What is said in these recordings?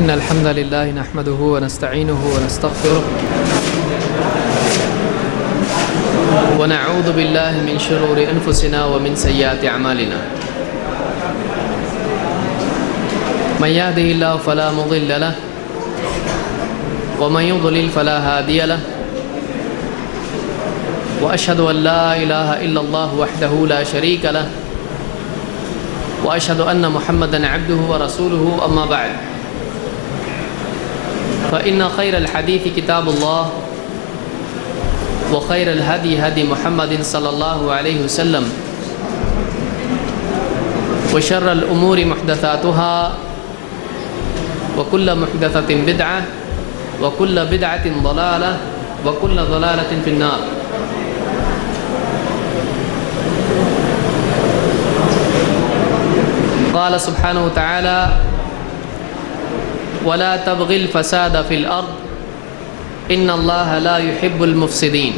إن الحمد لله نحمده ونستعينه ونستغفره ونعوذ بالله من شرور أنفسنا ومن سيئات أعمالنا من يهده الله فلا مضل له ومن يضلل فلا هادي له وأشهد أن لا إله إلا الله وحده لا شريك له وأشهد أن محمدًا عبده ورسوله أما بعد فإن خير الحديث كتاب الله وخير الهدي هدي محمد صلى الله عليه وسلم وشر الأمور محدثاتها وكل محدثة بدعة وكل بدعة ضلالة وكل ضلالة في النار. قال سبحانه وتعالى ولا تبغ الفساد في الأرض إن الله لا يحب المفسدين.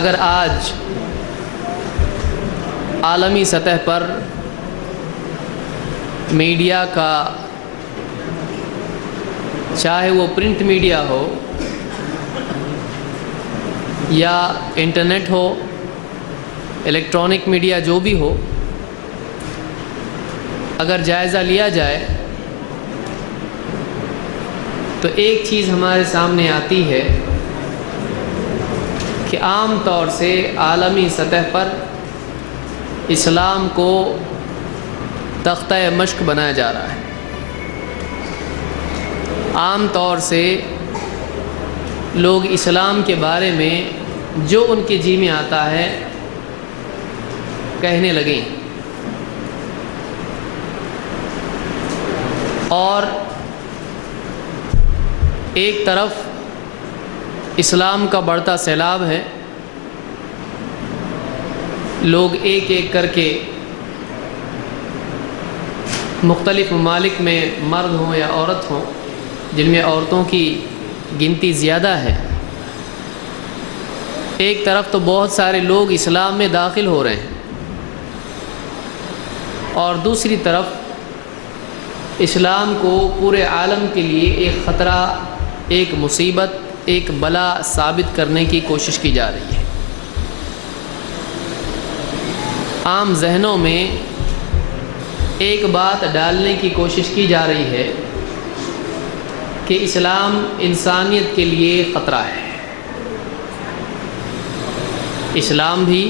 اگر آج عالمی سطح پر میڈیا کا چاہے وہ پرنٹ میڈیا ہو یا انٹرنیٹ ہو الیکٹرانک میڈیا جو بھی ہو، اگر جائزہ لیا جائے تو ایک چیز ہمارے سامنے آتی ہے کہ عام طور سے عالمی سطح پر اسلام کو تختہ مشق بنایا جا رہا ہے۔ عام طور سے لوگ اسلام کے بارے میں جو ان کے جی میں آتا ہے کہنے لگیں، اور ایک طرف اسلام کا بڑھتا سیلاب ہے، لوگ ایک ایک کر کے مختلف ممالک میں مرد ہوں یا عورت ہوں، جن میں عورتوں کی گنتی زیادہ ہے، ایک طرف تو بہت سارے لوگ اسلام میں داخل ہو رہے ہیں، اور دوسری طرف اسلام کو پورے عالم کے لیے ایک خطرہ، ایک مصیبت، ایک بلا ثابت کرنے کی کوشش کی جا رہی ہے۔ عام ذہنوں میں ایک بات ڈالنے کی کوشش کی جا رہی ہے کہ اسلام انسانیت کے لیے خطرہ ہے۔ اسلام بھی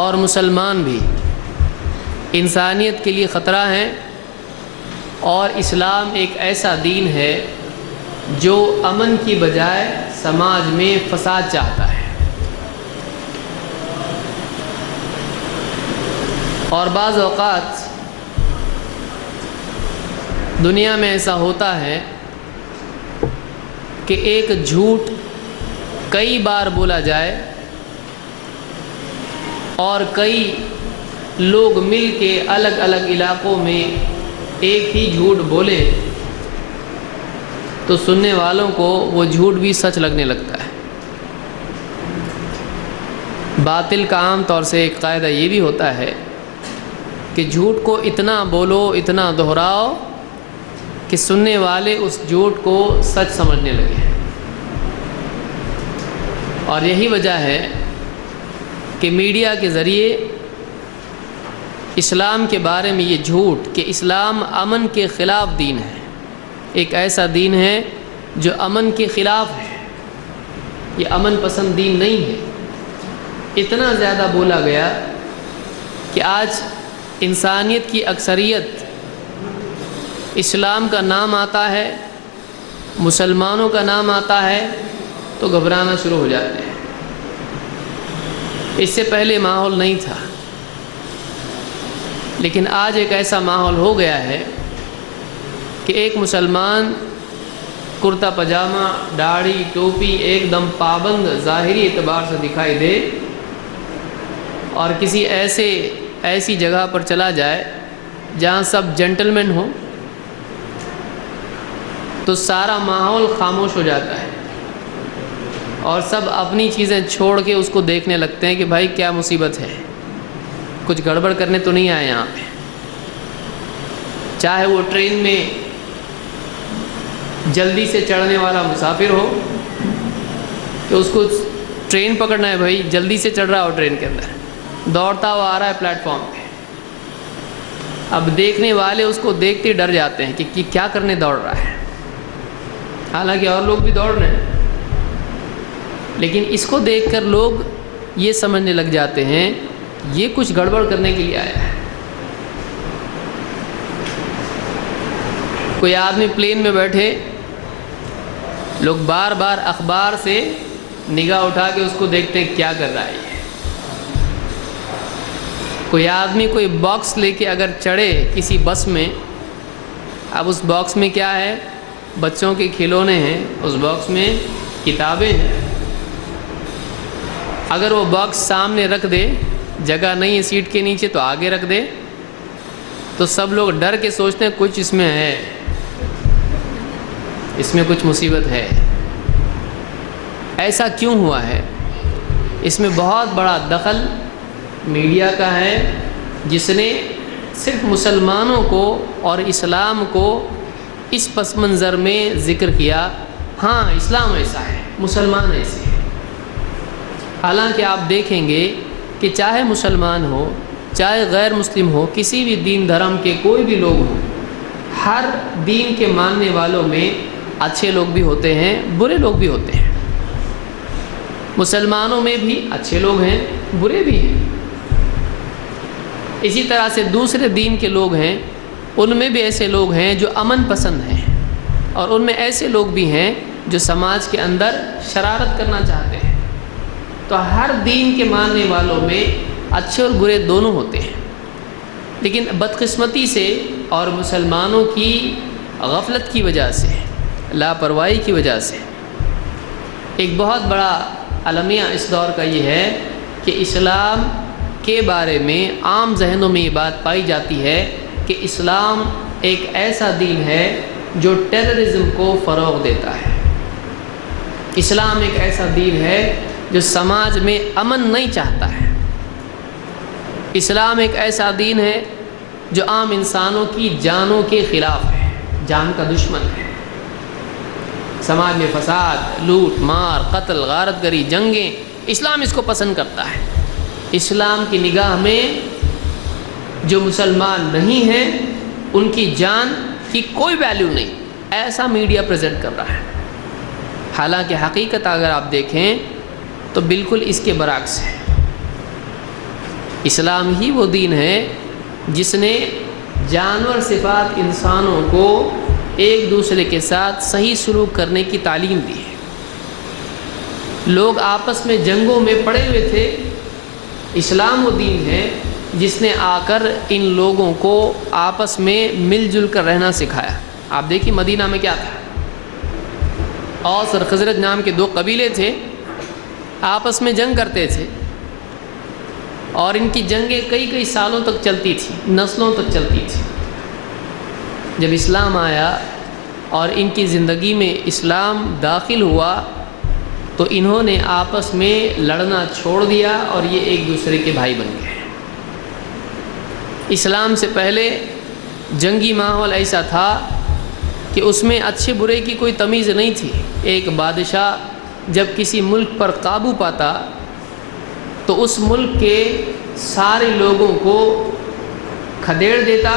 اور مسلمان بھی انسانیت کے لیے خطرہ ہیں، اور اسلام ایک ایسا دین ہے جو امن کی بجائے سماج میں فساد چاہتا ہے۔ اور بعض اوقات دنیا میں ایسا ہوتا ہے کہ ایک جھوٹ کئی بار بولا جائے اور کئی لوگ مل کے الگ الگ علاقوں میں ایک ہی جھوٹ بولے تو سننے والوں کو وہ جھوٹ بھی سچ لگنے لگتا ہے۔ باطل کا عام طور سے ایک قاعدہ یہ بھی ہوتا ہے کہ جھوٹ کو اتنا بولو، اتنا دہراؤ کہ سننے والے اس جھوٹ کو سچ سمجھنے لگے۔ اور یہی وجہ ہے کہ میڈیا کے ذریعے اسلام کے بارے میں یہ جھوٹ کہ اسلام امن کے خلاف دین ہے، ایک ایسا دین ہے جو امن کے خلاف ہے، یہ امن پسند دین نہیں ہے، اتنا زیادہ بولا گیا کہ آج انسانیت کی اکثریت اسلام کا نام آتا ہے، مسلمانوں کا نام آتا ہے تو گھبرانا شروع ہو جاتے ہیں۔ اس سے پہلے ماحول نہیں تھا، لیکن آج ایک ایسا ماحول ہو گیا ہے کہ ایک مسلمان کرتا پاجامہ، داڑھی، ٹوپی ایک دم پابند ظاہری اعتبار سے دکھائی دے، اور کسی ایسی جگہ پر چلا جائے جہاں سب جنٹلمین ہوں تو سارا ماحول خاموش ہو جاتا ہے۔ اور سب اپنی چیزیں چھوڑ کے اس کو دیکھنے لگتے ہیں کہ بھائی کیا مصیبت ہے، کچھ گڑبڑ کرنے تو نہیں آئے یہاں پہ۔ چاہے وہ ٹرین میں جلدی سے چڑھنے والا مسافر ہو کہ اس کو ٹرین پکڑنا ہے، بھائی جلدی سے چڑھ رہا ہو ٹرین کے اندر، دوڑتا ہوا آ رہا ہے پلیٹ فارم پہ، اب دیکھنے والے اس کو دیکھتے ہی ڈر جاتے ہیں کہ کیا کرنے دوڑ رہا ہے، حالانکہ اور لوگ بھی دوڑ رہے ہیں، لیکن اس کو دیکھ کر لوگ یہ سمجھنے لگ جاتے ہیں یہ کچھ گڑبڑ کرنے کے لیے آیا ہے۔ کوئی آدمی پلین میں بیٹھے، لوگ بار بار اخبار سے نگاہ اٹھا کے اس کو دیکھتے ہیں کیا کر رہا ہے یہ۔ کوئی آدمی کوئی باکس لے کے اگر چڑھے کسی بس میں، اب اس باکس میں کیا ہے؟ بچوں کے کھلونے ہیں، اس باکس میں کتابیں ہیں، اگر وہ باکس سامنے رکھ دے، جگہ نہیں ہے سیٹ کے نیچے تو آگے رکھ دے، تو سب لوگ ڈر کے سوچتے ہیں کچھ اس میں ہے، اس میں کچھ مصیبت ہے۔ ایسا کیوں ہوا ہے؟ اس میں بہت بڑا دخل میڈیا کا ہے، جس نے صرف مسلمانوں کو اور اسلام کو اس پس منظر میں ذکر کیا، ہاں اسلام ایسا ہے، مسلمان ایسے ہیں۔ حالانکہ آپ دیکھیں گے کہ چاہے مسلمان ہو چاہے غیر مسلم ہو، کسی بھی دین دھرم کے کوئی بھی لوگ ہوں، ہر دین کے ماننے والوں میں اچھے لوگ بھی ہوتے ہیں، برے لوگ بھی ہوتے ہیں۔ مسلمانوں میں بھی اچھے لوگ ہیں، برے بھی ہیں، اسی طرح سے دوسرے دین کے لوگ ہیں، ان میں بھی ایسے لوگ ہیں جو امن پسند ہیں، اور ان میں ایسے لوگ بھی ہیں جو سماج کے اندر شرارت کرنا چاہتے ہیں۔ تو ہر دین کے ماننے والوں میں اچھے اور برے دونوں ہوتے ہیں، لیکن بدقسمتی سے اور مسلمانوں کی غفلت کی وجہ سے، لاپرواہی کی وجہ سے، ایک بہت بڑا المیہ اس دور کا یہ ہے کہ اسلام کے بارے میں عام ذہنوں میں یہ بات پائی جاتی ہے کہ اسلام ایک ایسا دین ہے جو ٹیررزم کو فروغ دیتا ہے، اسلام ایک ایسا دین ہے جو سماج میں امن نہیں چاہتا ہے، اسلام ایک ایسا دین ہے جو عام انسانوں کی جانوں کے خلاف ہے، جان کا دشمن ہے، سماج میں فساد، لوٹ مار، قتل، غارت گری، جنگیں، اسلام اس کو پسند کرتا ہے۔ اسلام کی نگاہ میں جو مسلمان نہیں ہیں ان کی جان کی کوئی ویلیو نہیں، ایسا میڈیا پریزنٹ کر رہا ہے، حالانکہ حقیقت اگر آپ دیکھیں تو بالکل اس کے برعکس ہے۔ اسلام ہی وہ دین ہے جس نے جانور صفات انسانوں کو ایک دوسرے کے ساتھ صحیح سلوک کرنے کی تعلیم دی ہے۔ لوگ آپس میں جنگوں میں پڑے ہوئے تھے، اسلام وہ دین ہے جس نے آ کر ان لوگوں کو آپس میں مل جل کر رہنا سکھایا۔ آپ دیکھیے مدینہ میں کیا تھا، اوس اور خزرج نام کے دو قبیلے تھے، آپس میں جنگ کرتے تھے، اور ان کی جنگیں کئی سالوں تک چلتی تھیں، نسلوں تک چلتی تھیں۔ جب اسلام آیا اور ان کی زندگی میں اسلام داخل ہوا تو انہوں نے آپس میں لڑنا چھوڑ دیا اور یہ ایک دوسرے کے بھائی بن گئے۔ اسلام سے پہلے جنگی ماحول ایسا تھا کہ اس میں اچھے برے کی کوئی تمیز نہیں تھی۔ ایک بادشاہ جب کسی ملک پر قابو پاتا تو اس ملک کے سارے لوگوں کو کھدیڑ دیتا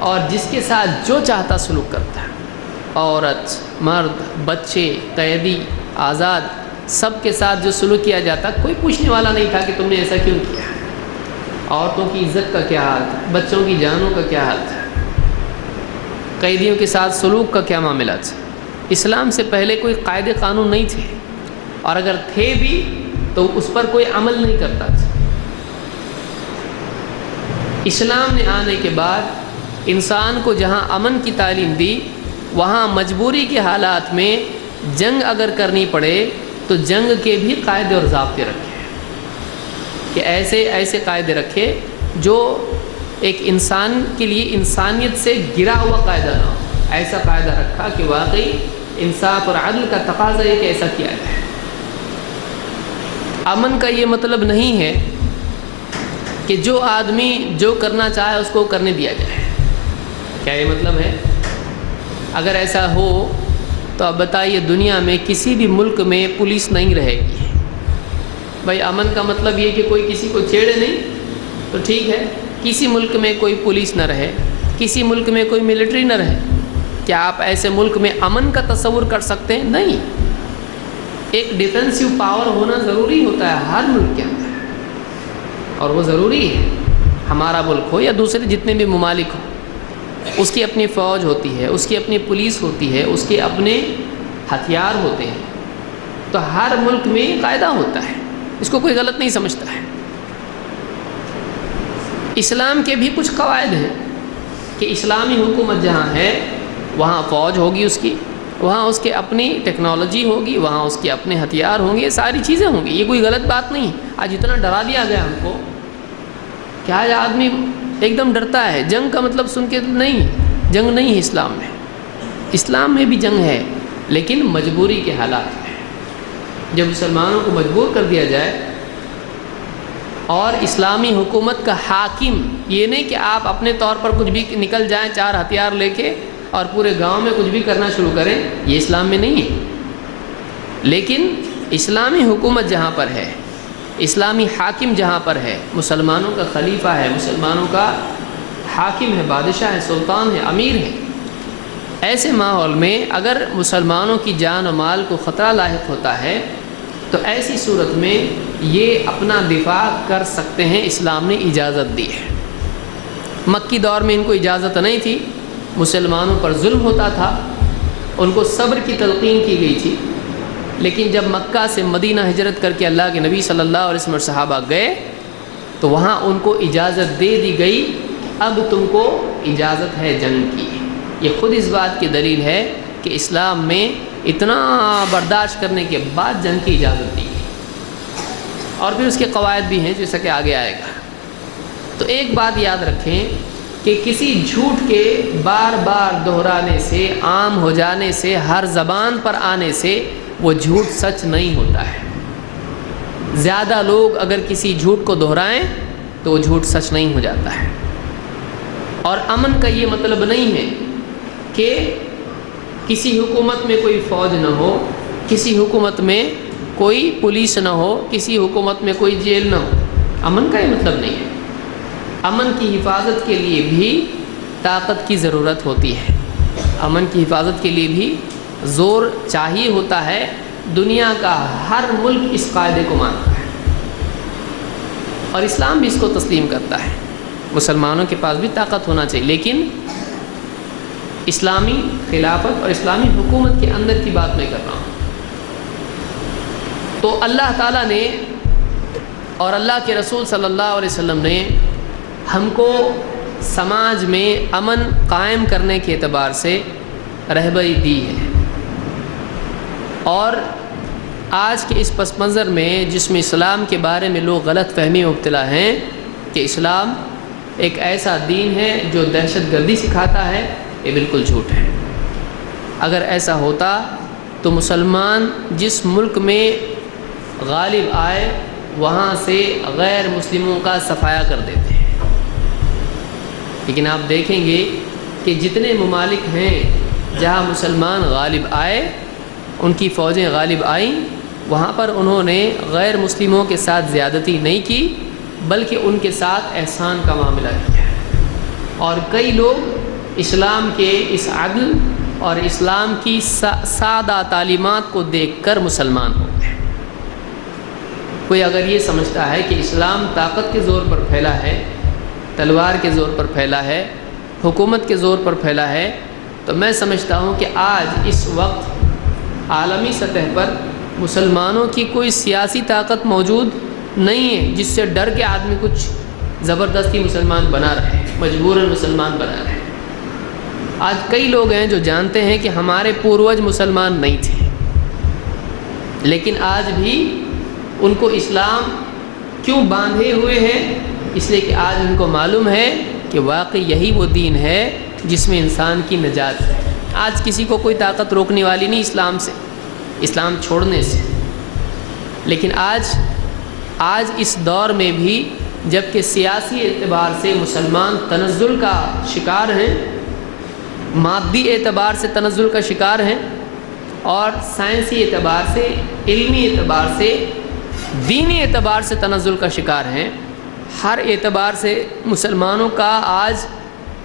اور جس کے ساتھ جو چاہتا سلوک کرتا، عورت، مرد، بچے، قیدی، آزاد، سب کے ساتھ جو سلوک کیا جاتا، کوئی پوچھنے والا نہیں تھا کہ تم نے ایسا کیوں کیا۔ عورتوں کی عزت کا کیا حال تھا، بچوں کی جانوں کا کیا حال تھا، قیدیوں کے ساتھ سلوک کا کیا معاملہ تھا۔ اسلام سے پہلے کوئی قاعدے قانون نہیں تھے، اور اگر تھے بھی تو اس پر کوئی عمل نہیں کرتا تھا۔ اسلام نے آنے کے بعد انسان کو جہاں امن کی تعلیم دی، وہاں مجبوری کے حالات میں جنگ اگر کرنی پڑے تو جنگ کے بھی قاعدے اور ضابطے رکھے، کہ ایسے قاعدے رکھے جو ایک انسان کے لیے انسانیت سے گرا ہوا قاعدہ نہ ہو۔ ایسا قاعدہ رکھا کہ واقعی انصاف اور عدل کا تقاضا ہے کہ ایسا کیا جائے۔ امن کا یہ مطلب نہیں ہے کہ جو آدمی جو کرنا چاہے اس کو کرنے دیا جائے. کیا یہ مطلب ہے؟ اگر ایسا ہو تو اب بتائیے دنیا میں کسی بھی ملک میں پولیس نہیں رہے گی. بھائی امن کا مطلب یہ کہ کوئی کسی کو چھیڑے نہیں تو ٹھیک ہے. کسی ملک میں کوئی پولیس نہ رہے, کسی ملک میں کوئی ملٹری نہ رہے. کیا آپ ایسے ملک میں امن کا تصور کر سکتے ہیں؟ نہیں. ایک ڈیفینسو پاور ہونا ضروری ہوتا ہے ہر ملک کے اندر, اور وہ ضروری ہے. ہمارا ملک ہو یا دوسرے جتنے بھی ممالک ہوں, اس کی اپنی فوج ہوتی ہے, اس کی اپنی پولیس ہوتی ہے, اس کے اپنے ہتھیار ہوتے ہیں. تو ہر ملک میں قاعدہ ہوتا ہے, اس کو کوئی غلط نہیں سمجھتا ہے. اسلام کے بھی کچھ قواعد ہیں کہ اسلامی حکومت جہاں ہے وہاں فوج ہوگی, اس کی وہاں اس کے اپنی ٹیکنالوجی ہوگی, وہاں اس کے اپنے ہتھیار ہوں گے, یہ ساری چیزیں ہوں گی. یہ کوئی غلط بات نہیں. آج اتنا ڈرا دیا گیا ہم کو کہ آج آدمی ایک دم ڈرتا ہے. جنگ کا مطلب سن کے نہیں, جنگ نہیں ہے اسلام میں. اسلام میں بھی جنگ ہے لیکن مجبوری کے حالات میں. جب مسلمانوں کو مجبور کر دیا جائے, اور اسلامی حکومت کا حاکم, یہ نہیں کہ آپ اپنے طور پر کچھ بھی نکل جائیں 4 ہتھیار لے کے اور پورے گاؤں میں کچھ بھی کرنا شروع کریں, یہ اسلام میں نہیں ہے. لیکن اسلامی حکومت جہاں پر ہے, اسلامی حاکم جہاں پر ہے, مسلمانوں کا خلیفہ ہے, مسلمانوں کا حاکم ہے, بادشاہ ہے, سلطان ہے, امیر ہے, ایسے ماحول میں اگر مسلمانوں کی جان و مال کو خطرہ لاحق ہوتا ہے تو ایسی صورت میں یہ اپنا دفاع کر سکتے ہیں. اسلام نے اجازت دی ہے. مکی دور میں ان کو اجازت نہیں تھی, مسلمانوں پر ظلم ہوتا تھا, ان کو صبر کی تلقین کی گئی تھی. لیکن جب مکہ سے مدینہ ہجرت کر کے اللہ کے نبی صلی اللہ علیہ وسلم اور صحابہ گئے تو وہاں ان کو اجازت دے دی گئی, اب تم کو اجازت ہے جنگ کی. یہ خود اس بات کی دلیل ہے کہ اسلام میں اتنا برداشت کرنے کے بعد جنگ کی اجازت دی. اور پھر اس کے قواعد بھی ہیں جیسا کہ آگے آئے گا. تو ایک بات یاد رکھیں کہ کسی جھوٹ کے بار بار دہرانے سے, عام ہو جانے سے, ہر زبان پر آنے سے وہ جھوٹ سچ نہیں ہوتا ہے. زیادہ لوگ اگر کسی جھوٹ کو دہرائیں تو وہ جھوٹ سچ نہیں ہو جاتا ہے. اور امن کا یہ مطلب نہیں ہے کہ کسی حکومت میں کوئی فوج نہ ہو, کسی حکومت میں کوئی پولیس نہ ہو, کسی حکومت میں کوئی جیل نہ ہو. امن کا یہ مطلب نہیں ہے. امن کی حفاظت کے لیے بھی طاقت کی ضرورت ہوتی ہے. امن کی حفاظت کے لیے بھی زور چاہیے ہوتا ہے. دنیا کا ہر ملک اس قاعدے کو مانتا ہے اور اسلام بھی اس کو تسلیم کرتا ہے. مسلمانوں کے پاس بھی طاقت ہونا چاہیے, لیکن اسلامی خلافت اور اسلامی حکومت کے اندر کی بات میں کر رہا ہوں. تو اللہ تعالیٰ نے اور اللہ کے رسول صلی اللہ علیہ وسلم نے ہم کو سماج میں امن قائم کرنے کے اعتبار سے رہبری دی ہے. اور آج کے اس پس منظر میں جس میں اسلام کے بارے میں لوگ غلط فہمی میں مبتلا ہیں کہ اسلام ایک ایسا دین ہے جو دہشت گردی سکھاتا ہے, یہ بالکل جھوٹ ہے. اگر ایسا ہوتا تو مسلمان جس ملک میں غالب آئے وہاں سے غیر مسلموں کا صفایا کر دیتے ہیں. لیکن آپ دیکھیں گے کہ جتنے ممالک ہیں جہاں مسلمان غالب آئے, ان کی فوجیں غالب آئیں, وہاں پر انہوں نے غیر مسلموں کے ساتھ زیادتی نہیں کی بلکہ ان کے ساتھ احسان کا معاملہ کیا. اور کئی لوگ اسلام کے اس عدل اور اسلام کی سادہ تعلیمات کو دیکھ کر مسلمان ہو گئے. کوئی اگر یہ سمجھتا ہے کہ اسلام طاقت کے زور پر پھیلا ہے, تلوار کے زور پر پھیلا ہے, حکومت کے زور پر پھیلا ہے, تو میں سمجھتا ہوں کہ آج اس وقت عالمی سطح پر مسلمانوں کی کوئی سیاسی طاقت موجود نہیں ہے جس سے ڈر کے آدمی کچھ زبردستی مسلمان بنا رہے, مجبوراً مسلمان بنا رہے. آج کئی لوگ ہیں جو جانتے ہیں کہ ہمارے پوروج مسلمان نہیں تھے, لیکن آج بھی ان کو اسلام کیوں باندھے ہوئے ہیں؟ اس لیے کہ آج ان کو معلوم ہے کہ واقعی یہی وہ دین ہے جس میں انسان کی نجات ہے. آج کسی کو کوئی طاقت روکنے والی نہیں اسلام سے, اسلام چھوڑنے سے. لیکن آج آج اس دور میں بھی جبکہ سیاسی اعتبار سے مسلمان تنزل کا شکار ہیں، مادی اعتبار سے تنزل کا شکار ہیں، اور سائنسی اعتبار سے، علمی اعتبار سے، دینی اعتبار سے تنزل کا شکار ہیں، ہر اعتبار سے مسلمانوں کا آج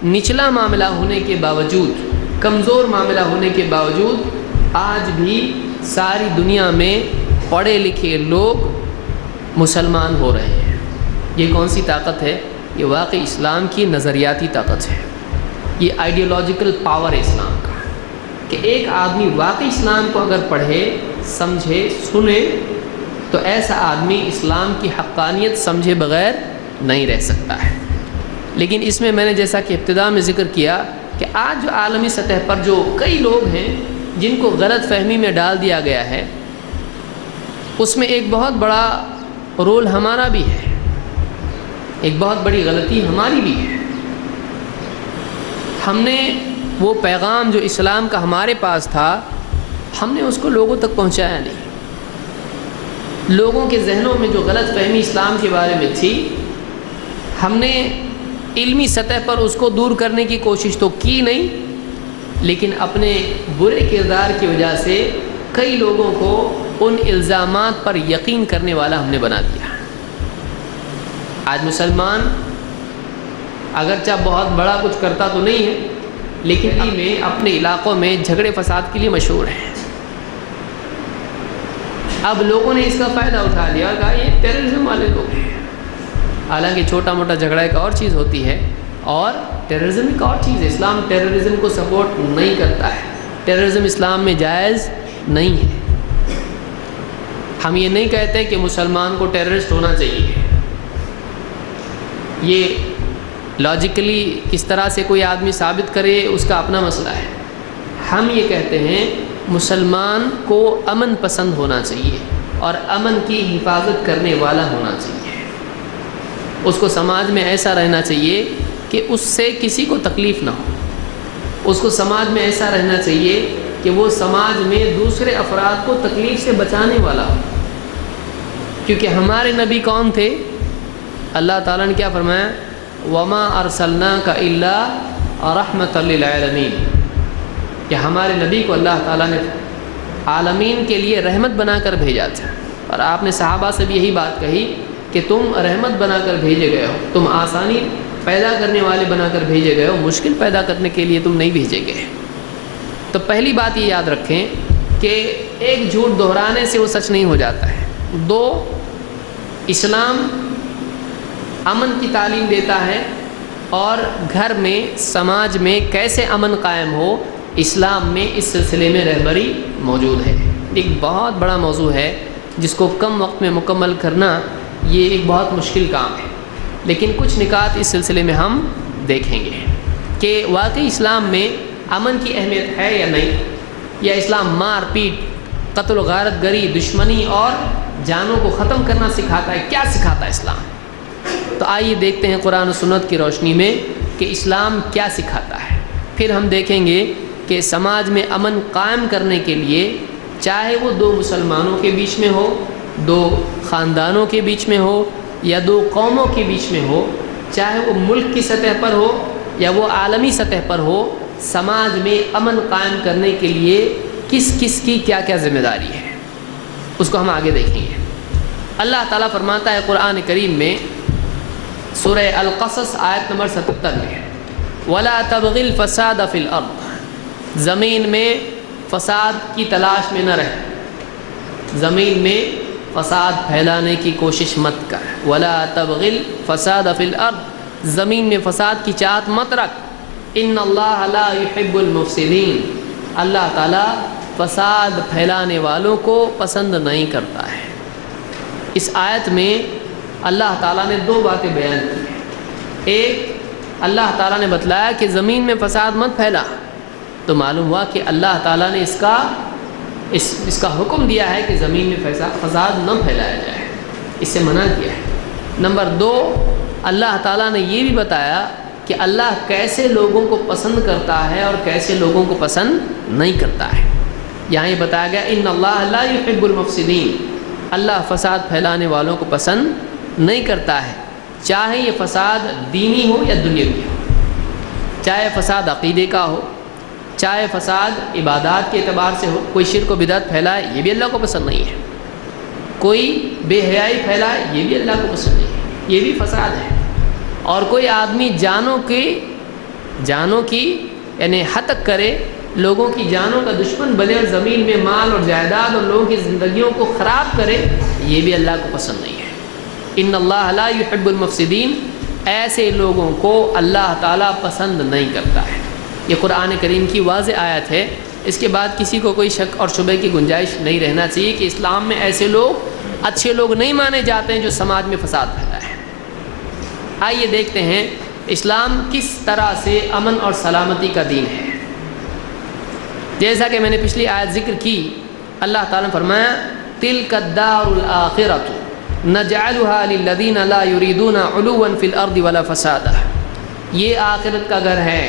نچلا معاملہ ہونے کے باوجود، کمزور معاملہ ہونے کے باوجود آج بھی ساری دنیا میں پڑھے لکھے لوگ مسلمان ہو رہے ہیں۔ یہ کون سی طاقت ہے؟ یہ واقعی اسلام کی نظریاتی طاقت ہے، یہ آئیڈیالوجیکل پاور ہے اسلام کا، کہ ایک آدمی واقعی اسلام کو اگر پڑھے، سمجھے، سنے تو ایسا آدمی اسلام کی حقانیت سمجھے بغیر نہیں رہ سکتا ہے۔ لیکن اس میں نے جیسا کہ ابتدا میں ذکر کیا کہ آج جو عالمی سطح پر جو کئی لوگ ہیں جن کو غلط فہمی میں ڈال دیا گیا ہے، اس میں ایک بہت بڑا رول ہمارا بھی ہے، ایک بہت بڑی غلطی ہماری بھی ہے۔ ہم نے وہ پیغام جو اسلام کا ہمارے پاس تھا، ہم نے اس کو لوگوں تک پہنچایا نہیں۔ لوگوں کے ذہنوں میں جو غلط فہمی اسلام کے بارے میں تھی، ہم نے علمی سطح پر اس کو دور کرنے کی کوشش تو کی نہیں، لیکن اپنے برے کردار کی وجہ سے کئی لوگوں کو ان الزامات پر یقین کرنے والا ہم نے بنا دیا۔ آج مسلمان اگرچہ بہت بڑا کچھ کرتا تو نہیں ہے، لیکن میں اپنے علاقوں میں جھگڑے فساد کے لیے مشہور ہیں۔ اب لوگوں نے اس کا فائدہ اٹھا لیا، کہا یہ ٹیررزم والے لوگ ہیں۔ حالانکہ چھوٹا موٹا جھگڑا ایک اور چیز ہوتی ہے اور ٹیررزم ایک اور چیز ہے۔ اسلام ٹیررزم کو سپورٹ نہیں کرتا ہے، ٹیررزم اسلام میں جائز نہیں ہے۔ ہم یہ نہیں کہتے کہ مسلمان کو ٹیررسٹ ہونا چاہیے، یہ لاجیکلی کس طرح سے کوئی آدمی ثابت کرے اس کا اپنا مسئلہ ہے۔ ہم یہ کہتے ہیں مسلمان کو امن پسند ہونا چاہیے اور امن کی حفاظت کرنے والا ہونا چاہیے۔ اس کو سماج میں ایسا رہنا چاہیے کہ اس سے کسی کو تکلیف نہ ہو، اس کو سماج میں ایسا رہنا چاہیے کہ وہ سماج میں دوسرے افراد کو تکلیف سے بچانے والا ہو۔ کیونکہ ہمارے نبی کون تھے؟ اللہ تعالیٰ نے کیا فرمایا؟ وَمَا أَرْسَلْنَاكَ إِلَّا رَحْمَةً لِلْعَالَمِينَ، کہ ہمارے نبی کو اللہ تعالیٰ نے عالمین کے لیے رحمت بنا کر بھیجا تھا۔ اور آپ نے صحابہ سے بھی یہی بات کہی کہ تم رحمت بنا کر بھیجے گئے ہو، تم آسانی پیدا کرنے والے بنا کر بھیجے گئے ہو، مشکل پیدا کرنے کے لیے تم نہیں بھیجے گئے۔ تو پہلی بات یہ یاد رکھیں کہ ایک جھوٹ دہرانے سے وہ سچ نہیں ہو جاتا ہے۔ دو، اسلام امن کی تعلیم دیتا ہے، اور گھر میں، سماج میں کیسے امن قائم ہو، اسلام میں اس سلسلے میں رہبری موجود ہے۔ ایک بہت بڑا موضوع ہے جس کو کم وقت میں مکمل کرنا یہ ایک بہت مشکل کام ہے، لیکن کچھ نکات اس سلسلے میں ہم دیکھیں گے کہ واقعی اسلام میں امن کی اہمیت ہے یا نہیں، یا اسلام مار پیٹ، قتل و غارت گری، دشمنی اور جانوں کو ختم کرنا سکھاتا ہے۔ کیا سکھاتا ہے اسلام؟ تو آئیے دیکھتے ہیں قرآن و سنت کی روشنی میں کہ اسلام کیا سکھاتا ہے۔ پھر ہم دیکھیں گے کہ سماج میں امن قائم کرنے کے لیے، چاہے وہ دو مسلمانوں کے بیچ میں ہو، دو خاندانوں کے بیچ میں ہو، یا دو قوموں کے بیچ میں ہو، چاہے وہ ملک کی سطح پر ہو یا وہ عالمی سطح پر ہو، سماج میں امن قائم کرنے کے لیے کس کس کی کیا کیا ذمہ داری ہے، اس کو ہم آگے دیکھیں گے۔ اللہ تعالیٰ فرماتا ہے قرآن کریم میں سورہ القصص آیت نمبر 77 میں، وَلَا تَبْغِ الْفَسَادَ فِي الْأَرْضِ، زمین میں فساد کی تلاش میں نہ رہ، زمین میں فساد پھیلانے کی کوشش مت کر۔ وَلَا تَبْغِ الْفَسَادَ فِي الْأَرْضِ، زمین میں فساد کی چاہت مت رکھ۔ إِنَّ اللَّهَ لَا يُحِبُّ الْمُفْسِدِينَ، اللہ تعالیٰ فساد پھیلانے والوں کو پسند نہیں کرتا ہے۔ اس آیت میں اللہ تعالیٰ نے دو باتیں بیان کی ہیں۔ ایک، اللہ تعالیٰ نے بتلایا کہ زمین میں فساد مت پھیلا، تو معلوم ہوا کہ اللہ تعالیٰ نے اس کا حکم دیا ہے کہ زمین میں فساد نہ پھیلایا جائے، اس سے منع کیا ہے۔ نمبر دو، اللہ تعالیٰ نے یہ بھی بتایا کہ اللہ کیسے لوگوں کو پسند کرتا ہے اور کیسے لوگوں کو پسند نہیں کرتا ہے۔ یہاں یہ بتایا گیا ان اللہ لا يحب المفسدین، اللہ فساد پھیلانے والوں کو پسند نہیں کرتا ہے، چاہے یہ فساد دینی ہو یا دنیاوی ہو، چاہے فساد عقیدے کا ہو، چاہے فساد عبادات کے اعتبار سے ہو۔ کوئی شرک و بدعت پھیلائے یہ بھی اللہ کو پسند نہیں ہے، کوئی بے حیائی پھیلائے یہ بھی اللہ کو پسند نہیں ہے، یہ بھی فساد ہے۔ اور کوئی آدمی جانوں کی یعنی ہتک کرے، لوگوں کی جانوں کا دشمن بنے اور زمین میں مال اور جائیداد اور لوگوں کی زندگیوں کو خراب کرے، یہ بھی اللہ کو پسند نہیں ہے۔ ان اللہ لا يحب المفسدین، ایسے لوگوں کو اللہ تعالیٰ پسند نہیں کرتا ہے۔ یہ قرآن کریم کی واضح آیت ہے۔ اس کے بعد کسی کو کوئی شک اور شبہ کی گنجائش نہیں رہنا چاہیے کہ اسلام میں ایسے لوگ اچھے لوگ نہیں مانے جاتے ہیں جو سماج میں فساد پھیلا ہے۔ آئیے دیکھتے ہیں اسلام کس طرح سے امن اور سلامتی کا دین ہے۔ جیسا کہ میں نے پچھلی آیت ذکر کی، اللہ تعالیٰ نے فرمایا تِلْكَ الدَّارُ الْآخِرَةُ نَجْعَلُهَا لِلَّذِينَ لَا يُرِيدُونَ عُلُوًّا فِي الْأَرْضِ وَلَا فَسَادًا، یہ آخرت کا گھر ہے،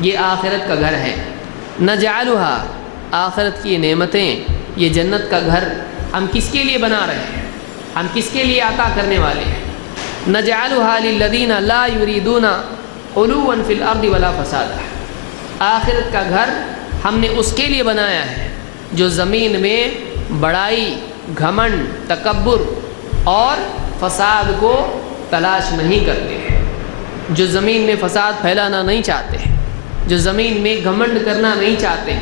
یہ آخرت کا گھر ہے۔ نَجْعَلُهَا، آخرت کی نعمتیں، یہ جنت کا گھر ہم کس کے لیے بنا رہے ہیں، ہم کس کے لیے عطا کرنے والے ہیں؟ نَجْعَلُهَا لِلَّذِينَ لَا يُرِيدُونَ عُلُوًّا فِي الْأَرْضِ وَلَا فَسَادًا، آخرت کا گھر ہم نے اس کے لیے بنایا ہے جو زمین میں بڑائی، گھمنڈ، تکبر اور فساد کو تلاش نہیں کرتے ہیں، جو زمین میں فساد پھیلانا نہیں چاہتے، جو زمین میں گھمنڈ کرنا نہیں چاہتے،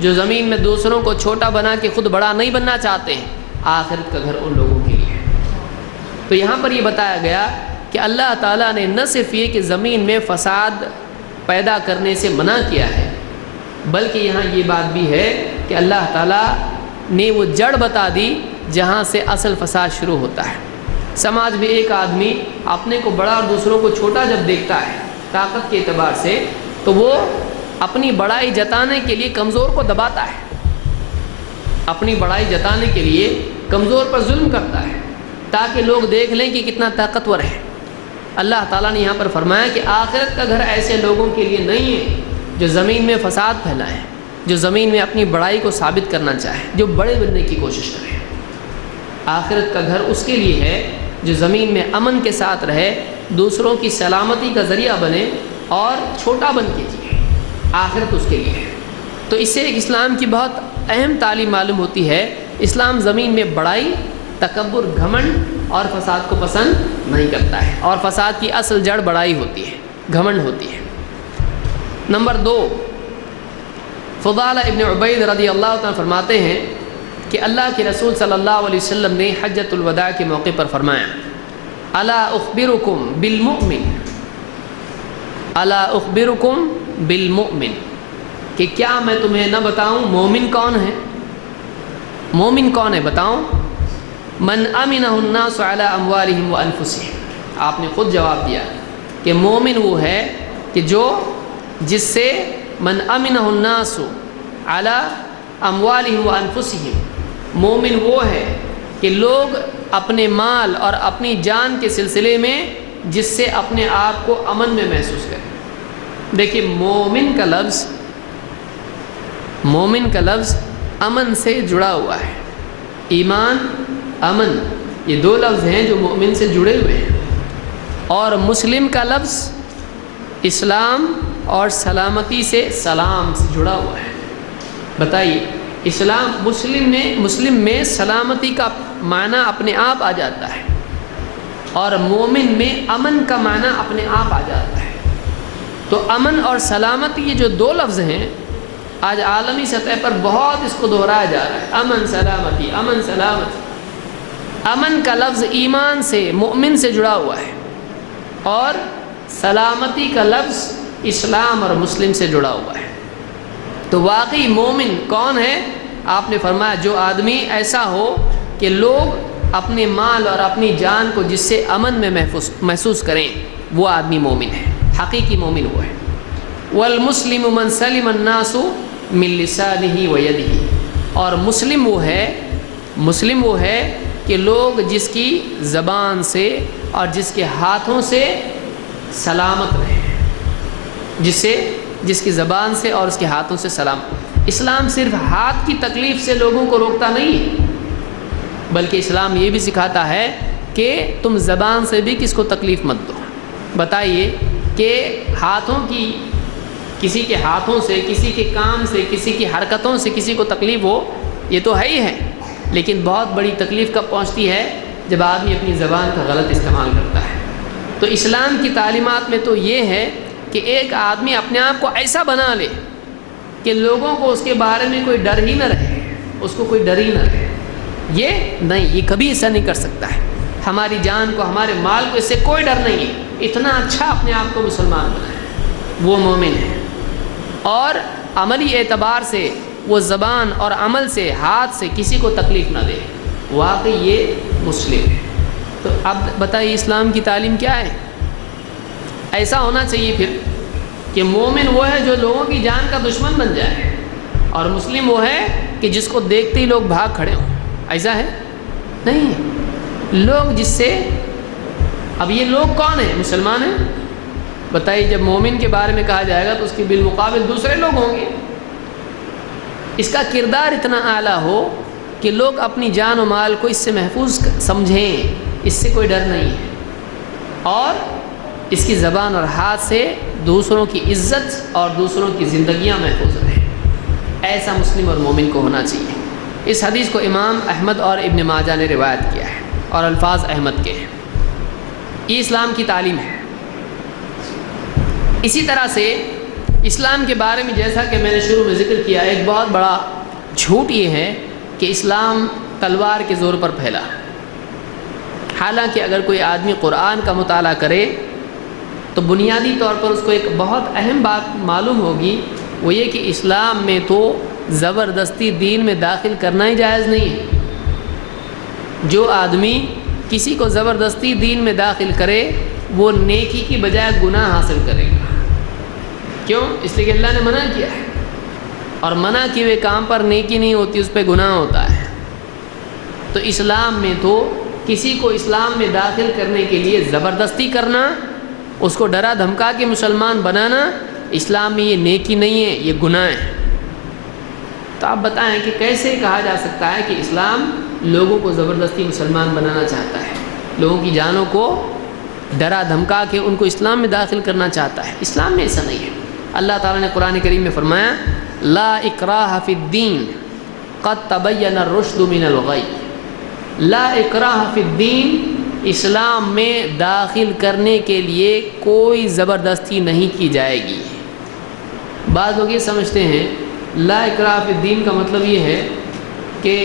جو زمین میں دوسروں کو چھوٹا بنا کے خود بڑا نہیں بننا چاہتے ہیں، آخرت کا گھر ان لوگوں کے لیے ہے۔ تو یہاں پر یہ بتایا گیا کہ اللہ تعالیٰ نے نہ صرف یہ کہ زمین میں فساد پیدا کرنے سے منع کیا ہے، بلکہ یہاں یہ بات بھی ہے کہ اللہ تعالیٰ نے وہ جڑ بتا دی جہاں سے اصل فساد شروع ہوتا ہے۔ سماج میں ایک آدمی اپنے کو بڑا اور دوسروں کو چھوٹا جب دیکھتا ہے طاقت کے اعتبار سے، تو وہ اپنی بڑائی جتانے کے لیے کمزور کو دباتا ہے، اپنی بڑائی جتانے کے لیے کمزور پر ظلم کرتا ہے تاکہ لوگ دیکھ لیں کہ کتنا طاقتور ہے۔ اللہ تعالیٰ نے یہاں پر فرمایا کہ آخرت کا گھر ایسے لوگوں کے لیے نہیں ہے جو زمین میں فساد پھیلائیں، جو زمین میں اپنی بڑائی کو ثابت کرنا چاہے، جو بڑے بننے کی کوشش کرے۔ آخرت کا گھر اس کے لیے ہے جو زمین میں امن کے ساتھ رہے، دوسروں کی سلامتی کا ذریعہ بنے اور چھوٹا بن کے جیے، آخرت اس کے لیے ہے۔ تو اس سے ایک اسلام کی بہت اہم تعلیم معلوم ہوتی ہے، اسلام زمین میں بڑائی، تکبر، گھمنڈ اور فساد کو پسند نہیں کرتا ہے، اور فساد کی اصل جڑ بڑائی ہوتی ہے، گھمنڈ ہوتی ہے۔ نمبر 2، فضالہ ابن عبید رضی اللہ تعالیٰ فرماتے ہیں کہ اللہ کے رسول صلی اللہ علیہ وسلم نے حجۃ الوداع کے موقع پر فرمایا الا اخبرکم بالمؤمن، الا اخبرکم بالمؤمن، کہ کیا میں تمہیں نہ بتاؤں مومن کون ہے؟ مومن کون ہے بتاؤں؟ من امنہ الناس علی اموالہم وانفسہم، آپ نے خود جواب دیا کہ مومن وہ ہے کہ جس سے من امنہ الناس علی اموالہم وانفسہم، مومن وہ ہے کہ لوگ اپنے مال اور اپنی جان کے سلسلے میں جس سے اپنے آپ کو امن میں محسوس کریں۔ دیکھیے مومن کا لفظ امن سے جڑا ہوا ہے، ایمان، امن، یہ دو لفظ ہیں جو مومن سے جڑے ہوئے ہیں۔ اور مسلم کا لفظ اسلام اور سلامتی سے، سلام سے جڑا ہوا ہے۔ بتائیے، اسلام مسلم میں سلامتی کا معنی اپنے آپ آ جاتا ہے، اور مومن میں امن کا معنی اپنے آپ آ جاتا ہے۔ تو امن اور سلامتی، یہ جو دو لفظ ہیں، آج عالمی سطح پر بہت اس کو دہرایا جا رہا ہے، امن سلامتی، امن سلامتی۔ امن کا لفظ ایمان سے، مومن سے جڑا ہوا ہے، اور سلامتی کا لفظ اسلام اور مسلم سے جڑا ہوا ہے۔ تو واقعی مومن کون ہے؟ آپ نے فرمایا جو آدمی ایسا ہو کہ لوگ اپنے مال اور اپنی جان کو جس سے امن میں محسوس کریں، وہ آدمی مومن ہے، حقیقی مومن وہ ہے۔ والمسلم من سلم الناس من لسانہ ویدہ، اور مسلم وہ ہے کہ لوگ جس کی زبان سے اور جس کے ہاتھوں سے سلامت رہیں، جس کی زبان سے اور اس کے ہاتھوں سے سلام۔ اسلام صرف ہاتھ کی تکلیف سے لوگوں کو روکتا نہیں ہے، بلکہ اسلام یہ بھی سکھاتا ہے کہ تم زبان سے بھی کس کو تکلیف مت دو۔ بتائیے کہ کسی کے ہاتھوں سے، کسی کے کام سے، کسی کی حرکتوں سے کسی کو تکلیف ہو، یہ تو ہے ہی ہے، لیکن بہت بڑی تکلیف کب پہنچتی ہے؟ جب آدمی اپنی زبان کا غلط استعمال کرتا ہے۔ تو اسلام کی تعلیمات میں تو یہ ہے کہ ایک آدمی اپنے آپ کو ایسا بنا لے کہ لوگوں کو اس کے بارے میں کوئی ڈر ہی نہ رہے، اس کو کوئی ڈر ہی نہ رہے۔ یہ نہیں، یہ کبھی ایسا نہیں کر سکتا ہے۔ ہماری جان کو، ہمارے مال کو اس سے کوئی ڈر نہیں ہے۔ اتنا اچھا اپنے آپ کو مسلمان بنائے، وہ مومن ہے۔ اور عملی اعتبار سے وہ زبان اور عمل سے، ہاتھ سے کسی کو تکلیف نہ دے، واقعی یہ مسلم ہے۔ تو اب بتائیے اسلام کی تعلیم کیا ہے؟ ایسا ہونا چاہیے پھر کہ مومن وہ ہے جو لوگوں کی جان کا دشمن بن جائے، اور مسلم وہ ہے کہ جس کو دیکھتے ہی لوگ بھاگ کھڑے ہوں۔ ایسا ہے نہیں ہے۔ لوگ جس سے، اب یہ لوگ کون ہیں؟ مسلمان ہیں۔ بتائیے جب مومن کے بارے میں کہا جائے گا تو اس کے بالمقابل دوسرے لوگ ہوں گے۔ اس کا کردار اتنا اعلیٰ ہو کہ لوگ اپنی جان و مال کو اس سے محفوظ سمجھیں، اس سے کوئی ڈر نہیں ہے، اور اس کی زبان اور ہاتھ سے دوسروں کی عزت اور دوسروں کی زندگیاں محفوظ رہیں۔ ایسا مسلم اور مومن کو ہونا چاہیے۔ اس حدیث کو امام احمد اور ابن ماجہ نے روایت کیا ہے، اور الفاظ احمد کے ہیں۔ یہ اسلام کی تعلیم ہے۔ اسی طرح سے اسلام کے بارے میں جیسا کہ میں نے شروع میں ذکر کیا، ایک بہت بڑا جھوٹ یہ ہے کہ اسلام تلوار کے زور پر پھیلا۔ حالانکہ اگر کوئی آدمی قرآن کا مطالعہ کرے تو بنیادی طور پر اس کو ایک بہت اہم بات معلوم ہوگی، وہ یہ کہ اسلام میں تو زبردستی دین میں داخل کرنا ہی جائز نہیں ہے۔ جو آدمی کسی کو زبردستی دین میں داخل کرے وہ نیکی کی بجائے گناہ حاصل کرے گا۔ کیوں؟ اس لیے کہ اللہ نے منع کیا ہے، اور منع کیے ہوئے کام پر نیکی نہیں ہوتی، اس پہ گناہ ہوتا ہے۔ تو اسلام میں تو کسی کو اسلام میں داخل کرنے کے لیے زبردستی کرنا، اس کو ڈرا دھمکا کے مسلمان بنانا، اسلام میں یہ نیکی نہیں ہے، یہ گناہ ہے۔ تو آپ بتائیں کہ کیسے کہا جا سکتا ہے کہ اسلام لوگوں کو زبردستی مسلمان بنانا چاہتا ہے، لوگوں کی جانوں کو ڈرا دھمکا کے ان کو اسلام میں داخل کرنا چاہتا ہے؟ اسلام میں ایسا نہیں ہے۔ اللہ تعالیٰ نے قرآن کریم میں فرمایا لا اکراہ فی الدین قد تبین الرشد من الغی۔ لا اکراہ فی الدین، اسلام میں داخل کرنے کے لیے کوئی زبردستی نہیں کی جائے گی۔ بعض لوگ یہ سمجھتے ہیں لا اکراہ فی الدین کا مطلب یہ ہے کہ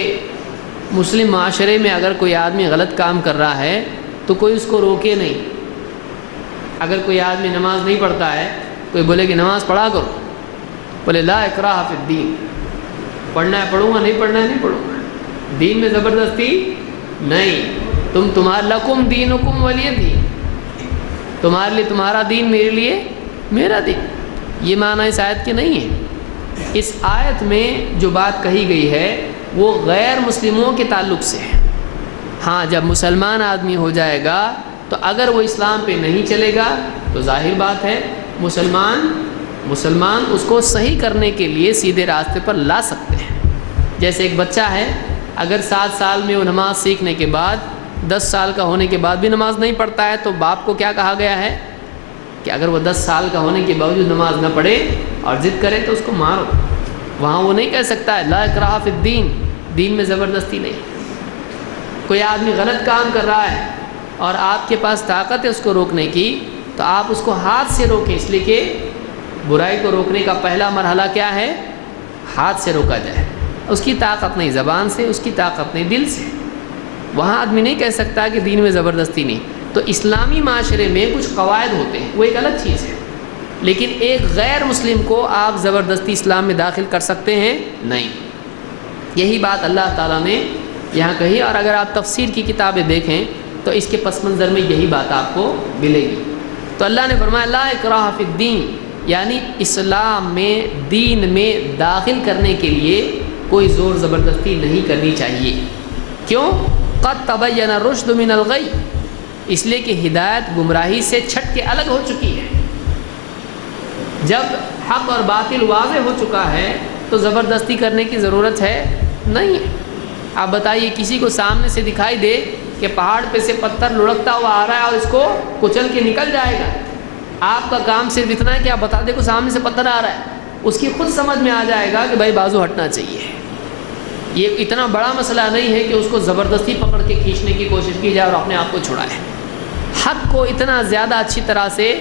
مسلم معاشرے میں اگر کوئی آدمی غلط کام کر رہا ہے تو کوئی اس کو روکے نہیں۔ اگر کوئی آدمی نماز نہیں پڑھتا ہے، کوئی بولے کہ نماز پڑھا کرو، بولے لا اکراہ فی الدین، پڑھنا ہے پڑھوں گا، نہیں پڑھنا ہے نہیں پڑھوں گا، دین میں زبردستی نہیں۔ تمہارا لکم دینکم ولی دین، تمہارے لیے تمہارا دین، میرے لیے میرا دین۔ یہ معنی اس آیت کے نہیں ہے۔ اس آیت میں جو بات کہی گئی ہے وہ غیر مسلموں کے تعلق سے ہے۔ ہاں جب مسلمان آدمی ہو جائے گا تو اگر وہ اسلام پہ نہیں چلے گا تو ظاہر بات ہے مسلمان اس کو صحیح کرنے کے لیے سیدھے راستے پر لا سکتے ہیں۔ جیسے ایک بچہ ہے، اگر 7 سال میں وہ نماز سیکھنے کے بعد 10 سال کا ہونے کے بعد بھی نماز نہیں پڑھتا ہے تو باپ کو کیا کہا گیا ہے کہ اگر وہ 10 سال کا ہونے کے باوجود نماز نہ پڑھے اور ضد کرے تو اس کو مارو۔ وہاں وہ نہیں کہہ سکتا ہے لا اکراہ فی الدین، دین میں زبردستی نہیں۔ کوئی آدمی غلط کام کر رہا ہے اور آپ کے پاس طاقت ہے اس کو روکنے کی، تو آپ اس کو ہاتھ سے روکیں، اس لیے کہ برائی کو روکنے کا پہلا مرحلہ کیا ہے؟ ہاتھ سے روکا جائے۔ اس کی طاقت نہیں زبان سے، اس کی طاقت نہیں دل سے۔ وہاں آدمی نہیں کہہ سکتا کہ دین میں زبردستی نہیں۔ تو اسلامی معاشرے میں کچھ قواعد ہوتے ہیں، وہ ایک الگ چیز ہے، لیکن ایک غیر مسلم کو آپ زبردستی اسلام میں داخل کر سکتے ہیں؟ نہیں۔ یہی بات اللہ تعالیٰ نے یہاں کہی، اور اگر آپ تفسیر کی کتابیں دیکھیں تو اس کے پس منظر میں یہی بات آپ کو ملے گی۔ تو اللہ نے فرمایا لا اکراہ فی الدین، یعنی اسلام میں، دین میں داخل کرنے کے لیے کوئی زور زبردستی نہیں کرنی چاہیے۔ کیوں؟ قد تبین الرشد من الغی، اس لیے کہ ہدایت گمراہی سے چھٹ کے الگ ہو چکی ہے۔ جب حق اور باطل واضح ہو چکا ہے تو زبردستی کرنے کی ضرورت ہے نہیں ہے۔ آپ بتائیے کسی کو سامنے سے دکھائی دے کہ پہاڑ پہ سے پتھر لڑکتا ہوا آ رہا ہے اور اس کو کچل کے نکل جائے گا، آپ کا کام صرف اتنا ہے کہ آپ بتا دیں کہ سامنے سے پتھر آ رہا ہے، اس کی خود سمجھ میں آ جائے گا کہ بھائی بازو ہٹنا چاہیے۔ یہ اتنا بڑا مسئلہ نہیں ہے کہ اس کو زبردستی پکڑ کے کھینچنے کی کوشش کی جائے اور اپنے آپ کو چھڑائے۔ حق کو اتنا زیادہ اچھی طرح سے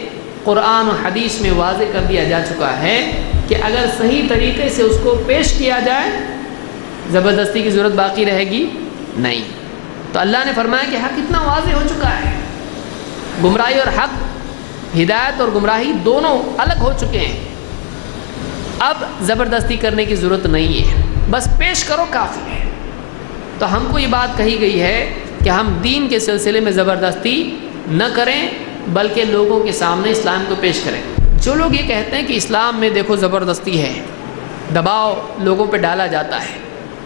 قرآن و حدیث میں واضح کر دیا جا چکا ہے کہ اگر صحیح طریقے سے اس کو پیش کیا جائے زبردستی کی ضرورت باقی رہے گی نہیں۔ تو اللہ نے فرمایا کہ حق اتنا واضح ہو چکا ہے، گمراہی اور حق، ہدایت اور گمراہی دونوں الگ ہو چکے ہیں، اب زبردستی کرنے کی ضرورت نہیں ہے، بس پیش کرو کافی ہے۔ تو ہم کو یہ بات کہی گئی ہے کہ ہم دین کے سلسلے میں زبردستی نہ کریں بلکہ لوگوں کے سامنے اسلام کو پیش کریں۔ جو لوگ یہ کہتے ہیں کہ اسلام میں دیکھو زبردستی ہے، دباؤ لوگوں پہ ڈالا جاتا ہے،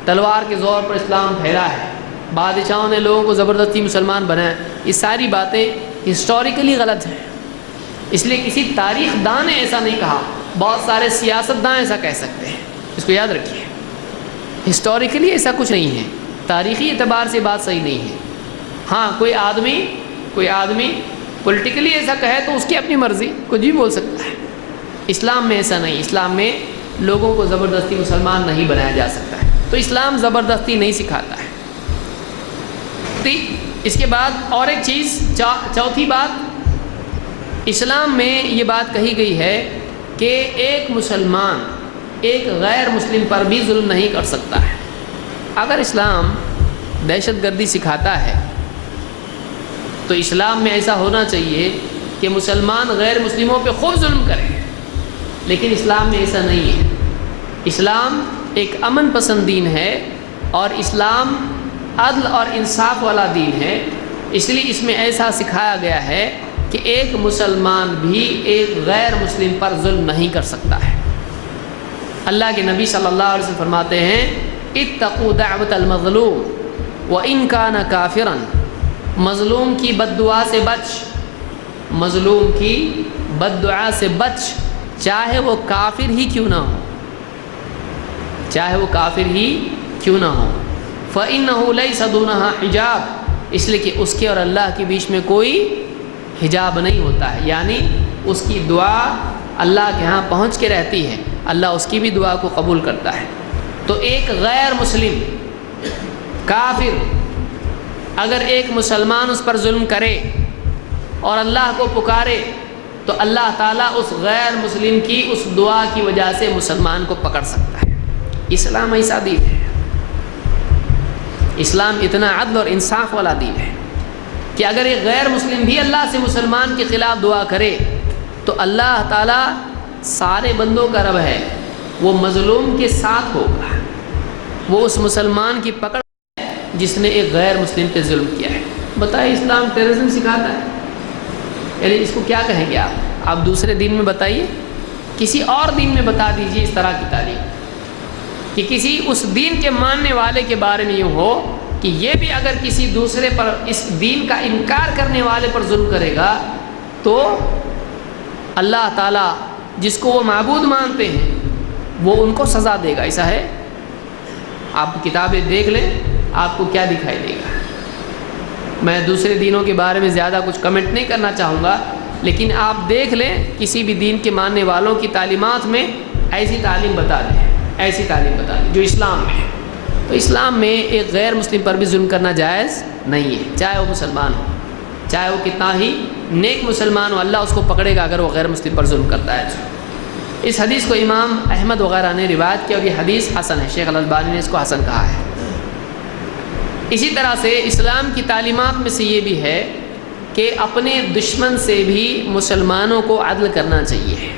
تلوار کے زور پر اسلام پھیلا ہے، بادشاہوں نے لوگوں کو زبردستی مسلمان بنایا، یہ ساری باتیں ہسٹوریکلی غلط ہیں۔ اس لیے کسی تاریخ دان نے ایسا نہیں کہا، بہت سارے سیاست داں ایسا کہہ سکتے ہیں، اس کو یاد رکھیے۔ ہسٹوریکلی ایسا کچھ نہیں ہے، تاریخی اعتبار سے بات صحیح نہیں ہے۔ ہاں کوئی آدمی پولیٹیکلی ایسا کہے تو اس کی اپنی مرضی، کچھ بھی بول سکتا ہے۔ اسلام میں ایسا نہیں، اسلام میں لوگوں کو زبردستی مسلمان نہیں بنایا جا سکتا ہے، تو اسلام زبردستی نہیں سکھاتا ہے۔ اس کے بعد اور ایک چیز، چوتھی بات، اسلام میں یہ بات کہی گئی ہے کہ ایک مسلمان ایک غیر مسلم پر بھی ظلم نہیں کر سکتا ہے۔ اگر اسلام دہشت گردی سکھاتا ہے تو اسلام میں ایسا ہونا چاہیے کہ مسلمان غیر مسلموں پہ خوب ظلم کرے، لیکن اسلام میں ایسا نہیں ہے۔ اسلام ایک امن پسند دین ہے اور اسلام عدل اور انصاف والا دین ہے، اس لیے اس میں ایسا سکھایا گیا ہے کہ ایک مسلمان بھی ایک غیر مسلم پر ظلم نہیں کر سکتا ہے۔ اللہ کے نبی صلی اللہ علیہ وسلم فرماتے ہیں اتقوا دعوت المظلوم وان کان کافرا، مظلوم کی بد دعا سے بچ، مظلوم کی بد دعا سے بچ، چاہے وہ کافر ہی کیوں نہ ہو، چاہے وہ کافر ہی کیوں نہ ہو۔ فإنہ لیس دونہا حجاب، اس لیے کہ اس کے اور اللہ کے بیچ میں کوئی حجاب نہیں ہوتا ہے، یعنی اس کی دعا اللہ کے ہاں پہنچ کے رہتی ہے، اللہ اس کی بھی دعا کو قبول کرتا ہے۔ تو ایک غیر مسلم کافر اگر ایک مسلمان اس پر ظلم کرے اور اللہ کو پکارے تو اللہ تعالیٰ اس غیر مسلم کی اس دعا کی وجہ سے مسلمان کو پکڑ سکتا ہے۔ اسلام ایسا دین ہے، اسلام اتنا عدل اور انصاف والا دین ہے کہ اگر ایک غیر مسلم بھی اللہ سے مسلمان کے خلاف دعا کرے تو اللہ تعالیٰ سارے بندوں کا رب ہے، وہ مظلوم کے ساتھ ہوگا، وہ اس مسلمان کی پکڑ جس نے ایک غیر مسلم پہ ظلم کیا ہے۔ بتائیں اسلام ٹیررزم سکھاتا ہے؟ یعنی اس کو کیا کہیں گے آپ دوسرے دین میں بتائیے، کسی اور دین میں بتا دیجیے اس طرح کی تعلیم کہ کسی اس دین کے ماننے والے کے بارے میں یوں ہو کہ یہ بھی اگر کسی دوسرے پر اس دین کا انکار کرنے والے پر ظلم کرے گا تو اللہ تعالیٰ جس کو وہ معبود مانتے ہیں وہ ان کو سزا دے گا۔ ایسا ہے؟ آپ کتابیں دیکھ لیں، آپ کو کیا دکھائی دے گا۔ میں دوسرے دینوں کے بارے میں زیادہ کچھ کمنٹ نہیں کرنا چاہوں گا، لیکن آپ دیکھ لیں کسی بھی دین کے ماننے والوں کی تعلیمات میں ایسی تعلیم بتا دیں، ایسی تعلیم بتا دیں جو اسلام میں ہے۔ تو اسلام میں ایک غیر مسلم پر بھی ظلم کرنا جائز نہیں ہے، چاہے وہ مسلمان ہو، چاہے وہ کتنا ہی نیک مسلمان ہو، اللہ اس کو پکڑے گا اگر وہ غیر مسلم پر ظلم کرتا ہے۔ اس حدیث کو امام احمد وغیرہ نے روایت کیا اور یہ حدیث حسن ہے، شیخ الالبانی نے اس کو حسن کہا ہے۔ اسی طرح سے اسلام کی تعلیمات میں سے یہ بھی ہے کہ اپنے دشمن سے بھی مسلمانوں کو عدل کرنا چاہیے۔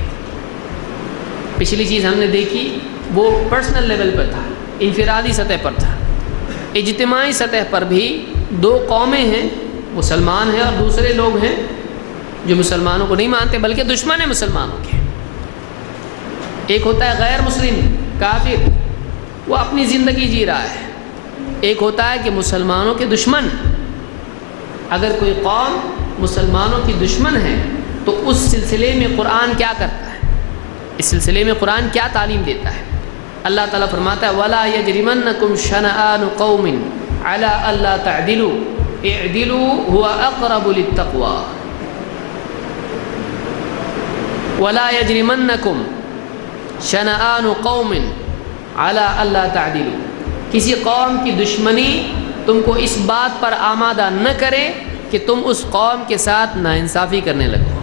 پچھلی چیز ہم نے دیکھی وہ پرسنل لیول پر تھا، انفرادی سطح پر تھا۔ اجتماعی سطح پر بھی دو قومیں ہیں، مسلمان ہیں اور دوسرے لوگ ہیں جو مسلمانوں کو نہیں مانتے بلکہ دشمن ہیں مسلمانوں کے۔ ایک ہوتا ہے غیر مسلم کافر، وہ اپنی زندگی جی رہا ہے۔ ایک ہوتا ہے کہ مسلمانوں کے دشمن، اگر کوئی قوم مسلمانوں کی دشمن ہے تو اس سلسلے میں قرآن کیا کرتا ہے، اس سلسلے میں قرآن کیا تعلیم دیتا ہے؟ اللہ تعالیٰ فرماتا ہے وَلَا يَجْرِمَنَّكُمْ شَنَآنُ قَوْمٍ عَلَىٰ أَلَّا تَعْدِلُوا اعْدِلُوا هُوَ أَقْرَبُ لِلتَّقْوَىٰ وَلَا يَجْرِمَنَّكُمْ شَنَآنُ قَوْمٍ عَلَىٰ أَلَّا تَعْدِلُوا کسی قوم کی دشمنی تم کو اس بات پر آمادہ نہ کرے کہ تم اس قوم کے ساتھ ناانصافی کرنے لگو۔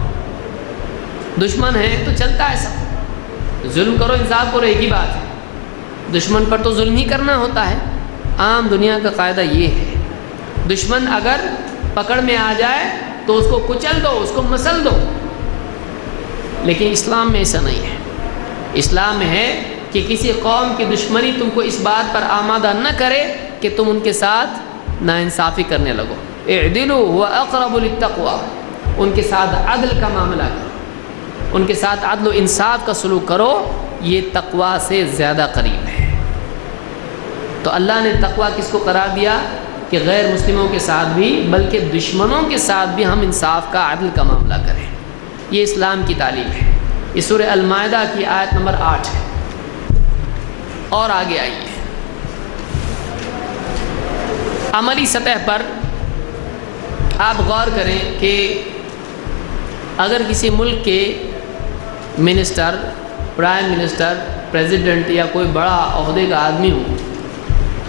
دشمن ہے تو چلتا ہے سب، ظلم کرو انصاف کرو ایک ہی بات ہے، دشمن پر تو ظلم ہی کرنا ہوتا ہے۔ عام دنیا کا قاعدہ یہ ہے، دشمن اگر پکڑ میں آ جائے تو اس کو کچل دو، اس کو مسل دو، لیکن اسلام میں ایسا نہیں ہے۔ اسلام میں ہے کہ کسی قوم کی دشمنی تم کو اس بات پر آمادہ نہ کرے کہ تم ان کے ساتھ ناانصافی کرنے لگو۔ اعدلوا هو اقرب للتقویٰ، ان کے ساتھ عدل کا معاملہ کرو، ان کے ساتھ عدل و انصاف کا سلوک کرو، یہ تقویٰ سے زیادہ قریب ہے۔ تو اللہ نے تقویٰ کس کو قرار دیا کہ غیر مسلموں کے ساتھ بھی بلکہ دشمنوں کے ساتھ بھی ہم انصاف کا عدل کا معاملہ کریں، یہ اسلام کی تعلیم ہے۔ یہ سورہ المائدہ کی آیت نمبر 8 ہے۔ اور آگے آئیے، عملی سطح پر آپ غور کریں کہ اگر کسی ملک کے منسٹر، پرائم منسٹر، پریزیڈنٹ یا کوئی بڑا عہدے کا آدمی ہو،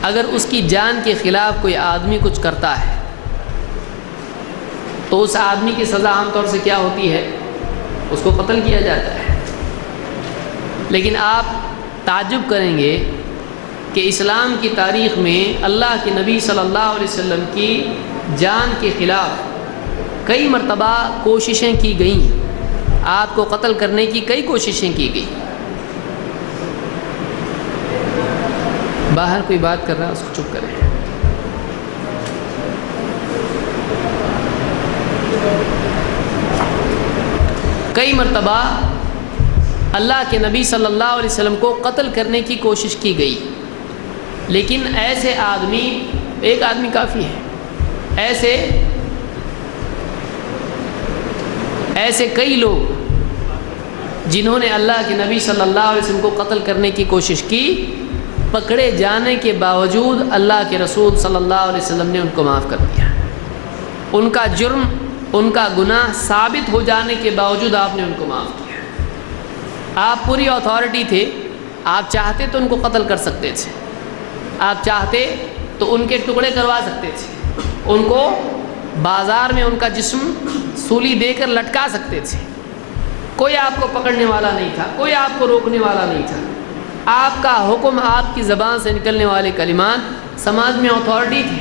اگر اس کی جان کے خلاف کوئی آدمی کچھ کرتا ہے تو اس آدمی کی سزا عام طور سے کیا ہوتی ہے؟ اس کو قتل کیا جاتا ہے۔ لیکن آپ تعجب کریں گے کہ اسلام کی تاریخ میں اللہ کے نبی صلی اللہ علیہ وسلم کی جان کے خلاف کئی مرتبہ کوششیں کی گئیں، آپ کو قتل کرنے کی کئی کوششیں کی گئیں۔ باہر کوئی بات کر رہا ہے اس کو چپ کریں۔ کئی مرتبہ اللہ کے نبی صلی اللہ علیہ وسلم کو قتل کرنے کی کوشش کی گئی، لیکن ایسے آدمی، ایک آدمی کافی ہے، ایسے کئی لوگ جنہوں نے اللہ کے نبی صلی اللہ علیہ وسلم کو قتل کرنے کی کوشش کی، پکڑے جانے کے باوجود اللہ کے رسول صلی اللہ علیہ وسلم نے ان کو معاف کر دیا۔ ان کا جرم، ان کا گناہ ثابت ہو جانے کے باوجود آپ نے ان کو معاف کیا۔ آپ پوری اتھارٹی تھے، آپ چاہتے تو ان کو قتل کر سکتے تھے، آپ چاہتے تو ان کے ٹکڑے کروا سکتے تھے، ان کو بازار میں ان کا جسم سولی دے کر لٹکا سکتے تھے، کوئی آپ کو پکڑنے والا نہیں تھا، کوئی آپ کو روکنے والا نہیں تھا۔ آپ کا حکم، آپ کی زبان سے نکلنے والے کلمات سماج میں اتھارٹی تھی،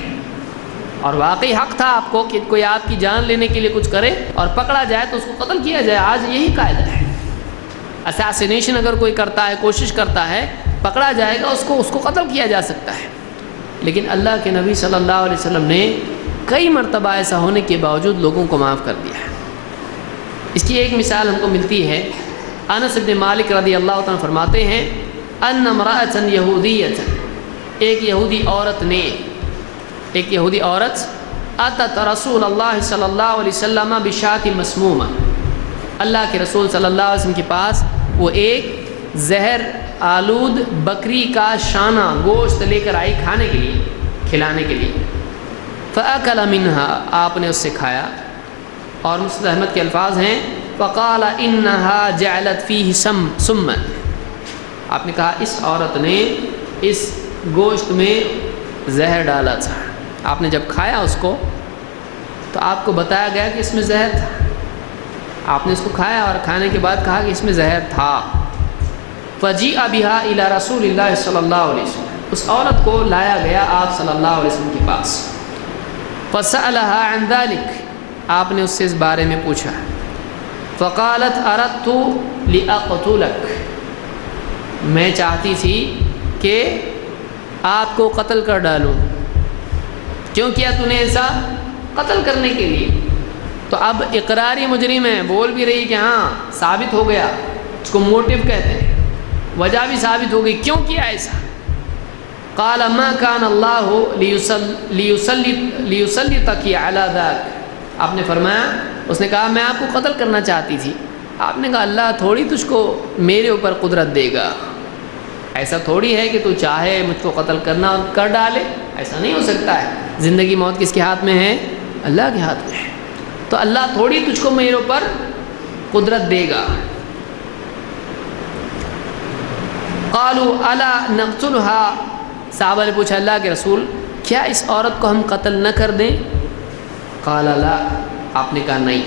اور واقعی حق تھا آپ کو کہ کوئی آپ کی جان لینے کے لیے کچھ کرے اور پکڑا جائے تو اس کو قتل کیا جائے۔ آج یہی قاعدہ ہے، اساسینیشن اگر کوئی کرتا ہے، کوشش کرتا ہے، پکڑا جائے گا، اس کو قتل کیا جا سکتا ہے۔ لیکن اللہ کے نبی صلی اللہ علیہ وسلم نے کئی مرتبہ ایسا ہونے کے باوجود لوگوں کو معاف کر دیا ہے۔ اس کی ایک مثال ہم کو ملتی ہے، انس بن مالک رضی اللہ عنہ فرماتے ہیں ان امرأۃ یہودیۃ، ایک یہودی عورت اتت رسول اللہ صلی اللہ علیہ وسلم بشاۃ مسمومہ، اللہ کے رسول صلی اللہ علیہ وسلم کے پاس وہ ایک زہر آلود بکری کا شانہ گوشت لے کر آئی کھانے کے لیے، کھلانے کے لیے۔ فأکل منہا، آپ نے اس سے کھایا، اور مسند احمد کے الفاظ ہیں فقال انہا جعلت فیہ سما، آپ نے کہا اس عورت نے اس گوشت میں زہر ڈالا تھا۔ آپ نے جب کھایا اس کو تو آپ کو بتایا گیا کہ اس میں زہر تھا، آپ نے اس کو کھایا اور کھانے کے بعد کہا کہ اس میں زہر تھا۔ فجیء بہا الی رسول اللہ صلی اللہ علیہ وسلم، اس عورت کو لایا گیا آپ صلی اللہ علیہ وسلم کے پاس۔ فسألها عن ذلك، آپ نے اس سے اس بارے میں پوچھا۔ فقالت اردت لأقتلک، میں چاہتی تھی کہ آپ کو قتل کر ڈالوں۔ کیوں کیا تو نے ایسا؟ قتل کرنے کے لیے۔ تو اب اقراری مجرم ہے، بول بھی رہی کہ ہاں ثابت ہو گیا، اس کو موٹیو کہتے ہیں، وجہ بھی ثابت ہو گئی کیوں کیا ایسا۔ قال ما كان الله ليسلطك على ذاك، آپ نے فرمایا، اس نے کہا میں آپ کو قتل کرنا چاہتی تھی، آپ نے کہا اللہ تھوڑی تجھ کو میرے اوپر قدرت دے گا، ایسا تھوڑی ہے کہ تو چاہے مجھ کو قتل کرنا کر ڈالے، ایسا نہیں ہو سکتا ہے۔ زندگی موت کس کے ہاتھ میں ہے؟ اللہ کے ہاتھ میں ہے۔ تو اللہ تھوڑی تجھ کو میرے اوپر قدرت دے گا۔ قالوا الا نقتلها، صحابہ نے پوچھا اللہ کے رسول کیا اس عورت کو ہم قتل نہ کر دیں؟ قال لا، آپ نے کہا نہیں۔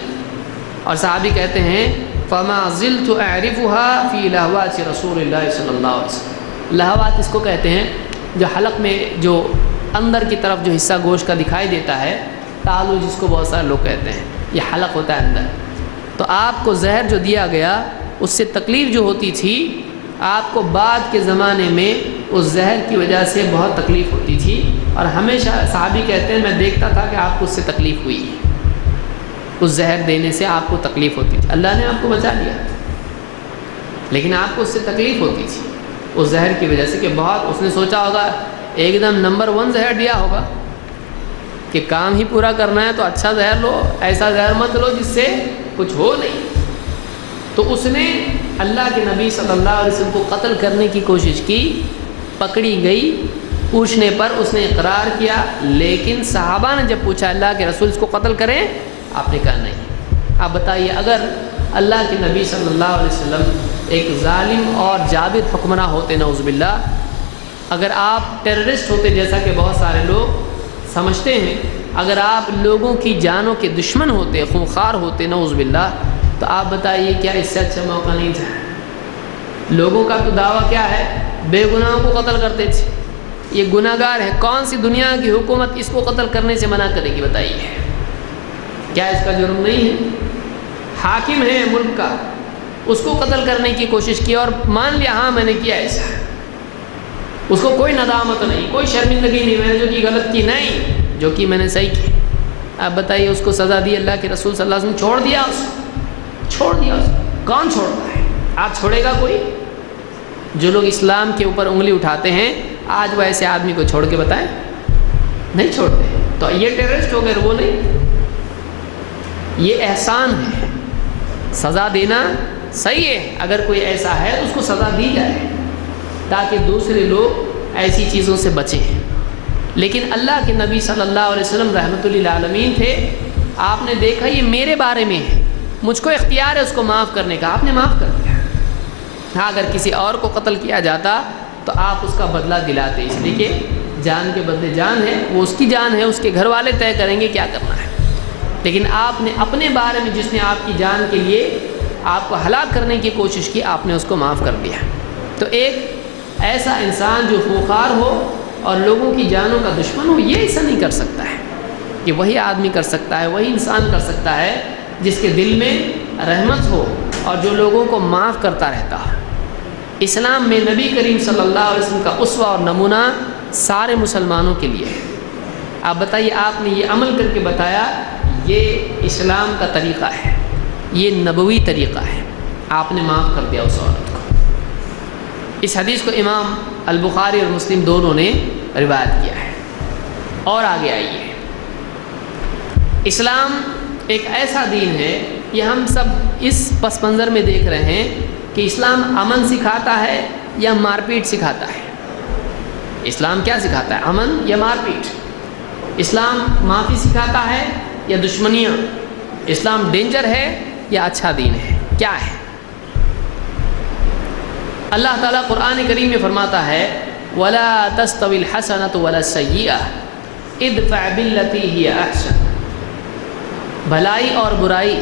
اور صحابی کہتے ہیں فما زلت اعرفها في لهوات رسول اللہ صلی اللہ علیہ وسلم۔ لہوات اس کو کہتے ہیں جو حلق میں جو اندر کی طرف جو حصہ گوشت کا دکھائی دیتا ہے، تالو جس کو بہت سارے لوگ کہتے ہیں، یہ حلق ہوتا ہے اندر۔ تو آپ کو زہر جو دیا گیا اس سے تکلیف جو ہوتی تھی، آپ کو بعد کے زمانے میں اس زہر کی وجہ سے بہت تکلیف ہوتی تھی، اور ہمیشہ صحابی کہتے ہیں میں دیکھتا تھا کہ آپ کو اس سے تکلیف ہوئی، اس زہر دینے سے آپ کو تکلیف ہوتی تھی۔ اللہ نے آپ کو بچا لیا، لیکن آپ کو اس سے تکلیف ہوتی تھی اس زہر کی وجہ سے، کہ بہت اس نے سوچا ہوگا ایک دم نمبر 1 زہر دیا ہوگا کہ کام ہی پورا کرنا ہے تو اچھا زہر لو، ایسا زہر مت لو جس سے کچھ ہو نہیں۔ تو اس نے اللہ کے نبی صلی اللہ علیہ وسلم کو قتل کرنے کی کوشش کی، پکڑی گئی، پوچھنے پر اس نے اقرار کیا، لیکن صحابہ نے جب پوچھا اللہ کے رسول اس کو قتل کریں، آپ نے کہا نہیں۔ آپ بتائیے اگر اللہ کے نبی صلی اللہ علیہ وسلم ایک ظالم اور جابر حکمراں ہوتے نعوذ باللہ، اگر آپ ٹیررسٹ ہوتے جیسا کہ بہت سارے لوگ سمجھتے ہیں، اگر آپ لوگوں کی جانوں کے دشمن ہوتے، خونخوار ہوتے نعوذ باللہ، تو آپ بتائیے کیا اس سے اچھا موقع نہیں تھا؟ لوگوں کا تو دعویٰ کیا ہے؟ بے گناہوں کو قتل کرتے تھے، یہ گناہ گار ہے، کون سی دنیا کی حکومت اس کو قتل کرنے سے منع کرے گی؟ بتائیے کیا اس کا جرم نہیں ہے؟ حاکم ہے ملک کا، اس کو قتل کرنے کی کوشش کی اور مان لیا ہاں میں نے کیا ایسا، اس کو کوئی ندامت نہیں، کوئی شرمندگی نہیں، میں نے جو کی غلط کی نہیں، جو کی میں نے صحیح کی۔ آپ بتائیے اس کو سزا دی اللہ کے رسول صلی اللہ علیہ وسلم، چھوڑ دیا اس کو؟ چھوڑ دیا اس کو؟ کون چھوڑتا ہے؟ آج چھوڑے گا کوئی؟ جو لوگ اسلام کے اوپر انگلی اٹھاتے ہیں آج وہ ایسے آدمی کو چھوڑ کے بتائیں؟ نہیں چھوڑتے۔ تو یہ ٹیررسٹ ہو گئے، وہ نہیں، یہ احسان ہے۔ سزا دینا صحیح ہے، اگر کوئی ایسا ہے تو اس کو سزا دی جائے تاکہ دوسرے لوگ ایسی چیزوں سے بچیں۔ لیکن اللہ کے نبی صلی اللہ علیہ وسلم رحمۃ للعالمین تھے، آپ نے دیکھا یہ میرے بارے میں ہے، مجھ کو اختیار ہے اس کو معاف کرنے کا، آپ نے معاف کر دیا۔ ہاں اگر کسی اور کو قتل کیا جاتا تو آپ اس کا بدلہ دلاتے، اس لیے کہ جان کے بدلے جان ہے، وہ اس کی جان ہے، اس کے گھر والے طے کریں گے کیا کرنا ہے۔ لیکن آپ نے اپنے بارے میں جس نے آپ کی جان کے لیے آپ کو ہلاک کرنے کی کوشش کی، آپ نے اس کو معاف کر دیا۔ تو ایک ایسا انسان جو خونخوار ہو اور لوگوں کی جانوں کا دشمن ہو، یہ ایسا نہیں کر سکتا ہے، کہ وہی آدمی کر سکتا ہے، وہی انسان کر سکتا ہے جس کے دل میں رحمت ہو اور جو لوگوں کو معاف کرتا رہتا ہو۔ اسلام میں نبی کریم صلی اللہ علیہ وسلم کا اسوہ اور نمونہ سارے مسلمانوں کے لیے ہے۔ آپ بتائیے، آپ نے یہ عمل کر کے بتایا، یہ اسلام کا طریقہ ہے، یہ نبوی طریقہ ہے، آپ نے معاف کر دیا اس عورت کو۔ اس حدیث کو امام البخاری اور مسلم دونوں نے روایت کیا ہے۔ اور آگے آئیے، اسلام ایک ایسا دین ہے، یہ ہم سب اس پس منظر میں دیکھ رہے ہیں کہ اسلام امن سکھاتا ہے یا مار پیٹ سکھاتا ہے۔ اسلام کیا سکھاتا ہے؟ امن یا مار پیٹ؟ اسلام معافی سکھاتا ہے یا دشمنیاں؟ اسلام ڈینجر ہے یا اچھا دین ہے؟ کیا ہے؟ اللہ تعالیٰ قرآن کریم میں فرماتا ہے وَلَا تَسْتَوِي الْحَسَنَةُ وَلَا السَّيِّئَةُ اِدْفَعْ بِالَّتِي هِيَ أَحْسَنُ۔ بھلائی اور برائی،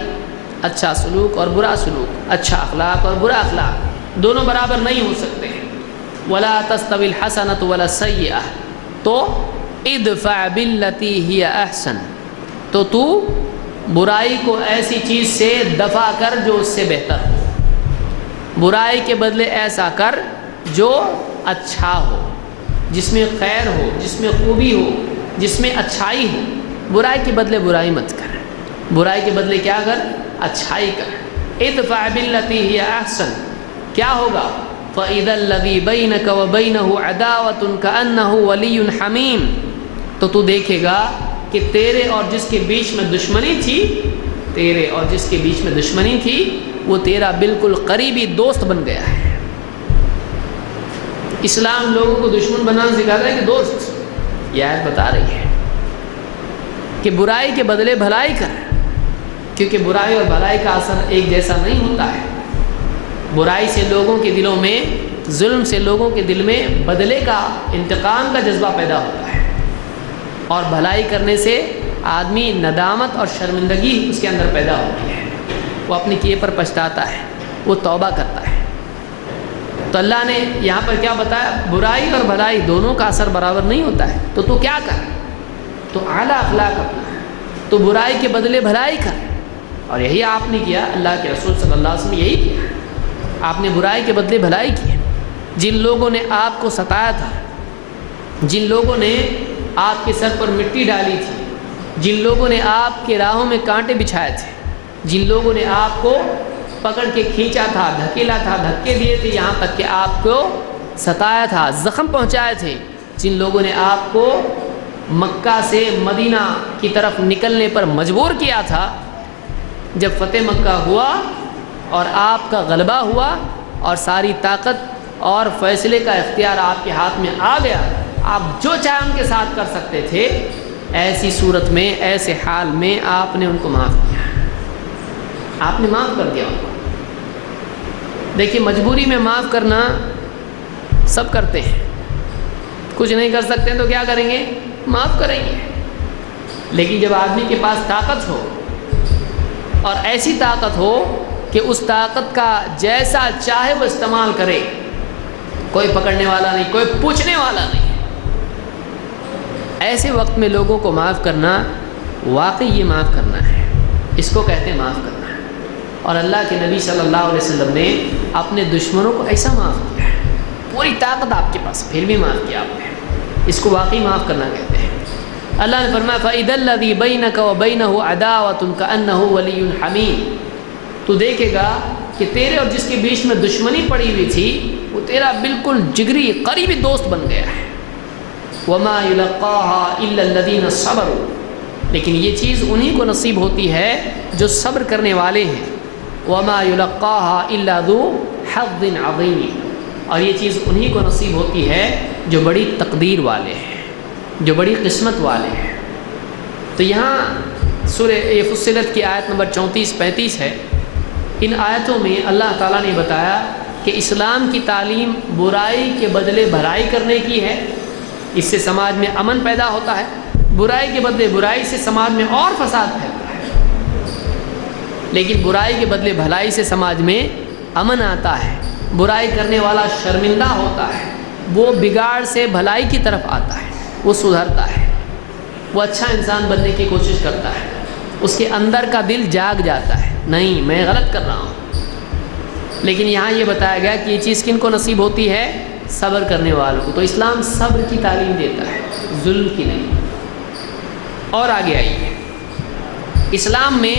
اچھا سلوک اور برا سلوک، اچھا اخلاق اور برا اخلاق دونوں برابر نہیں ہو سکتے ہیں۔ وَلَا تَسْتَوِي الْحَسَنَةُ وَلَا السَّيِّئَةُ، تو اِدْفَعْ بِالَّتِي هِيَ أَحْسَنُ، تو برائی کو ایسی چیز سے دفع کر جو اس سے بہتر ہو، برائی کے بدلے ایسا کر جو اچھا ہو، جس میں خیر ہو، جس میں خوبی ہو، جس میں اچھائی ہو۔ برائی کے بدلے برائی مت کر، برائی کے بدلے کیا کر؟ اچھائی کر۔ ادفع باللتی ہی احسن، کیا ہوگا؟ فَإِذَا الَّذِي بَيْنَكَ وَبَيْنَهُ عَدَاوَةٌ كَأَنَّهُ وَلِيٌّ حَمِيمٌ، تو دیکھے گا کہ تیرے اور جس کے بیچ میں دشمنی تھی، تیرے اور جس کے بیچ میں دشمنی تھی، وہ تیرا بالکل قریبی دوست بن گیا ہے۔ اسلام لوگوں کو دشمن بنانا سکھاتا ہے کہ دوست؟ یہ آیت بتا رہی ہے کہ برائی کے بدلے بھلائی کر، کیونکہ برائی اور بھلائی کا اثر ایک جیسا نہیں ہوتا ہے۔ برائی سے لوگوں کے دلوں میں، ظلم سے لوگوں کے دل میں بدلے کا، انتقام کا جذبہ پیدا ہوتا ہے، اور بھلائی کرنے سے آدمی ندامت اور شرمندگی اس کے اندر پیدا ہوتی ہے، وہ اپنے کیے پر پچھتاتا ہے، وہ توبہ کرتا ہے۔ تو اللہ نے یہاں پر کیا بتایا؟ برائی اور بھلائی دونوں کا اثر برابر نہیں ہوتا ہے، تو کیا کر؟ تو اعلیٰ اخلاق اپنا، تو برائی کے بدلے بھلائی کر، اور یہی آپ نے کیا۔ اللہ کے رسول صلی اللہ علیہ وسلم یہی کیا، آپ نے برائی کے بدلے بھلائی کی۔ جن لوگوں نے آپ کو ستایا تھا، جن لوگوں نے آپ کے سر پر مٹی ڈالی تھی، جن لوگوں نے آپ کے راہوں میں کانٹے بچھائے تھے، جن لوگوں نے آپ کو پکڑ کے کھینچا تھا، دھکیلا تھا، دھکے دیے تھے، یہاں تک کہ آپ کو ستایا تھا، زخم پہنچائے تھے، جن لوگوں نے آپ کو مکہ سے مدینہ کی طرف نکلنے پر مجبور کیا تھا، جب فتح مکہ ہوا اور آپ کا غلبہ ہوا اور ساری طاقت اور فیصلے کا اختیار آپ کے ہاتھ میں آ گیا، آپ جو چاہے ان کے ساتھ کر سکتے تھے، ایسی صورت میں، ایسے حال میں آپ نے ان کو معاف کیا، آپ نے معاف کر دیا ان کو۔ دیکھیے، مجبوری میں معاف کرنا سب کرتے ہیں، کچھ نہیں کر سکتے ہیں تو کیا کریں گے؟ معاف کریں گے۔ لیکن جب آدمی کے پاس طاقت ہو، اور ایسی طاقت ہو کہ اس طاقت کا جیسا چاہے وہ استعمال کرے، کوئی پکڑنے والا نہیں، کوئی پوچھنے والا نہیں، ایسے وقت میں لوگوں کو معاف کرنا، واقعی یہ معاف کرنا ہے، اس کو کہتے ہیں معاف کرنا۔ اور اللہ کے نبی صلی اللہ علیہ وسلم نے اپنے دشمنوں کو ایسا معاف کیا ہے، پوری طاقت آپ کے پاس، پھر بھی معاف کیا آپ نے، اس کو واقعی معاف کرنا کہتے ہیں۔ اللہ نے فرمایا فَإِذَا الَّذِي بَيْنَكَ وَبَيْنَهُ عَدَاوَةٌ كَأَنَّهُ وَلِيٌّ حَمِيمٌ، تو دیکھے گا کہ تیرے اور جس کے بیچ میں دشمنی پڑی ہوئی تھی، وہ تیرا بالکل جگری قریبی دوست بن گیا ہے۔ وَمَا يُلَقَّاهَا إِلَّا الَّذِينَ صَبَرُوا، لیکن یہ چیز انہی کو نصیب ہوتی ہے جو صبر کرنے والے ہیں۔ وَمَا يُلَقَّاهَا إِلَّا ذُو حَظٍّ عَظِيمٍ، اور یہ چیز انہی کو نصیب ہوتی ہے جو بڑی تقدیر والے ہیں، جو بڑی قسمت والے ہیں۔ تو یہاں سورہ فصلت کی آیت نمبر 34-35 ہے۔ ان آیتوں میں اللہ تعالیٰ نے بتایا کہ اسلام کی تعلیم برائی کے بدلے بھلائی کرنے کی ہے، اس سے سماج میں امن پیدا ہوتا ہے۔ برائی کے بدلے برائی سے سماج میں اور فساد پھیلتا ہے، لیکن برائی کے بدلے بھلائی سے سماج میں امن آتا ہے، برائی کرنے والا شرمندہ ہوتا ہے، وہ بگاڑ سے بھلائی کی طرف آتا ہے، وہ سدھرتا ہے، وہ اچھا انسان بننے کی کوشش کرتا ہے، اس کے اندر کا دل جاگ جاتا ہے، نہیں میں غلط کر رہا ہوں۔ لیکن یہاں یہ بتایا گیا کہ یہ چیز کن کو نصیب ہوتی ہے؟ صبر کرنے والوں کو۔ تو اسلام صبر کی تعلیم دیتا ہے، ظلم کی نہیں۔ اور آگے آئیے، اسلام میں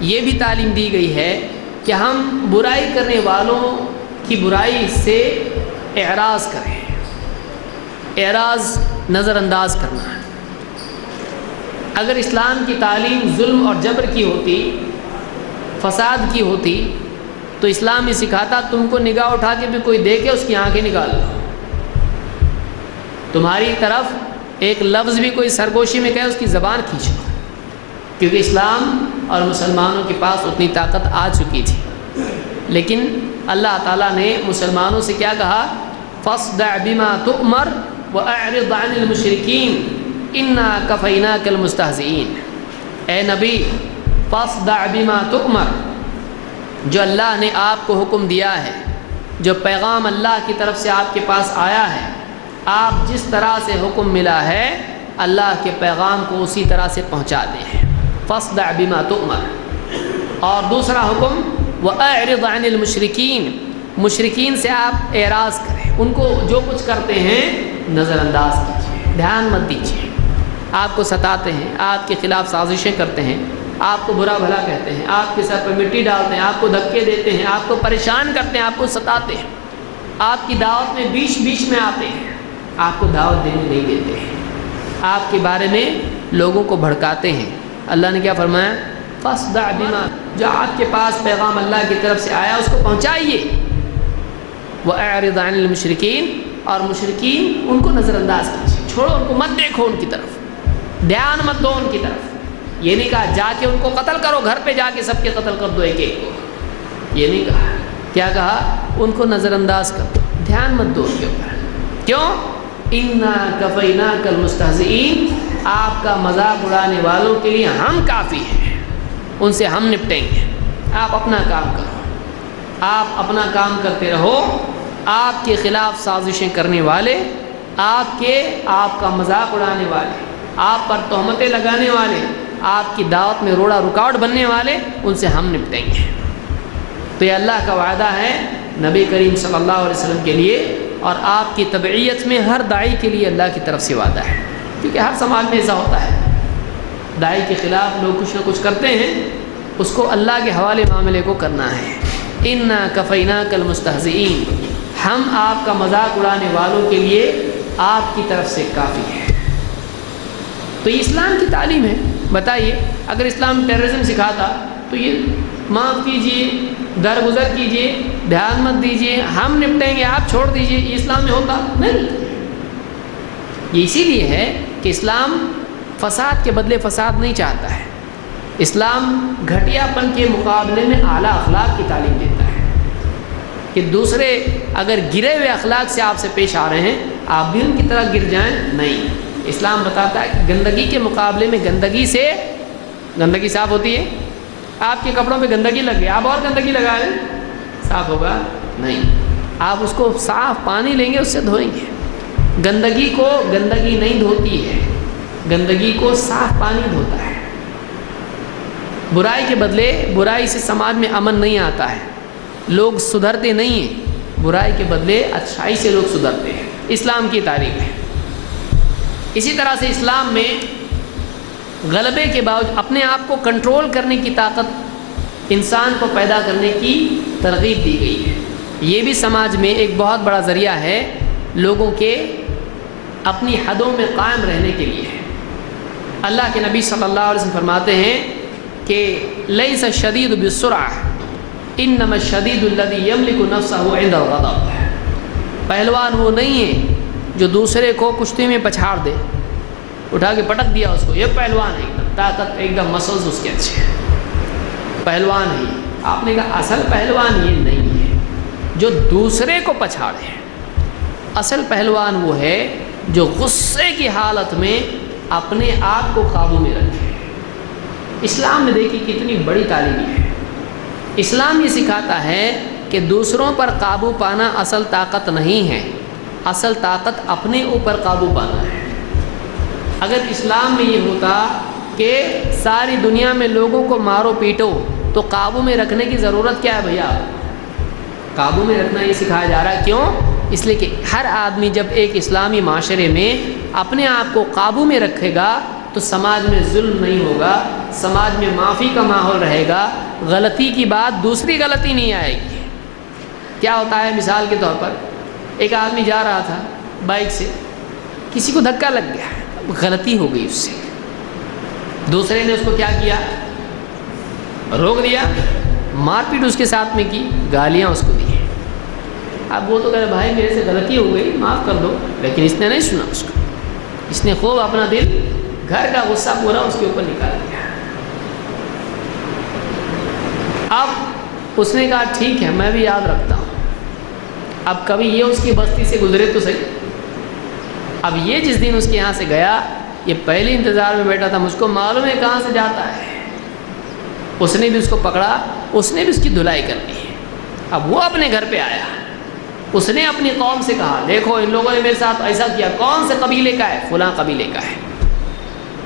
یہ بھی تعلیم دی گئی ہے کہ ہم برائی کرنے والوں کی برائی سے اعراض کریں۔ اعراض نظر انداز کرنا ہے۔ اگر اسلام کی تعلیم ظلم اور جبر کی ہوتی، فساد کی ہوتی، تو اسلام یہ سکھاتا تم کو نگاہ اٹھا کے بھی کوئی دیکھے اس کی آنکھیں نکال لو، تمہاری طرف ایک لفظ بھی کوئی سرگوشی میں کہے اس کی زبان کھینچ لو، کیونکہ اسلام اور مسلمانوں کے پاس اتنی طاقت آ چکی تھی۔ لیکن اللہ تعالیٰ نے مسلمانوں سے کیا کہا؟ فاصدع بما تؤمر واعرض عن المشرکین انا کفیناک المستہزئین۔ اے نبی، فاصدع بما تؤمر، جو اللہ نے آپ کو حکم دیا ہے، جو پیغام اللہ کی طرف سے آپ کے پاس آیا ہے، آپ جس طرح سے حکم ملا ہے اللہ کے پیغام کو اسی طرح سے پہنچا دیں۔ فاصدع بما تؤمر۔ اور دوسرا حکم واعرض عن المشرکین، مشرکین سے آپ اعراض کریں، ان کو جو کچھ کرتے ہیں نظر انداز کیجیے، دھیان مت دیجیے۔ آپ کو ستاتے ہیں، آپ کے خلاف سازشیں کرتے ہیں، آپ کو برا بھلا کہتے ہیں، آپ کے سر پر مٹی ڈالتے ہیں، آپ کو دھکے دیتے ہیں، آپ کو پریشان کرتے ہیں، آپ کو ستاتے ہیں، آپ کی دعوت میں بیچ بیچ میں آتے ہیں، آپ کو دعوت دینے نہیں دیتے ہیں، آپ کے بارے میں لوگوں کو بھڑکاتے ہیں۔ اللہ نے کیا فرمایا؟ فاصدع بما، جو آپ کے پاس پیغام اللہ کی طرف سے آیا اس کو پہنچائیے۔ وَأَعْرِضْ عَنِ الْمُشْرِكِينَ، اور مشرکین ان کو نظر انداز کیجیے، چھوڑو ان کو، مت دیکھو ان کی طرف، دھیان مت دو ان کی طرف۔ یہ نہیں کہا جا کے ان کو قتل کرو، گھر پہ جا کے سب کے قتل کر دو ایک ایک کو، یہ نہیں کہا۔ کیا کہا؟ ان کو نظر انداز کر دو، دھیان مت دو ان کے اوپر۔ کیوں؟ اِنَّا كَفَيْنَاكَ الْمُسْتَهْزِئِينَ، آپ کا مذاق اڑانے والوں کے لیے ہم کافی ہیں، ان سے ہم نپٹیں گے۔ آپ اپنا کام کرو، آپ اپنا کام کرتے رہو۔ آپ کے خلاف سازشیں کرنے والے، آپ کا مذاق اڑانے والے، آپ پر تہمتیں لگانے والے، آپ کی دعوت میں روڑا رکاوٹ بننے والے، ان سے ہم نپٹیں گے۔ تو یہ اللہ کا وعدہ ہے نبی کریم صلی اللہ علیہ وسلم کے لیے، اور آپ کی تبعیت میں ہر داعی کے لیے اللہ کی طرف سے وعدہ ہے، کیونکہ ہر سماج میں ایسا ہوتا ہے، داعی کے خلاف لوگ کچھ نہ کچھ کرتے ہیں، اس کو اللہ کے حوالے معاملے کو کرنا ہے۔ اِنَّا كَفَيْنَاكَ الْمُسْتَهْزِئِينَ، ہم آپ کا مذاق اڑانے والوں کے لیے آپ کی طرف سے کافی ہے۔ تو یہ اسلام کی تعلیم ہے۔ بتائیے اگر اسلام ٹیررزم سکھاتا تو یہ معاف کیجئے، درگزر کیجئے، دھیان مت دیجئے، ہم نپٹیں گے، آپ چھوڑ دیجئے، یہ اسلام میں ہوتا نہیں۔ یہ اسی لیے ہے کہ اسلام فساد کے بدلے فساد نہیں چاہتا ہے، اسلام گھٹیا پن کے مقابلے میں اعلیٰ اخلاق کی تعلیم دیتا ہے، کہ دوسرے اگر گرے ہوئے اخلاق سے آپ سے پیش آ رہے ہیں، آپ بھی ان کی طرح گر جائیں، نہیں۔ اسلام بتاتا ہے کہ گندگی کے مقابلے میں گندگی صاف ہوتی ہے۔ آپ کے کپڑوں پہ گندگی لگ گئی، آپ اور گندگی لگا لیں، صاف ہوگا نہیں۔ آپ اس کو صاف پانی لیں گے، اس سے دھوئیں گے۔ گندگی کو گندگی نہیں دھوتی ہے، گندگی کو صاف پانی دھوتا ہے۔ برائی کے بدلے برائی سے سماج میں امن نہیں آتا ہے، لوگ سدھرتے نہیں ہیں، برائی کے بدلے اچھائی سے لوگ سدھرتے ہیں۔ اسلام کی تعلیم ہے۔ اسی طرح سے اسلام میں غلبے کے باوجود اپنے آپ کو کنٹرول کرنے کی طاقت انسان کو پیدا کرنے کی ترغیب دی گئی ہے۔ یہ بھی سماج میں ایک بہت بڑا ذریعہ ہے لوگوں کے اپنی حدوں میں قائم رہنے کے لیے ہے۔ اللہ کے نبی صلی اللہ علیہ وسلم فرماتے ہیں کہ لیس الشدید بالسرعہ انما الشدید الذی یملک نفسہ عند الغضب، پہلوان وہ نہیں ہے جو دوسرے کو کشتی میں پچھاڑ دے، اٹھا کے پٹک دیا اس کو، یہ پہلوان ہے، ایک دم طاقت، ایک دم مسلز اس کے اچھے ہیں، پہلوان ہے۔ آپ نے کہا اصل پہلوان یہ نہیں ہے جو دوسرے کو پچھاڑے، اصل پہلوان وہ ہے جو غصے کی حالت میں اپنے آپ کو قابو میں رکھے۔ اسلام نے دیکھی کتنی بڑی تعلیم ہے۔ اسلام یہ سکھاتا ہے کہ دوسروں پر قابو پانا اصل طاقت نہیں ہے، اصل طاقت اپنے اوپر قابو پانا ہے۔ اگر اسلام میں یہ ہوتا کہ ساری دنیا میں لوگوں کو مارو پیٹو تو قابو میں رکھنے کی ضرورت کیا ہے بھیا؟ قابو میں رکھنا یہ سکھایا جا رہا ہے۔ کیوں؟ اس لیے کہ ہر آدمی جب ایک اسلامی معاشرے میں اپنے آپ کو قابو میں رکھے گا تو سماج میں ظلم نہیں ہوگا، سماج میں معافی کا ماحول رہے گا، غلطی کی بات دوسری غلطی نہیں آئے گی۔ کیا ہوتا ہے مثال کے طور پر ایک آدمی جا رہا تھا بائک سے، کسی کو دھکا لگ گیا، غلطی ہو گئی اس سے، دوسرے نے اس کو کیا کیا؟ روک دیا، مار پیٹ اس کے ساتھ میں کی، گالیاں اس کو دی۔ اب وہ تو کہہ رہے بھائی میرے سے غلطی ہو گئی معاف کر دو، لیکن اس نے نہیں سنا اس کو، اس نے خوب اپنا دل، گھر کا غصہ پورا اس کے اوپر نکال دیا۔ اب اس نے کہا ٹھیک ہے میں بھی یاد رکھتا ہوں، اب کبھی یہ اس کی بستی سے گزرے تو صحیح۔ اب یہ جس دن اس کے یہاں سے گیا، یہ پہلے انتظار میں بیٹھا تھا، مجھ کو معلوم ہے کہاں سے جاتا ہے، اس نے بھی اس کو پکڑا، اس نے بھی اس کی دھلائی کر دی۔ اب وہ اپنے گھر پہ آیا، اس نے اپنی قوم سے کہا دیکھو ان لوگوں نے میرے ساتھ ایسا کیا، کون سے قبیلے کا ہے؟ فلاں قبیلے کا ہے۔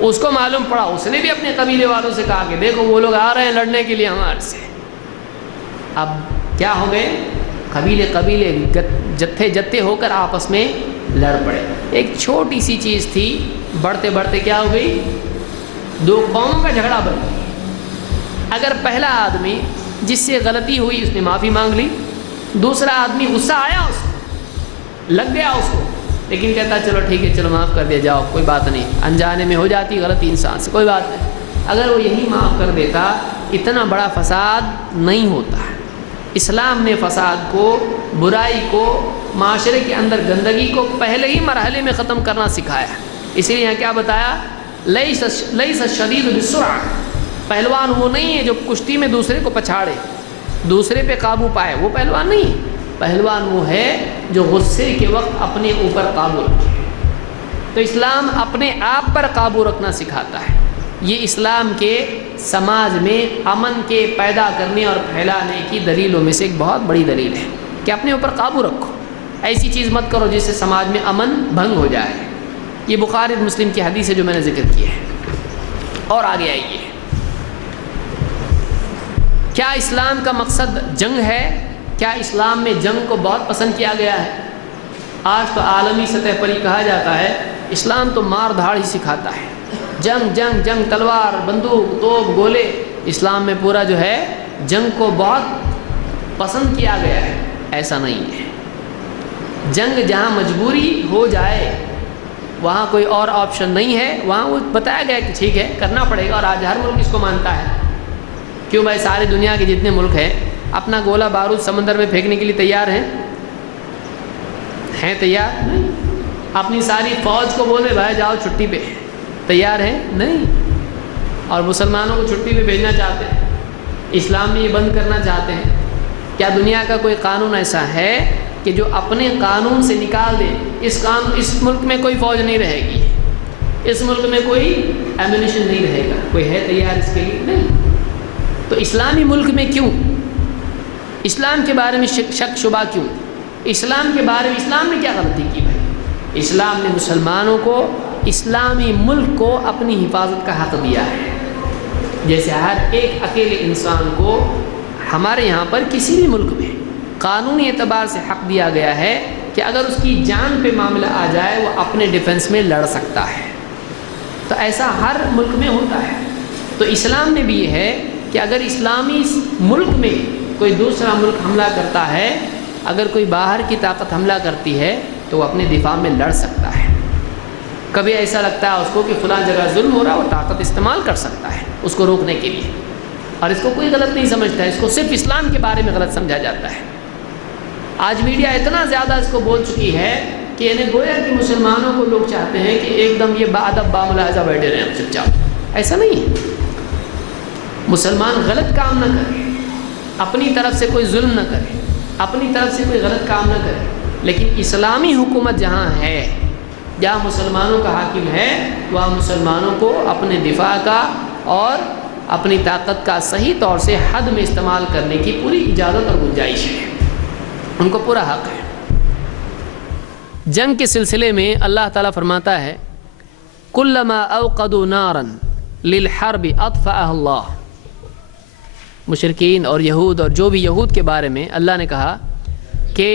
اس کو معلوم پڑا، اس نے بھی اپنے قبیلے والوں سے کہا کہ دیکھو وہ لوگ آ رہے ہیں لڑنے کے لیے ہمارے سے۔ اب کیا ہو گئے؟ قبیلے جتھے جتھے ہو کر آپس میں لڑ پڑے۔ ایک چھوٹی سی چیز تھی، بڑھتے بڑھتے کیا ہو گئی؟ دو قوموں کا جھگڑا بن گیا۔ اگر پہلا آدمی جس سے غلطی ہوئی اس نے معافی مانگ لی، دوسرا آدمی غصہ آیا اس کو، لگ گیا اس کو، لیکن کہتا چلو ٹھیک ہے چلو معاف کر دیا جاؤ کوئی بات نہیں، انجانے میں ہو جاتی غلطی انسان سے، کوئی بات نہیں۔ اگر وہ یہی معاف کر دیتا اتنا بڑا فساد نہیں ہوتا۔ اسلام نے فساد کو برائی کو، معاشرے کے اندر گندگی کو پہلے ہی مرحلے میں ختم کرنا سکھایا. اسی لیے یہاں کیا بتایا؟ لیس الشدید بالسرعہ. پہلوان وہ نہیں ہے جو کشتی میں دوسرے کو پچھاڑے، دوسرے پہ قابو پائے، وہ پہلوان نہیں. پہلوان وہ ہے جو غصے کے وقت اپنے اوپر قابو رکھے. تو اسلام اپنے آپ پر قابو رکھنا سکھاتا ہے. یہ اسلام کے سماج میں امن کے پیدا کرنے اور پھیلانے کی دلیلوں میں سے ایک بہت بڑی دلیل ہے کہ اپنے اوپر قابو رکھو. ایسی چیز مت کرو جس سے سماج میں امن بھنگ ہو جائے. یہ بخاری اور مسلم کی حدیث ہے جو میں نے ذکر کی ہے. اور آگے آئیے، کیا اسلام کا مقصد جنگ ہے؟ کیا اسلام میں جنگ کو بہت پسند کیا گیا ہے؟ آج تو عالمی سطح پر ہی کہا جاتا ہے اسلام تو مار دھاڑ ہی سکھاتا ہے. جنگ جنگ جنگ، تلوار، بندوق، توپ، گولے. اسلام میں پورا جو ہے جنگ کو بہت پسند کیا گیا ہے. ایسا نہیں ہے. جنگ جہاں مجبوری ہو جائے، وہاں کوئی اور آپشن نہیں ہے، وہاں وہ بتایا گیا کہ ٹھیک ہے کرنا پڑے گا. اور آج ہر ملک اس کو مانتا ہے. کیوں بھائی؟ ساری دنیا کے جتنے ملک ہیں اپنا گولہ بارود سمندر میں پھینکنے کے لیے تیار ہیں تیار نہیں. اپنی ساری فوج کو بولے بھائی جاؤ چھٹی پہ، تیار ہیں نہیں. اور مسلمانوں کو چھٹی پہ بھیجنا چاہتے ہیں، اسلام میں یہ بند کرنا چاہتے ہیں. کیا دنیا کا کوئی قانون ایسا ہے کہ جو اپنے قانون سے نکال دے اس ملک میں کوئی فوج نہیں رہے گی، اس ملک میں کوئی ایمونیشن نہیں رہے گا؟ کوئی ہے تیار اس کے لیے؟ نہیں. تو اسلامی ملک میں کیوں؟ اسلام کے بارے میں شک شبہ کیوں؟ اسلام کے بارے میں اسلام نے کیا غلطی کی بھائی؟ اسلام نے مسلمانوں کو، اسلامی ملک کو اپنی حفاظت کا حق دیا ہے. جیسے ہر ایک اکیلے انسان کو ہمارے یہاں پر کسی بھی ملک میں قانونی اعتبار سے حق دیا گیا ہے کہ اگر اس کی جان پہ معاملہ آ جائے وہ اپنے ڈیفنس میں لڑ سکتا ہے. تو ایسا ہر ملک میں ہوتا ہے. تو اسلام میں بھی یہ ہے کہ اگر اسلامی ملک میں کوئی دوسرا ملک حملہ کرتا ہے، اگر کوئی باہر کی طاقت حملہ کرتی ہے تو وہ اپنے دفاع میں لڑ سکتا ہے. کبھی ایسا لگتا ہے اس کو کہ فلاں جگہ ظلم ہو رہا ہے، وہ طاقت استعمال کر سکتا ہے اس کو روکنے کے لیے. اور اس کو کوئی غلط نہیں سمجھتا ہے، اس کو صرف اسلام کے بارے میں غلط سمجھا جاتا ہے. آج میڈیا اتنا زیادہ اس کو بول چکی ہے کہ انہیں گویا کہ مسلمانوں کو لوگ چاہتے ہیں کہ ایک دم یہ باادب باملاحظہ بیٹھے رہیں چپ چاپ. ایسا نہیں ہے. مسلمان غلط کام نہ کرے، اپنی طرف سے کوئی ظلم نہ کرے، اپنی طرف سے کوئی غلط کام نہ کرے، لیکن اسلامی حکومت جہاں ہے، جہاں مسلمانوں کا حاکم ہے، وہاں مسلمانوں کو اپنے دفاع کا اور اپنی طاقت کا صحیح طور سے حد میں استعمال کرنے کی پوری اجازت اور گنجائش ہے. ان کو پورا حق ہے. جنگ کے سلسلے میں اللہ تعالیٰ فرماتا ہے کلما اوقدوا نارا للحرب اطفأها اللہ. مشرکین اور یہود اور جو بھی یہود کے بارے میں اللہ نے کہا کہ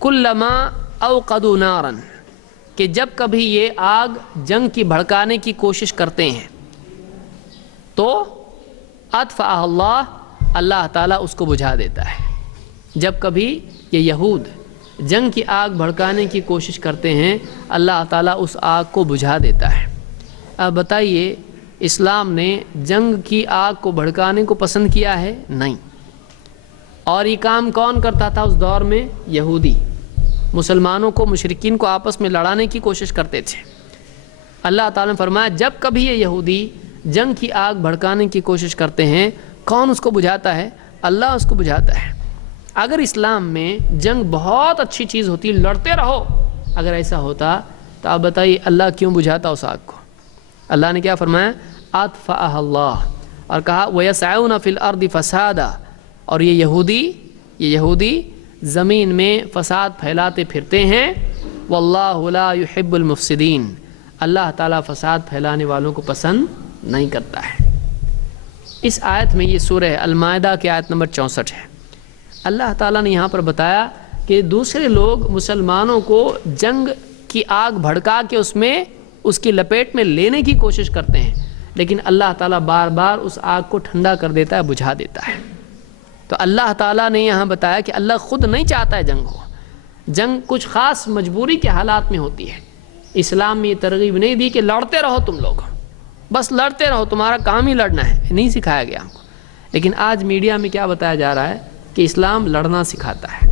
کلما اوقدوا نارا، کہ جب کبھی یہ آگ جنگ کی بھڑکانے کی کوشش کرتے ہیں تو اطفأها اللہ، اللہ تعالیٰ اس کو بجھا دیتا ہے. جب کبھی یہ یہود جنگ کی آگ بھڑکانے کی کوشش کرتے ہیں اللہ تعالیٰ اس آگ کو بجھا دیتا ہے. اب بتائیے اسلام نے جنگ کی آگ کو بھڑکانے کو پسند کیا ہے؟ نہیں. اور یہ کام کون کرتا تھا اس دور میں؟ یہودی. مسلمانوں کو، مشرکین کو آپس میں لڑانے کی کوشش کرتے تھے. اللہ تعالیٰ نے فرمایا جب کبھی یہ یہودی جنگ کی آگ بھڑکانے کی کوشش کرتے ہیں، کون اس کو بجھاتا ہے؟ اللہ اس کو بجھاتا ہے. اگر اسلام میں جنگ بہت اچھی چیز ہوتی، لڑتے رہو، اگر ایسا ہوتا تو آپ بتائیے اللہ کیوں بجھاتا اس آگ کو؟ اللہ نے کیا فرمایا؟ اطفأها اللہ. اور کہا وَيَسْعَوْنَ فِي الْأَرْضِ فَسَادًا. اور یہ یہودی زمین میں فساد پھیلاتے پھرتے ہیں. وَاللَّهُ لَا يُحِبُّ الْمُفْسِدِينَ. اللہ تعالیٰ فساد پھیلانے والوں کو پسند نہیں کرتا ہے. اس آیت میں، یہ سورہ المائدہ کی آیت نمبر 64 ہے، اللہ تعالیٰ نے یہاں پر بتایا کہ دوسرے لوگ مسلمانوں کو جنگ کی آگ بھڑکا کے اس کی لپیٹ میں لینے کی کوشش کرتے ہیں، لیکن اللہ تعالیٰ بار بار اس آگ کو ٹھنڈا کر دیتا ہے، بجھا دیتا ہے. تو اللہ تعالیٰ نے یہاں بتایا کہ اللہ خود نہیں چاہتا ہے جنگ ہو. جنگ کچھ خاص مجبوری کے حالات میں ہوتی ہے. اسلام میں یہ ترغیب نہیں دی کہ لڑتے رہو تم لوگ، بس لڑتے رہو، تمہارا کام ہی لڑنا ہے، نہیں سکھایا گیا ہم کو. لیکن آج میڈیا میں کیا بتایا جا رہا ہے کہ اسلام لڑنا سکھاتا ہے.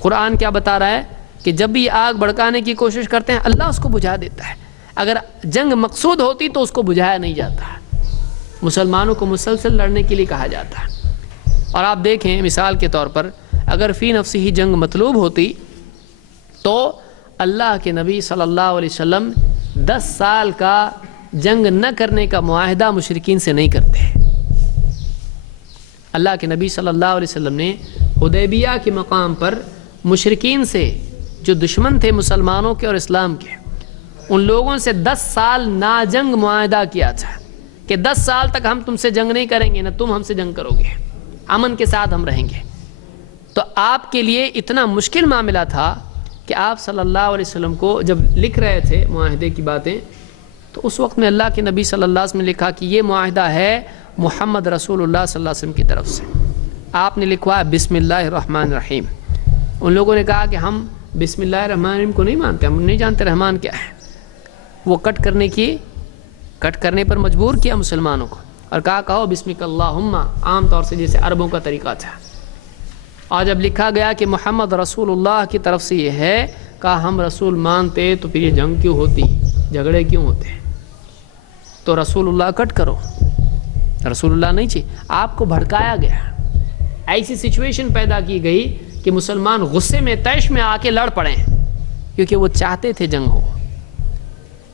قرآن کیا بتا رہا ہے کہ جب بھی آگ بھڑکانے کی کوشش کرتے ہیں اللہ اس کو بجھا دیتا ہے. اگر جنگ مقصود ہوتی تو اس کو بجھایا نہیں جاتا. مسلمانوں کو مسلسل لڑنے کے لیے کہا جاتا ہے. اور آپ دیکھیں مثال کے طور پر اگر فی نفسی ہی جنگ مطلوب ہوتی تو اللہ کے نبی صلی اللہ علیہ وسلم 10 سال کا جنگ نہ کرنے کا معاہدہ مشرکین سے نہیں کرتے. اللہ کے نبی صلی اللہ علیہ وسلم نے حدیبیہ کے مقام پر مشرکین سے جو دشمن تھے مسلمانوں کے اور اسلام کے ان لوگوں سے 10 سال ناجنگ معاہدہ کیا تھا کہ 10 سال تک ہم تم سے جنگ نہیں کریں گے نہ تم ہم سے جنگ کرو گے, امن کے ساتھ ہم رہیں گے. تو آپ کے لیے اتنا مشکل معاملہ تھا کہ آپ صلی اللہ علیہ وسلم کو جب لکھ رہے تھے معاہدے کی باتیں تو اس وقت میں اللہ کے نبی صلی اللہ علیہ وسلم نے لکھا کہ یہ معاہدہ ہے محمد رسول اللہ صلی اللہ علیہ وسلم کی طرف سے. آپ نے لکھوا بسم اللہ الرحمن الرحیم. ان لوگوں نے کہا کہ ہم بسم اللہ الرحمن الرحیم کو نہیں مانتے, ہم نہیں جانتے رحمان کیا ہے. وہ کٹ کرنے پر مجبور کیا مسلمانوں کو اور کہا کہو بسمک اللہم, عام طور سے جیسے عربوں کا طریقہ تھا. اور جب لکھا گیا کہ محمد رسول اللہ کی طرف سے یہ ہے, کہا ہم رسول مانتے تو پھر یہ جنگ کیوں ہوتی, جھگڑے کیوں ہوتے. تو رسول اللہ کٹ کرو, رسول اللہ نہیں چاہیے. آپ کو بھڑکایا گیا, ایسی سچویشن پیدا کی گئی کہ مسلمان غصے میں طیش میں آ کے لڑ پڑے کیونکہ وہ چاہتے تھے جنگ ہو.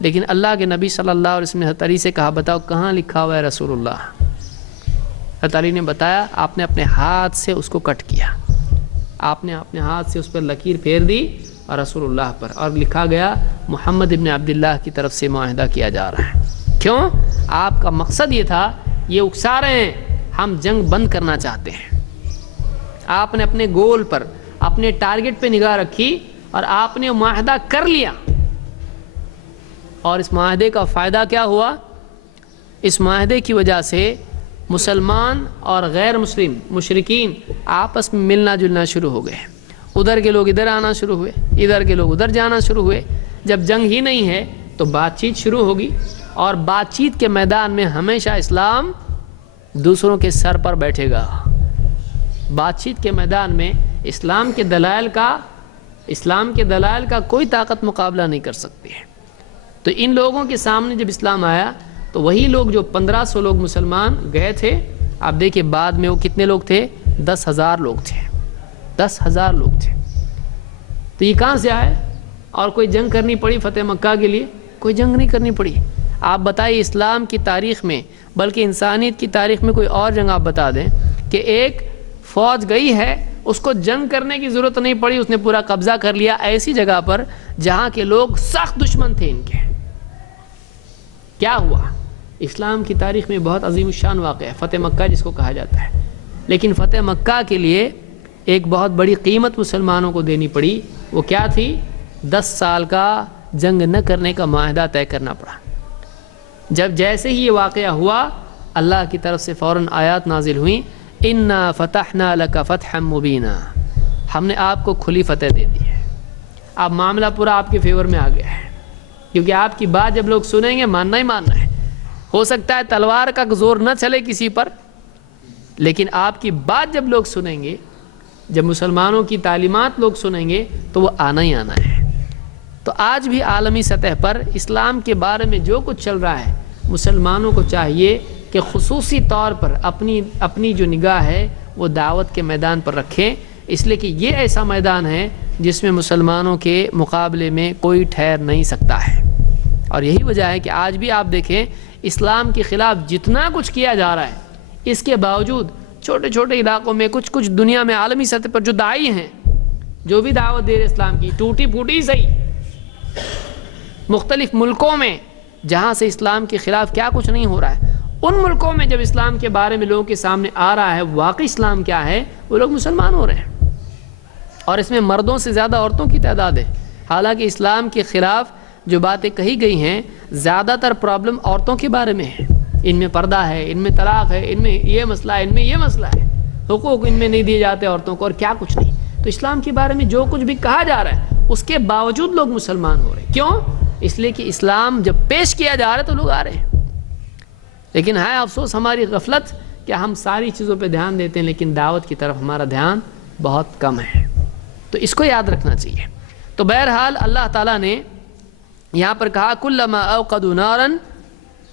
لیکن اللہ کے نبی صلی اللہ علیہ وسلم نے حضرت علی سے کہا بتاؤ کہاں لکھا ہوا ہے رسول اللہ. حضرت علی نے بتایا آپ نے اپنے ہاتھ سے اس کو کٹ کیا, آپ نے اپنے ہاتھ سے اس پر لکیر پھیر دی اور رسول اللہ پر, اور لکھا گیا محمد ابن عبداللہ کی طرف سے معاہدہ کیا جا رہا ہے. کیوں؟ آپ کا مقصد یہ تھا, یہ اکسا رہے ہیں ہم جنگ بند کرنا چاہتے ہیں. آپ نے اپنے گول پر اپنے ٹارگٹ پہ نگاہ رکھی اور آپ نے معاہدہ کر لیا. اور اس معاہدے کا فائدہ کیا ہوا؟ اس معاہدے کی وجہ سے مسلمان اور غیر مسلم مشرکین آپس میں ملنا جلنا شروع ہو گئے. ادھر کے لوگ ادھر آنا شروع ہوئے, ادھر کے لوگ ادھر جانا شروع ہوئے. جب جنگ ہی نہیں ہے تو بات چیت شروع ہوگی, اور بات چیت کے میدان میں ہمیشہ اسلام دوسروں کے سر پر بیٹھے گا. بات چیت کے میدان میں اسلام کے دلائل کا کوئی طاقت مقابلہ نہیں کر سکتی ہے. تو ان لوگوں کے سامنے جب اسلام آیا تو وہی لوگ جو 1500 لوگ مسلمان گئے تھے, آپ دیکھیں بعد میں وہ کتنے لوگ تھے, 10,000 لوگ تھے. 10,000 لوگ تھے. تو یہ کہاں سے آئے؟ اور کوئی جنگ کرنی پڑی فتح مکہ کے لیے؟ کوئی جنگ نہیں کرنی پڑی. آپ بتائیے اسلام کی تاریخ میں, بلکہ انسانیت کی تاریخ میں کوئی اور جنگ آپ بتا دیں کہ ایک فوج گئی ہے اس کو جنگ کرنے کی ضرورت نہیں پڑی, اس نے پورا قبضہ کر لیا ایسی جگہ پر جہاں کے لوگ سخت دشمن تھے ان کے. کیا ہوا؟ اسلام کی تاریخ میں بہت عظیم الشان واقعہ ہے فتح مکہ جس کو کہا جاتا ہے. لیکن فتح مکہ کے لیے ایک بہت بڑی قیمت مسلمانوں کو دینی پڑی. وہ کیا تھی؟ 10 سال کا جنگ نہ کرنے کا معاہدہ طے کرنا پڑا. جب جیسے ہی یہ واقعہ ہوا اللہ کی طرف سے فوراً آیات نازل ہوئیں, انا فتحنا لک فتحا مبینا, ہم نے آپ کو کھلی فتح دے دی ہے. اب معاملہ پورا آپ کے فیور میں آ گیا ہے, کیونکہ آپ کی بات جب لوگ سنیں گے ماننا ہی ماننا ہے. ہو سکتا ہے تلوار کا زور نہ چلے کسی پر, لیکن آپ کی بات جب لوگ سنیں گے, جب مسلمانوں کی تعلیمات لوگ سنیں گے تو وہ آنا ہی آنا ہے. تو آج بھی عالمی سطح پر اسلام کے بارے میں جو کچھ چل رہا ہے, مسلمانوں کو چاہیے کہ خصوصی طور پر اپنی جو نگاہ ہے وہ دعوت کے میدان پر رکھیں, اس لیے کہ یہ ایسا میدان ہے جس میں مسلمانوں کے مقابلے میں کوئی ٹھہر نہیں سکتا ہے. اور یہی وجہ ہے کہ آج بھی آپ دیکھیں اسلام کے خلاف جتنا کچھ کیا جا رہا ہے, اس کے باوجود چھوٹے چھوٹے علاقوں میں کچھ دنیا میں عالمی سطح پر جو داعی ہیں, جو بھی دعوت دے رہے اسلام کی, ٹوٹی پھوٹی صحیح, مختلف ملکوں میں جہاں سے اسلام کے خلاف کیا کچھ نہیں ہو رہا ہے, ان ملکوں میں جب اسلام کے بارے میں لوگوں کے سامنے آ رہا ہے واقعی اسلام کیا ہے, وہ لوگ مسلمان ہو رہے ہیں. اور اس میں مردوں سے زیادہ عورتوں کی تعداد ہے. حالانکہ اسلام کے خلاف جو باتیں کہی گئی ہیں زیادہ تر پرابلم عورتوں کے بارے میں ہے. ان میں پردہ ہے, ان میں طلاق ہے, ان میں یہ مسئلہ ہے, ان میں یہ مسئلہ ہے, حقوق ان میں نہیں دیے جاتے عورتوں کو, اور کیا کچھ نہیں. تو اسلام کے بارے میں جو کچھ بھی کہا جا رہا ہے اس کے باوجود لوگ مسلمان ہو رہے ہیں. کیوں؟ اس لیے کہ اسلام جب پیش کیا جا رہا ہے تو لوگ آ رہے ہیں. لیکن ہے افسوس ہماری غفلت کہ ہم ساری چیزوں پہ دھیان دیتے ہیں لیکن دعوت کی طرف ہمارا دھیان بہت کم ہے. تو اس کو یاد رکھنا چاہیے۔ تو بہرحال اللہ تعالیٰ نے یہاں پر کہا کلما اوقدوا نارا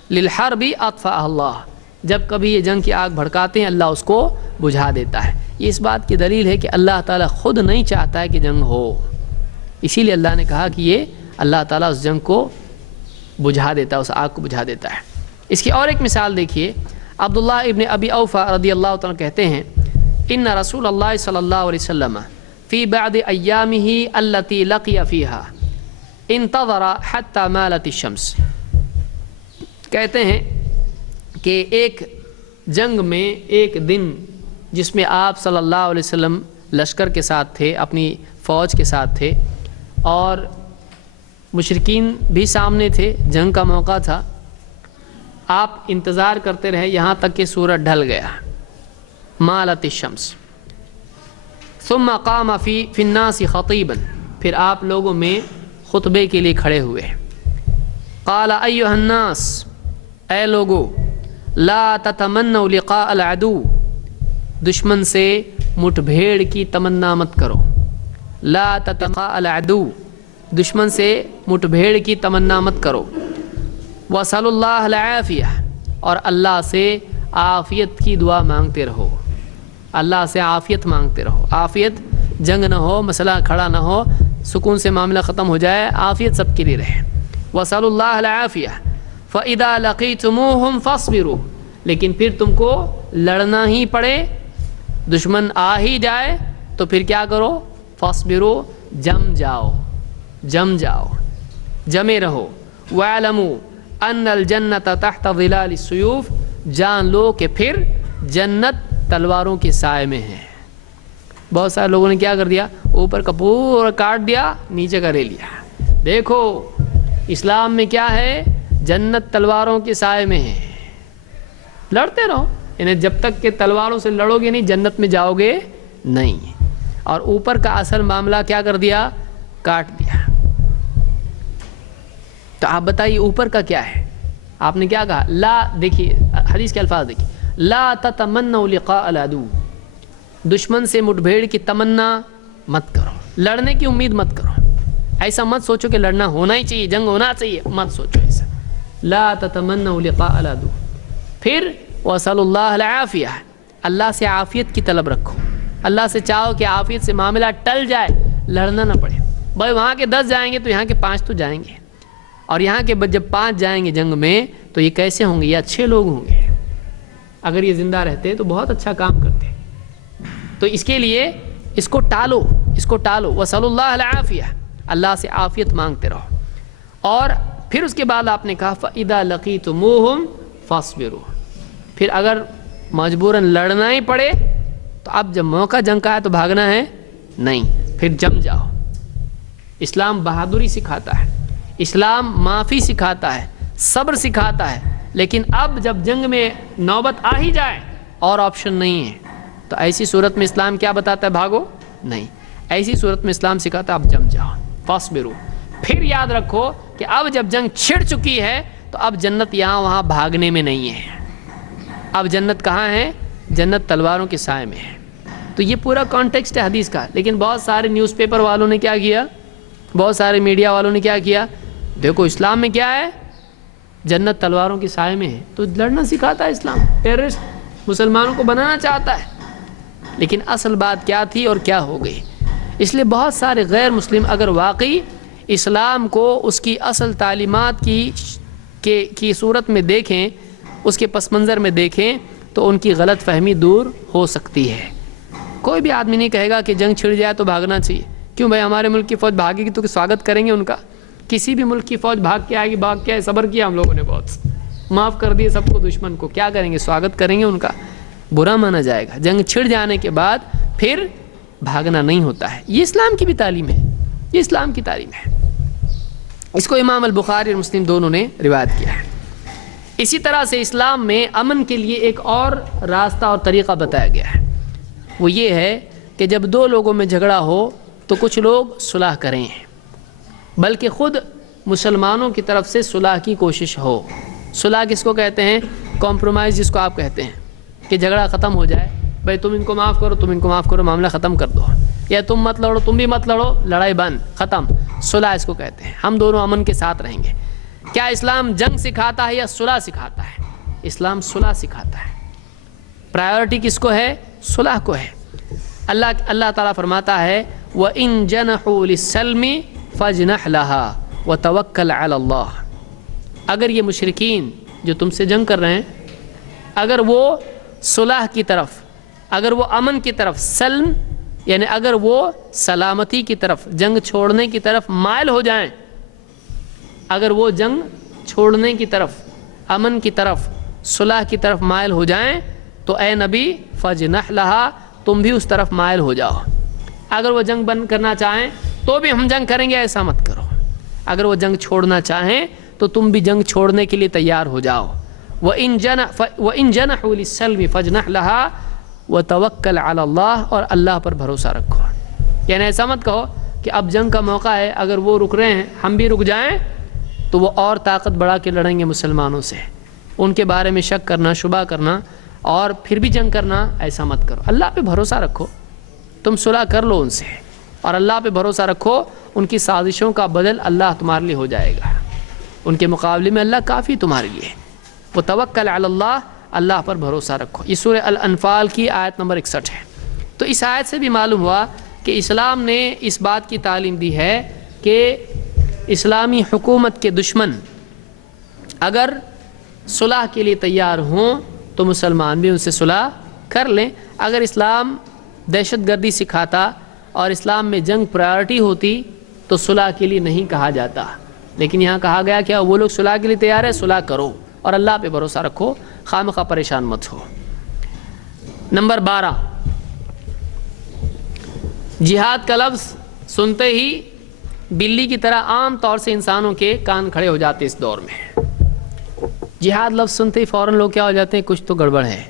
للحرب اطفأها اللہ، جب کبھی یہ جنگ کی آگ بھڑکاتے ہیں اللہ اس کو بجھا دیتا ہے۔ یہ اس بات کی دلیل ہے کہ اللہ تعالیٰ خود نہیں چاہتا ہے کہ جنگ ہو، اسی لیے اللہ نے کہا کہ یہ اللہ تعالیٰ اس جنگ کو بجھا دیتا ہے، اس آگ کو بجھا دیتا ہے۔ اس کی اور ایک مثال دیکھیے، عبداللہ ابن ابی اوفا رضی اللہ تعالیٰ کہتے ہیں ان رسول اللہ صلی اللہ علیہ وسلم فی بعض ایامہ التی لقی فیہا انتظر حتی مالت الشمس، کہتے ہیں کہ ایک جنگ میں ایک دن جس میں آپ صلی اللہ علیہ وسلم لشکر کے ساتھ تھے، اپنی فوج کے ساتھ تھے، اور مشرکین بھی سامنے تھے، جنگ کا موقع تھا، آپ انتظار کرتے رہے یہاں تک کہ سورج ڈھل گیا، مالت الشمس، ثم قام فی الناس خطیبا، پھر آپ لوگوں میں خطبے کے لیے کھڑے ہوئے، قال ایھا الناس، اے لوگو، لا تتمنوا لقاء العدو، دشمن سے مٹ بھیڑ کی تمنا مت کرو، لا تتقاء العدو، دشمن سے مٹ بھیڑ کی تمنا مت کرو، وصل اللہ العافیہ، اور اللہ سے عافیت کی دعا مانگتے رہو، اللہ سے عافیت مانگتے رہو، عافیت، جنگ نہ ہو، مسئلہ کھڑا نہ ہو، سکون سے معاملہ ختم ہو جائے، عافیت سب کے لیے رہے، وصل اللہ العافیہ، فَإِذَا لَقِيتُمُوهُمْ فَاصْبِرُوا، لیکن پھر تم کو لڑنا ہی پڑے، دشمن آ ہی جائے تو پھر کیا کرو، فَاصْبِرُوا، جم جاؤ، جمے رہو، وَاعْلَمُوا أَنَّ الْجَنَّةَ تَحْتَ ظِلَالِ السُّيُوفِ، جان لو کہ پھر جنت تلواروں کے سائے میں ہے۔ بہت سارے لوگوں نے کیا کر دیا، اوپر کا پورا کاٹ دیا، نیچے کا لے لیا۔ دیکھو اسلام میں کیا ہے، جنت تلواروں کے سائے میں ہے، لڑتے رہو، یعنی جب تک کہ تلواروں سے لڑو گے نہیں جنت میں جاؤ گے نہیں، اور اوپر کا اصل معاملہ کیا کر دیا، کاٹ دیا۔ تو آپ بتائیے اوپر کا کیا ہے، آپ نے کیا کہا، لا، دیکھیے حدیث کے الفاظ دیکھیے، لا تتمنوا لقاء العدو، دشمن سے مٹ بھیڑ کی تمنا مت کرو، لڑنے کی امید مت کرو، ایسا مت سوچو کہ لڑنا ہونا ہی چاہیے، جنگ ہونا چاہیے، مت سوچو ایسا، لا تتمنوا لقاء العدو۔ پھر وصل اللہ العافیہ، اللہ سے عافیت کی طلب رکھو، اللہ سے چاہو کہ عافیت سے معاملہ ٹل جائے، لڑنا نہ پڑے۔ بھائی وہاں کے 10 جائیں گے تو یہاں کے 5 تو جائیں گے، اور یہاں کے جب 5 جائیں گے جنگ میں تو یہ کیسے ہوں گے، یہ اچھے لوگ ہوں گے، اگر یہ زندہ رہتے تو بہت اچھا کام کرتے۔ تو اس کے لیے اس کو ٹالو، وصل اللہ العافیہ، اللہ سے عافیت مانگتے رہو۔ اور پھر اس کے بعد آپ نے کہا فَإِذَا لَقِيتُمُوهُمْ فَاصْبِرُوا، پھر اگر مجبوراً لڑنا ہی پڑے تو اب جب موقع جنگ کا ہے تو بھاگنا ہے نہیں، پھر جم جاؤ۔ اسلام بہادری سکھاتا ہے، اسلام معافی سکھاتا ہے، صبر سکھاتا ہے، لیکن اب جب جنگ میں نوبت آ ہی جائے اور آپشن نہیں ہے تو ایسی صورت میں اسلام کیا بتاتا ہے، بھاگو نہیں، ایسی صورت میں اسلام سکھاتا ہے اب جم جاؤ، فاصبروا۔ پھر یاد رکھو کہ اب جب جنگ چھڑ چکی ہے تو اب جنت یہاں وہاں بھاگنے میں نہیں ہے، اب جنت کہاں ہے، جنت تلواروں کے سائے میں ہے۔ تو یہ پورا کانٹیکسٹ ہے حدیث کا، لیکن بہت سارے نیوز پیپر والوں نے کیا کیا، بہت سارے میڈیا والوں نے کیا کیا، دیکھو اسلام میں کیا ہے، جنت تلواروں کے سائے میں ہے، تو لڑنا سکھاتا ہے اسلام، ٹیررسٹ مسلمانوں کو بنانا چاہتا ہے، لیکن اصل بات کیا تھی اور کیا ہو گئی۔ اس لیے بہت سارے غیر مسلم اگر واقعی اسلام کو اس کی اصل تعلیمات کی صورت میں دیکھیں، اس کے پس منظر میں دیکھیں، تو ان کی غلط فہمی دور ہو سکتی ہے۔ کوئی بھی آدمی نہیں کہے گا کہ جنگ چھڑ جائے تو بھاگنا چاہیے، کیوں بھائی ہمارے ملک کی فوج بھاگے گی تو سواگت کریں گے ان کا، کسی بھی ملک کی فوج بھاگ کے آئے گی، بھاگ کے آئے، صبر کیا ہم لوگوں نے، بہت معاف کر دیے سب کو، دشمن کو کیا کریں گے، سواگت کریں گے ان کا، برا مانا جائے گا۔ جنگ چھڑ جانے کے بعد پھر بھاگنا نہیں ہوتا ہے، یہ اسلام کی بھی تعلیم ہے، یہ اسلام کی تعلیم ہے۔ اس کو امام البخاری اور مسلم دونوں نے روایت کیا ہے۔ اسی طرح سے اسلام میں امن کے لیے ایک اور راستہ اور طریقہ بتایا گیا ہے، وہ یہ ہے کہ جب 2 لوگوں میں جھگڑا ہو تو کچھ لوگ صلح کریں، بلکہ خود مسلمانوں کی طرف سے صلح کی کوشش ہو۔ صلح کس کو کہتے ہیں، کمپرومائز جس کو آپ کہتے ہیں، کہ جھگڑا ختم ہو جائے، بھائی تم ان کو معاف کرو، تم ان کو معاف کرو، معاملہ ختم کر دو، یا تم مت لڑو تم بھی مت لڑو، لڑائی بند، ختم، صلح اس کو کہتے ہیں، ہم دونوں امن کے ساتھ رہیں گے۔ کیا اسلام جنگ سکھاتا ہے یا صلح سکھاتا ہے؟ اسلام صلح سکھاتا ہے۔ پرائیورٹی کس کو ہے؟ صلح کو ہے۔ اللہ تعالیٰ فرماتا ہے وَإِن جَنَحُوا لِلسَّلْمِ فَاجْنَحْ لَهَا وَتَوَكَّلْ عَلَى اللَّهِ، اگر یہ مشرکین جو تم سے جنگ کر رہے ہیں، اگر وہ صلح کی طرف، اگر وہ امن کی طرف، سلم یعنی اگر وہ سلامتی کی طرف، جنگ چھوڑنے کی طرف مائل ہو جائیں، اگر وہ جنگ چھوڑنے کی طرف، امن کی طرف، صلح کی طرف مائل ہو جائیں تو اے نبی فَاجْنَحْ لَهَا، تم بھی اس طرف مائل ہو جاؤ۔ اگر وہ جنگ بند کرنا چاہیں تو بھی ہم جنگ کریں گے، ایسا مت کرو۔ اگر وہ جنگ چھوڑنا چاہیں تو تم بھی جنگ چھوڑنے کے لیے تیار ہو جاؤ۔ وَإِن جَنَحُوا لِلسَّلْمِ فَاجْنَحْ لَهَا وَتَوَكَّلْ عَلَى اللَّهِ، اور اللہ پر بھروسہ رکھو۔ یعنی ایسا مت کہو کہ اب جنگ کا موقع ہے، اگر وہ رک رہے ہیں ہم بھی رک جائیں تو وہ اور طاقت بڑھا کے لڑیں گے مسلمانوں سے، ان کے بارے میں شک کرنا، شبہ کرنا اور پھر بھی جنگ کرنا، ایسا مت کرو۔ اللہ پہ بھروسہ رکھو، تم صلح کر لو ان سے، اور اللہ پہ بھروسہ رکھو، ان کی سازشوں کا بدل اللہ تمہارے لیے ہو جائے گا، ان کے مقابلے میں اللہ کافی تمہارے لیے۔ وَتَوَكَّلْ عَلَى اللَّهِ، اللہ پر بھروسہ رکھو۔ یہ سورہ الانفال کی آیت نمبر 61 ہے۔ تو اس آیت سے بھی معلوم ہوا کہ اسلام نے اس بات کی تعلیم دی ہے کہ اسلامی حکومت کے دشمن اگر صلح کے لیے تیار ہوں تو مسلمان بھی ان سے صلح کر لیں۔ اگر اسلام دہشت گردی سکھاتا اور اسلام میں جنگ پرائیورٹی ہوتی تو صلح کے لیے نہیں کہا جاتا، لیکن یہاں کہا گیا کہ وہ لوگ صلح کے لیے تیار ہے، صلح کرو اور اللہ پہ بھروسہ رکھو، خواہ پریشان مت ہو۔ نمبر 12، جہاد کا لفظ سنتے ہی بلی کی طرح عام طور سے انسانوں کے کان کھڑے ہو جاتے اس دور میں۔ جہاد لفظ سنتے ہی فوراً لوگ کیا ہو جاتے ہیں، کچھ تو گڑبڑ ہے۔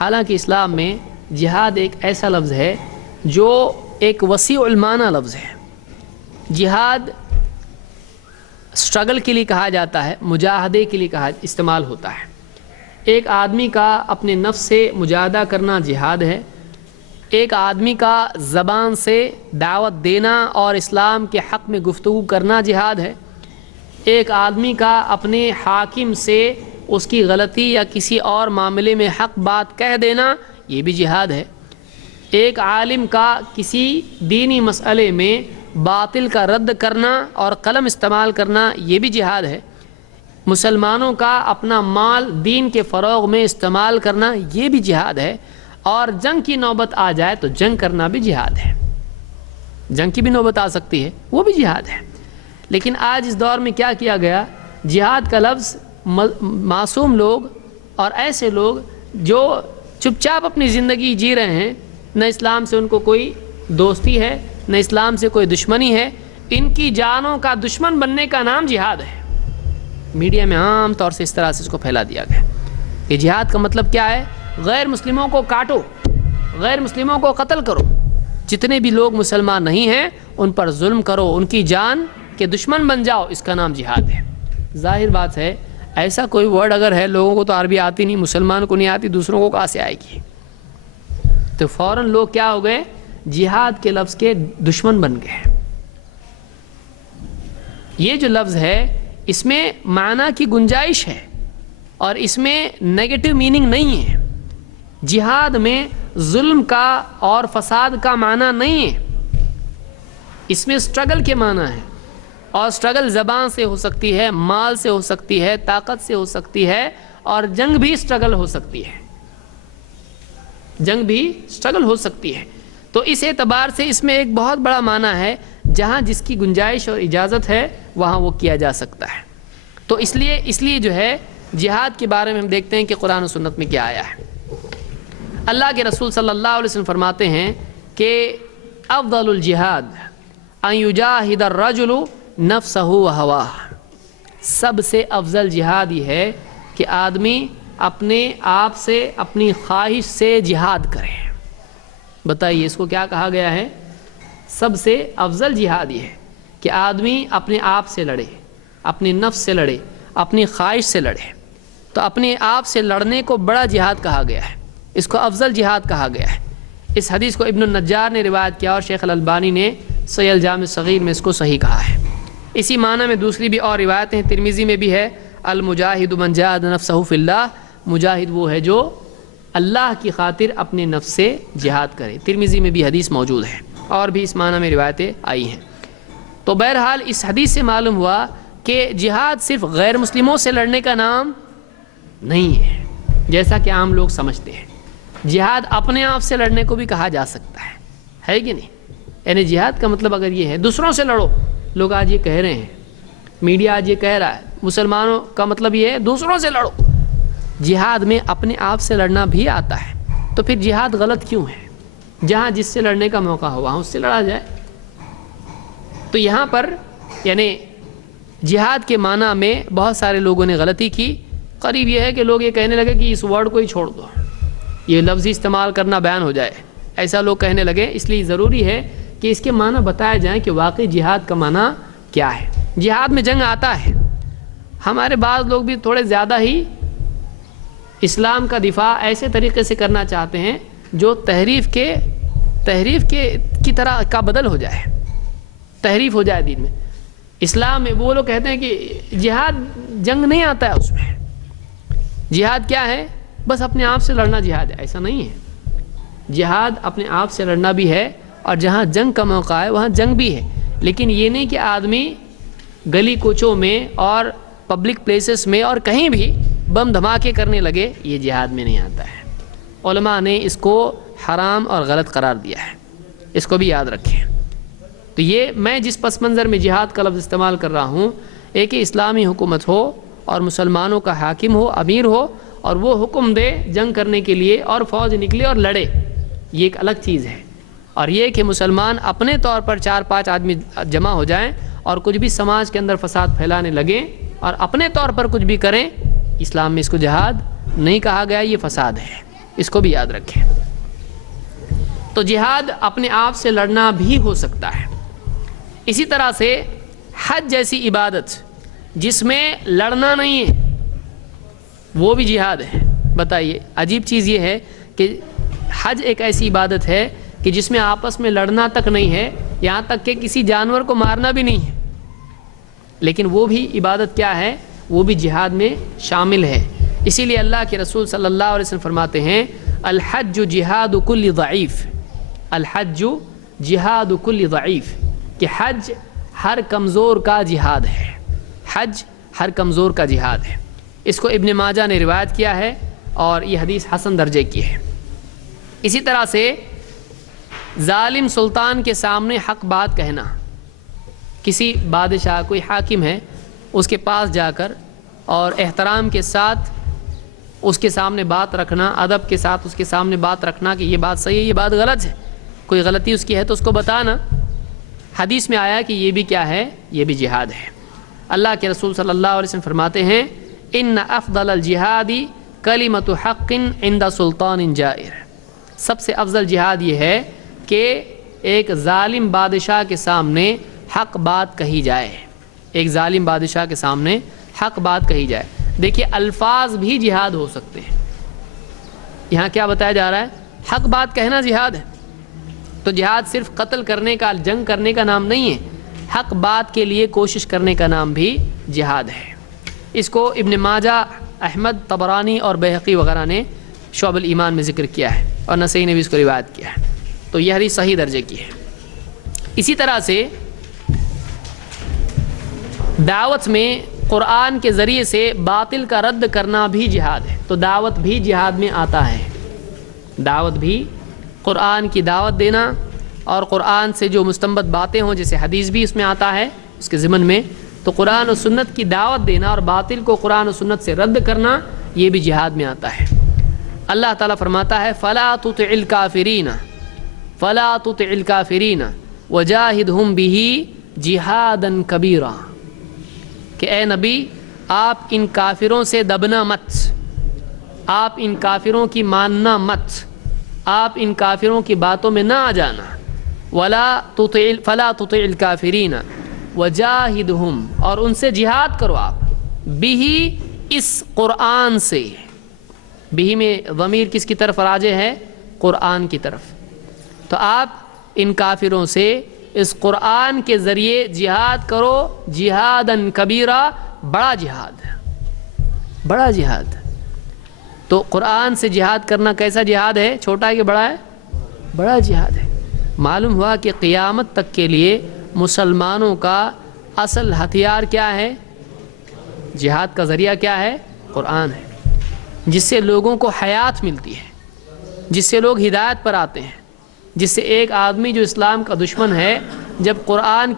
حالانکہ اسلام میں جہاد ایک ایسا لفظ ہے جو ایک وسیع المعنی لفظ ہے۔ جہاد اسٹرگل کے لیے کہا جاتا ہے، مجاہدے کے لیے استعمال ہوتا ہے۔ ایک آدمی کا اپنے نفس سے مجاہدہ کرنا جہاد ہے، ایک آدمی کا زبان سے دعوت دینا اور اسلام کے حق میں گفتگو کرنا جہاد ہے، ایک آدمی کا اپنے حاکم سے اس کی غلطی یا کسی اور معاملے میں حق بات کہہ دینا، یہ بھی جہاد ہے، ایک عالم کا کسی دینی مسئلے میں باطل کا رد کرنا اور قلم استعمال کرنا، یہ بھی جہاد ہے، مسلمانوں کا اپنا مال دین کے فروغ میں استعمال کرنا، یہ بھی جہاد ہے، اور جنگ کی نوبت آ جائے تو جنگ کرنا بھی جہاد ہے۔ جنگ کی بھی نوبت آ سکتی ہے، وہ بھی جہاد ہے۔ لیکن آج اس دور میں کیا کیا گیا، جہاد کا لفظ معصوم لوگ اور ایسے لوگ جو چپ چاپ اپنی زندگی جی رہے ہیں، نہ اسلام سے ان کو کوئی دوستی ہے، نہ اسلام سے کوئی دشمنی ہے، ان کی جانوں کا دشمن بننے کا نام جہاد ہے۔ میڈیا میں عام طور سے اس طرح سے اس کو پھیلا دیا گیا کہ جہاد کا مطلب کیا ہے، غیر مسلموں کو کاٹو، غیر مسلموں کو قتل کرو، جتنے بھی لوگ مسلمان نہیں ہیں ان پر ظلم کرو، ان کی جان کے دشمن بن جاؤ، اس کا نام جہاد ہے۔ ظاہر بات ہے ایسا کوئی ورڈ اگر ہے، لوگوں کو تو عربی آتی نہیں، مسلمان کو نہیں آتی، دوسروں کو کہاں سے آئے گی؟ تو فوراً لوگ کیا ہو گئے، جہاد کے لفظ کے دشمن بن گئے۔ یہ جو لفظ ہے اس میں معنی کی گنجائش ہے اور اس میں نیگیٹو میننگ نہیں ہے۔ جہاد میں ظلم کا اور فساد کا معنی نہیں ہے، اس میں اسٹرگل کے معنی ہے، اور اسٹرگل زبان سے ہو سکتی ہے، مال سے ہو سکتی ہے، طاقت سے ہو سکتی ہے، اور جنگ بھی اسٹرگل ہو سکتی ہے، جنگ بھی اسٹرگل ہو سکتی ہے۔ تو اس اعتبار سے اس میں ایک بہت بڑا معنی ہے، جہاں جس کی گنجائش اور اجازت ہے وہاں وہ کیا جا سکتا ہے۔ تو اس لیے جو ہے جہاد کے بارے میں ہم دیکھتے ہیں کہ قرآن و سنت میں کیا آیا ہے۔ اللہ کے رسول صلی اللہ علیہ وسلم فرماتے ہیں کہ افضل الجہاد ان یجاہد الرجل نفسہ وہواہ، سب سے افضل جہاد یہ ہے کہ آدمی اپنے آپ سے، اپنی خواہش سے جہاد کرے۔ بتائیے اس کو کیا کہا گیا ہے؟ سب سے افضل جہاد یہ ہے کہ آدمی اپنے آپ سے لڑے، اپنے نفس سے لڑے، اپنی خواہش سے لڑے۔ تو اپنے آپ سے لڑنے کو بڑا جہاد کہا گیا ہے، اس کو افضل جہاد کہا گیا ہے۔ اس حدیث کو ابن النجار نے روایت کیا اور شیخ الالبانی نے صحیح الجامع الصغیر میں اس کو صحیح کہا ہے۔ اسی معنی میں دوسری بھی اور روایتیں ہیں، ترمذی میں بھی ہے المجاہد من جاہد نفسہ فی اللہ، مجاہد وہ ہے جو اللہ کی خاطر اپنے نفس سے جہاد کرے۔ ترمذی میں بھی حدیث موجود ہے اور بھی اس معنی میں روایتیں آئی ہیں۔ تو بہرحال اس حدیث سے معلوم ہوا کہ جہاد صرف غیر مسلموں سے لڑنے کا نام نہیں ہے جیسا کہ عام لوگ سمجھتے ہیں۔ جہاد اپنے آپ سے لڑنے کو بھی کہا جا سکتا ہے کہ نہیں؟ یعنی جہاد کا مطلب اگر یہ ہے دوسروں سے لڑو، لوگ آج یہ کہہ رہے ہیں، میڈیا آج یہ کہہ رہا ہے مسلمانوں کا مطلب یہ ہے دوسروں سے لڑو۔ جہاد میں اپنے آپ سے لڑنا بھی آتا ہے، تو پھر جہاد غلط کیوں ہے؟ جہاں جس سے لڑنے کا موقع ہو وہاں اس سے لڑا جائے۔ تو یہاں پر یعنی جہاد کے معنی میں بہت سارے لوگوں نے غلطی کی۔ قریب یہ ہے کہ لوگ یہ کہنے لگے کہ اس ورڈ کو ہی چھوڑ دو، یہ لفظ استعمال کرنا بیان ہو جائے، ایسا لوگ کہنے لگے۔ اس لیے ضروری ہے کہ اس کے معنی بتائے جائیں کہ واقعی جہاد کا معنی کیا ہے۔ جہاد میں جنگ آتا ہے، ہمارے بعض لوگ بھی تھوڑے زیادہ ہی اسلام کا دفاع ایسے طریقے سے کرنا چاہتے ہیں جو تحریف کی طرح کا بدل ہو جائے، تحریف ہو جائے دین میں۔ اسلام میں وہ لوگ کہتے ہیں کہ جہاد جنگ نہیں آتا ہے، اس میں جہاد کیا ہے؟ بس اپنے آپ سے لڑنا جہاد ہے۔ ایسا نہیں ہے، جہاد اپنے آپ سے لڑنا بھی ہے اور جہاں جنگ کا موقع ہے وہاں جنگ بھی ہے، لیکن یہ نہیں کہ آدمی گلی کوچوں میں اور پبلک پلیسز میں اور کہیں بھی بم دھماکے کرنے لگے، یہ جہاد میں نہیں آتا ہے۔ علماء نے اس کو حرام اور غلط قرار دیا ہے، اس کو بھی یاد رکھیں۔ تو یہ میں جس پس منظر میں جہاد کا لفظ استعمال کر رہا ہوں، ایک اسلامی حکومت ہو اور مسلمانوں کا حاکم ہو، امیر ہو، اور وہ حکم دے جنگ کرنے کے لیے اور فوج نکلے اور لڑے، یہ ایک الگ چیز ہے۔ اور یہ کہ مسلمان اپنے طور پر 4-5 آدمی جمع ہو جائیں اور کچھ بھی سماج کے اندر فساد پھیلانے لگیں اور اپنے طور پر کچھ بھی کریں، اسلام میں اس کو جہاد نہیں کہا گیا، یہ فساد ہے، اس کو بھی یاد رکھیں۔ تو جہاد اپنے آپ سے لڑنا بھی ہو سکتا ہے۔ اسی طرح سے حج جیسی عبادت جس میں لڑنا نہیں ہے وہ بھی جہاد ہے۔ بتائیے، عجیب چیز یہ ہے کہ حج ایک ایسی عبادت ہے کہ جس میں آپس میں لڑنا تک نہیں ہے، یہاں تک کہ کسی جانور کو مارنا بھی نہیں ہے، لیکن وہ بھی عبادت کیا ہے؟ وہ بھی جہاد میں شامل ہے۔ اسی لیے اللہ کے رسول صلی اللہ علیہ وسلم فرماتے ہیں الحج جہاد کل ضعیف، الحج جہاد کل ضعیف، کہ حج ہر کمزور کا جہاد ہے، حج ہر کمزور کا جہاد ہے۔ اس کو ابن ماجہ نے روایت کیا ہے اور یہ حدیث حسن درجے کی ہے۔ اسی طرح سے ظالم سلطان کے سامنے حق بات کہنا، کسی بادشاہ کوئی حاکم ہے اس کے پاس جا کر اور احترام کے ساتھ اس کے سامنے بات رکھنا، ادب کے ساتھ اس کے سامنے بات رکھنا کہ یہ بات صحیح ہے، یہ بات غلط ہے، کوئی غلطی اس کی ہے تو اس کو بتانا۔ حدیث میں آیا کہ یہ بھی کیا ہے؟ یہ بھی جہاد ہے۔ اللہ کے رسول صلی اللہ علیہ وسلم فرماتے ہیں ان افضل الجہاد کلمۃ حق عند سلطان جائر، سب سے افضل جہاد یہ ہے کہ ایک ظالم بادشاہ کے سامنے حق بات کہی جائے، ایک ظالم بادشاہ کے سامنے حق بات کہی جائے۔ دیکھیے الفاظ بھی جہاد ہو سکتے ہیں، یہاں کیا بتایا جا رہا ہے؟ حق بات کہنا جہاد ہے۔ تو جہاد صرف قتل کرنے کا، جنگ کرنے کا نام نہیں ہے، حق بات کے لیے کوشش کرنے کا نام بھی جہاد ہے۔ اس کو ابن ماجہ، احمد، طبرانی اور بہقی وغیرہ نے شعب الایمان میں ذکر کیا ہے اور نسائی نے بھی اس کو روایت کیا ہے، تو یہ حدیث صحیح درجے کی ہے۔ اسی طرح سے دعوت میں قرآن کے ذریعے سے باطل کا رد کرنا بھی جہاد ہے، تو دعوت بھی جہاد میں آتا ہے۔ دعوت بھی قرآن کی دعوت دینا اور قرآن سے جو مستنبط باتیں ہوں، جیسے حدیث بھی اس میں آتا ہے اس کے ضمن میں، تو قرآن و سنت کی دعوت دینا اور باطل کو قرآن و سنت سے رد کرنا یہ بھی جہاد میں آتا ہے۔ اللہ تعالیٰ فرماتا ہے فَلَا تُطِعِ الْكَافِرِينَ فَلَا تُطِعِ الْكَافِرِينَ وَجَاهِدْهُمْ بِهِ جِهَادًا كَبِيرًا، کہ اے نبی آپ ان کافروں سے دبنا مت، آپ ان کافروں کی ماننا مت، آپ ان کافروں کی باتوں میں نہ آ جانا۔ فَلَا تُطِعِ الْكَافِرِينَ وَجَاهِدْهُمْ، اور ان سے جہاد کرو آپ، بِهِ اس قرآن سے، بِهِ میں ضمیر کس کی طرف راجع ہے؟ قرآن کی طرف۔ تو آپ ان کافروں سے اس قرآن کے ذریعے جہاد کرو، جہاداً کبیرہ، بڑا جہاد، بڑا جہاد۔ تو قرآن سے جہاد کرنا کیسا جہاد ہے؟ چھوٹا ہے کہ بڑا ہے؟ بڑا جہاد ہے۔ معلوم ہوا کہ قیامت تک کے لیے مسلمانوں کا اصل ہتھیار کیا ہے؟ جہاد کا ذریعہ کیا ہے؟ قرآن ہے، جس سے لوگوں کو حیات ملتی ہے، جس سے لوگ ہدایت پر آتے ہیں، جس سے ایک آدمی جو اسلام کا دشمن ہے جب قرآن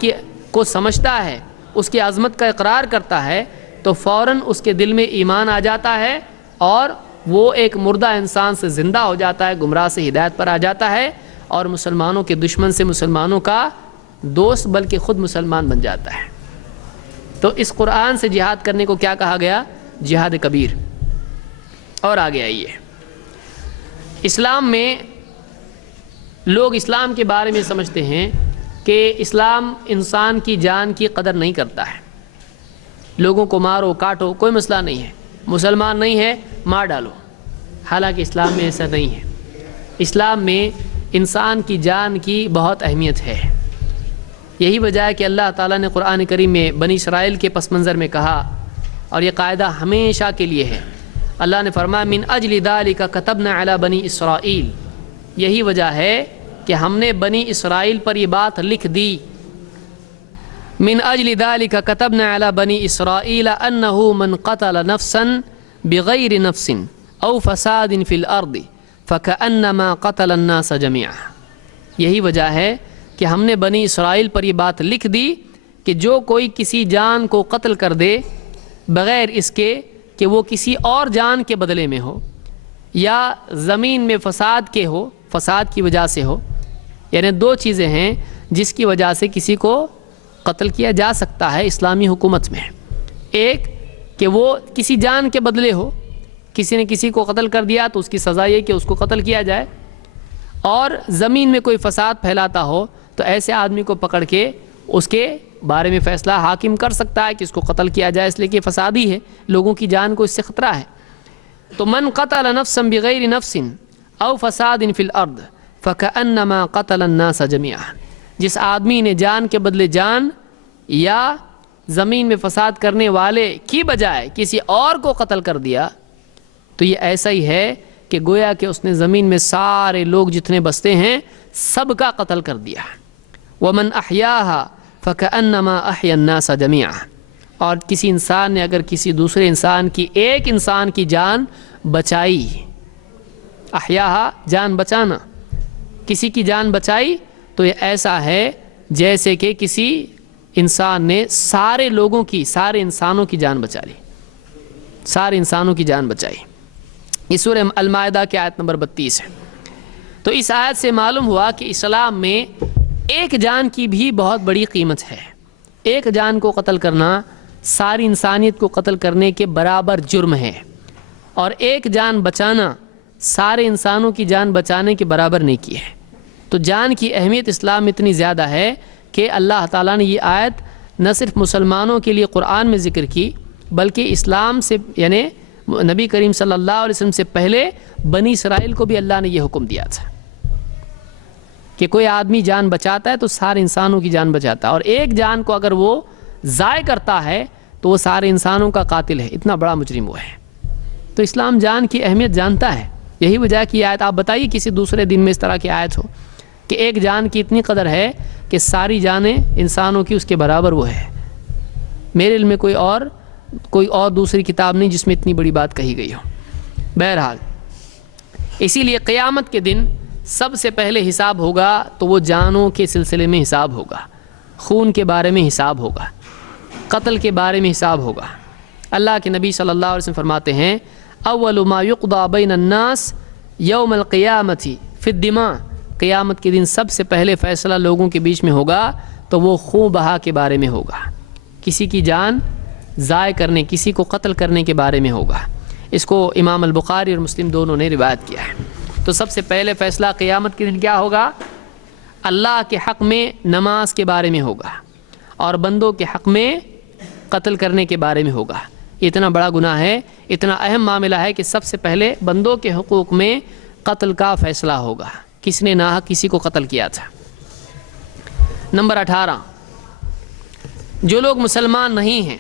کو سمجھتا ہے، اس کی عظمت کا اقرار کرتا ہے، تو فوراً اس کے دل میں ایمان آ جاتا ہے اور وہ ایک مردہ انسان سے زندہ ہو جاتا ہے، گمراہ سے ہدایت پر آ جاتا ہے، اور مسلمانوں کے دشمن سے مسلمانوں کا دوست بلکہ خود مسلمان بن جاتا ہے۔ تو اس قرآن سے جہاد کرنے کو کیا کہا گیا؟ جہاد کبیر۔ اور آگے آئیے، اسلام میں لوگ اسلام کے بارے میں سمجھتے ہیں کہ اسلام انسان کی جان کی قدر نہیں کرتا ہے، لوگوں کو مارو کاٹو کوئی مسئلہ نہیں ہے، مسلمان نہیں ہے مار ڈالو، حالانکہ اسلام میں ایسا نہیں ہے۔ اسلام میں انسان کی جان کی بہت اہمیت ہے۔ یہی وجہ ہے کہ اللہ تعالیٰ نے قرآن کریم میں بنی اسرائیل کے پس منظر میں کہا، اور یہ قاعدہ ہمیشہ کے لیے ہے، اللہ نے فرمایا من اجل ذالک کتبنا علی بنی اسرائیل، یہی وجہ ہے کہ ہم نے بنی اسرائیل پر یہ بات لکھ دی، من اجل ذالک کتبنا علی بنی اسرائیل انہ من قتل نفسا بغیر نفس او فساد فی الارض فکأنما قتل الناس جميعا۔ یہی وجہ ہے کہ ہم نے بنی اسرائیل پر یہ بات لکھ دی کہ جو کوئی کسی جان کو قتل کر دے بغیر اس کے کہ وہ کسی اور جان کے بدلے میں ہو یا زمین میں فساد کے ہو، فساد کی وجہ سے ہو، یعنی دو چیزیں ہیں جس کی وجہ سے کسی کو قتل کیا جا سکتا ہے اسلامی حکومت میں۔ ایک کہ وہ کسی جان کے بدلے ہو، کسی نے کسی کو قتل کر دیا تو اس کی سزا یہ کہ اس کو قتل کیا جائے، اور زمین میں کوئی فساد پھیلاتا ہو تو ایسے آدمی کو پکڑ کے اس کے بارے میں فیصلہ حاکم کر سکتا ہے کہ اس کو قتل کیا جائے، اس لیے کہ فسادی ہے، لوگوں کی جان کو اس سے خطرہ ہے۔ تو من قتل نفسا بغیر نفس او فساد فی الارض فکأنما قتل الناس جميعا، جس آدمی نے جان کے بدلے جان یا زمین میں فساد کرنے والے کی بجائے کسی اور کو قتل کر دیا تو یہ ایسا ہی ہے کہ گویا کہ اس نے زمین میں سارے لوگ جتنے بستے ہیں سب کا قتل کر دیا۔ ومن احیاها فکأنما احیا الناس جميعا، اور کسی انسان نے اگر کسی دوسرے انسان کی، ایک انسان کی جان بچائی، احیاها جان بچانا، کسی کی جان بچائی تو یہ ایسا ہے جیسے کہ کسی انسان نے سارے لوگوں کی، سارے انسانوں کی جان بچا لی، سارے انسانوں کی جان بچائی۔ یہ سورہ المائدہ کی آیت نمبر 32 ہے۔ تو اس آیت سے معلوم ہوا کہ اسلام میں ایک جان کی بھی بہت بڑی قیمت ہے۔ ایک جان کو قتل کرنا ساری انسانیت کو قتل کرنے کے برابر جرم ہے، اور ایک جان بچانا سارے انسانوں کی جان بچانے کے برابر نیکی ہے۔ تو جان کی اہمیت اسلام میں اتنی زیادہ ہے کہ اللہ تعالیٰ نے یہ آیت نہ صرف مسلمانوں کے لیے قرآن میں ذکر کی بلکہ اسلام سے، یعنی نبی کریم صلی اللہ علیہ وسلم سے پہلے بنی اسرائیل کو بھی اللہ نے یہ حکم دیا تھا کہ کوئی آدمی جان بچاتا ہے تو سارے انسانوں کی جان بچاتا ہے، اور ایک جان کو اگر وہ ضائع کرتا ہے تو وہ سارے انسانوں کا قاتل ہے، اتنا بڑا مجرم وہ ہے۔ تو اسلام جان کی اہمیت جانتا ہے۔ یہی وجہ کی آیت، آپ بتائیے کسی دوسرے دن میں اس طرح کی آیت ہو کہ ایک جان کی اتنی قدر ہے کہ ساری جانیں انسانوں کی اس کے برابر وہ ہے۔ میرے علم میں کوئی اور دوسری کتاب نہیں جس میں اتنی بڑی بات کہی گئی ہو۔ بہرحال اسی لیے قیامت کے دن سب سے پہلے حساب ہوگا تو وہ جانوں کے سلسلے میں حساب ہوگا، خون کے بارے میں حساب ہوگا، قتل کے بارے میں حساب ہوگا۔ اللہ کے نبی صلی اللہ علیہ وسلم فرماتے ہیں اول ما یقضى بین الناس یوم القیامت فی الدماء، قیامت کے دن سب سے پہلے فیصلہ لوگوں کے بیچ میں ہوگا تو وہ خون بہا کے بارے میں ہوگا، کسی کی جان ضائع کرنے، کسی کو قتل کرنے کے بارے میں ہوگا۔ اس کو امام البخاری اور مسلم دونوں نے روایت کیا ہے۔ تو سب سے پہلے فیصلہ قیامت کے دن کیا ہوگا؟ اللہ کے حق میں نماز کے بارے میں ہوگا، اور بندوں کے حق میں قتل کرنے کے بارے میں ہوگا۔ اتنا بڑا گناہ ہے، اتنا اہم معاملہ ہے کہ سب سے پہلے بندوں کے حقوق میں قتل کا فیصلہ ہوگا۔ کس نے ناحق کسی کو قتل کیا تھا۔ نمبر 18، جو لوگ مسلمان نہیں ہیں،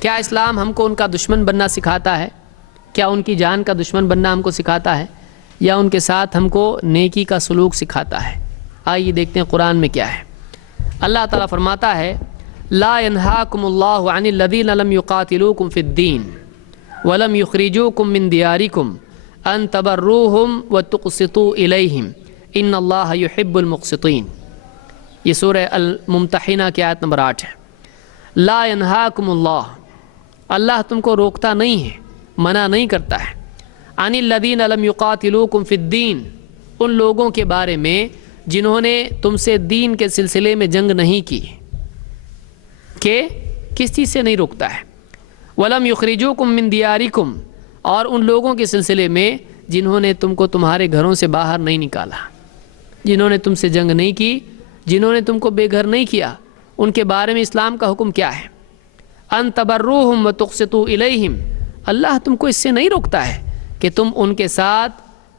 کیا اسلام ہم کو ان کا دشمن بننا سکھاتا ہے؟ کیا ان کی جان کا دشمن بننا ہم کو سکھاتا ہے، یا ان کے ساتھ ہم کو نیکی کا سلوک سکھاتا ہے؟ آئیے دیکھتے ہیں قرآن میں کیا ہے۔ اللہ تعالیٰ فرماتا ہے لا ينهاكم الله عن الذين لم يقاتلوكم في الدين ولم يخرجوكم من دياركم ان تبروهم وتقسطوا اليهم ان الله يحب المقسطين۔ یہ سورہ الممتحنہ کی آیت نمبر 8 ہے۔ لا ينهاكم اللہ، اللہ تم کو روکتا نہیں ہے، منع نہیں کرتا ہے، عن الذين لم يقاتلوكم في الدين، ان لوگوں کے بارے میں جنہوں نے تم سے دین کے سلسلے میں جنگ نہیں کی، کہ کس چیز سے نہیں روکتا ہے۔ وَلَمْ يُخْرِجُوكُم مِّن دِيَارِكُمْ، اور ان لوگوں کے سلسلے میں جنہوں نے تم کو تمہارے گھروں سے باہر نہیں نکالا، جنہوں نے تم سے جنگ نہیں کی، جنہوں نے تم کو بے گھر نہیں کیا، ان کے بارے میں اسلام کا حکم کیا ہے؟ أَن تَبَرُّوهُمْ وَتُقْسِطُوا إِلَيْهِمْ، اللہ تم کو اس سے نہیں روکتا ہے کہ تم ان کے ساتھ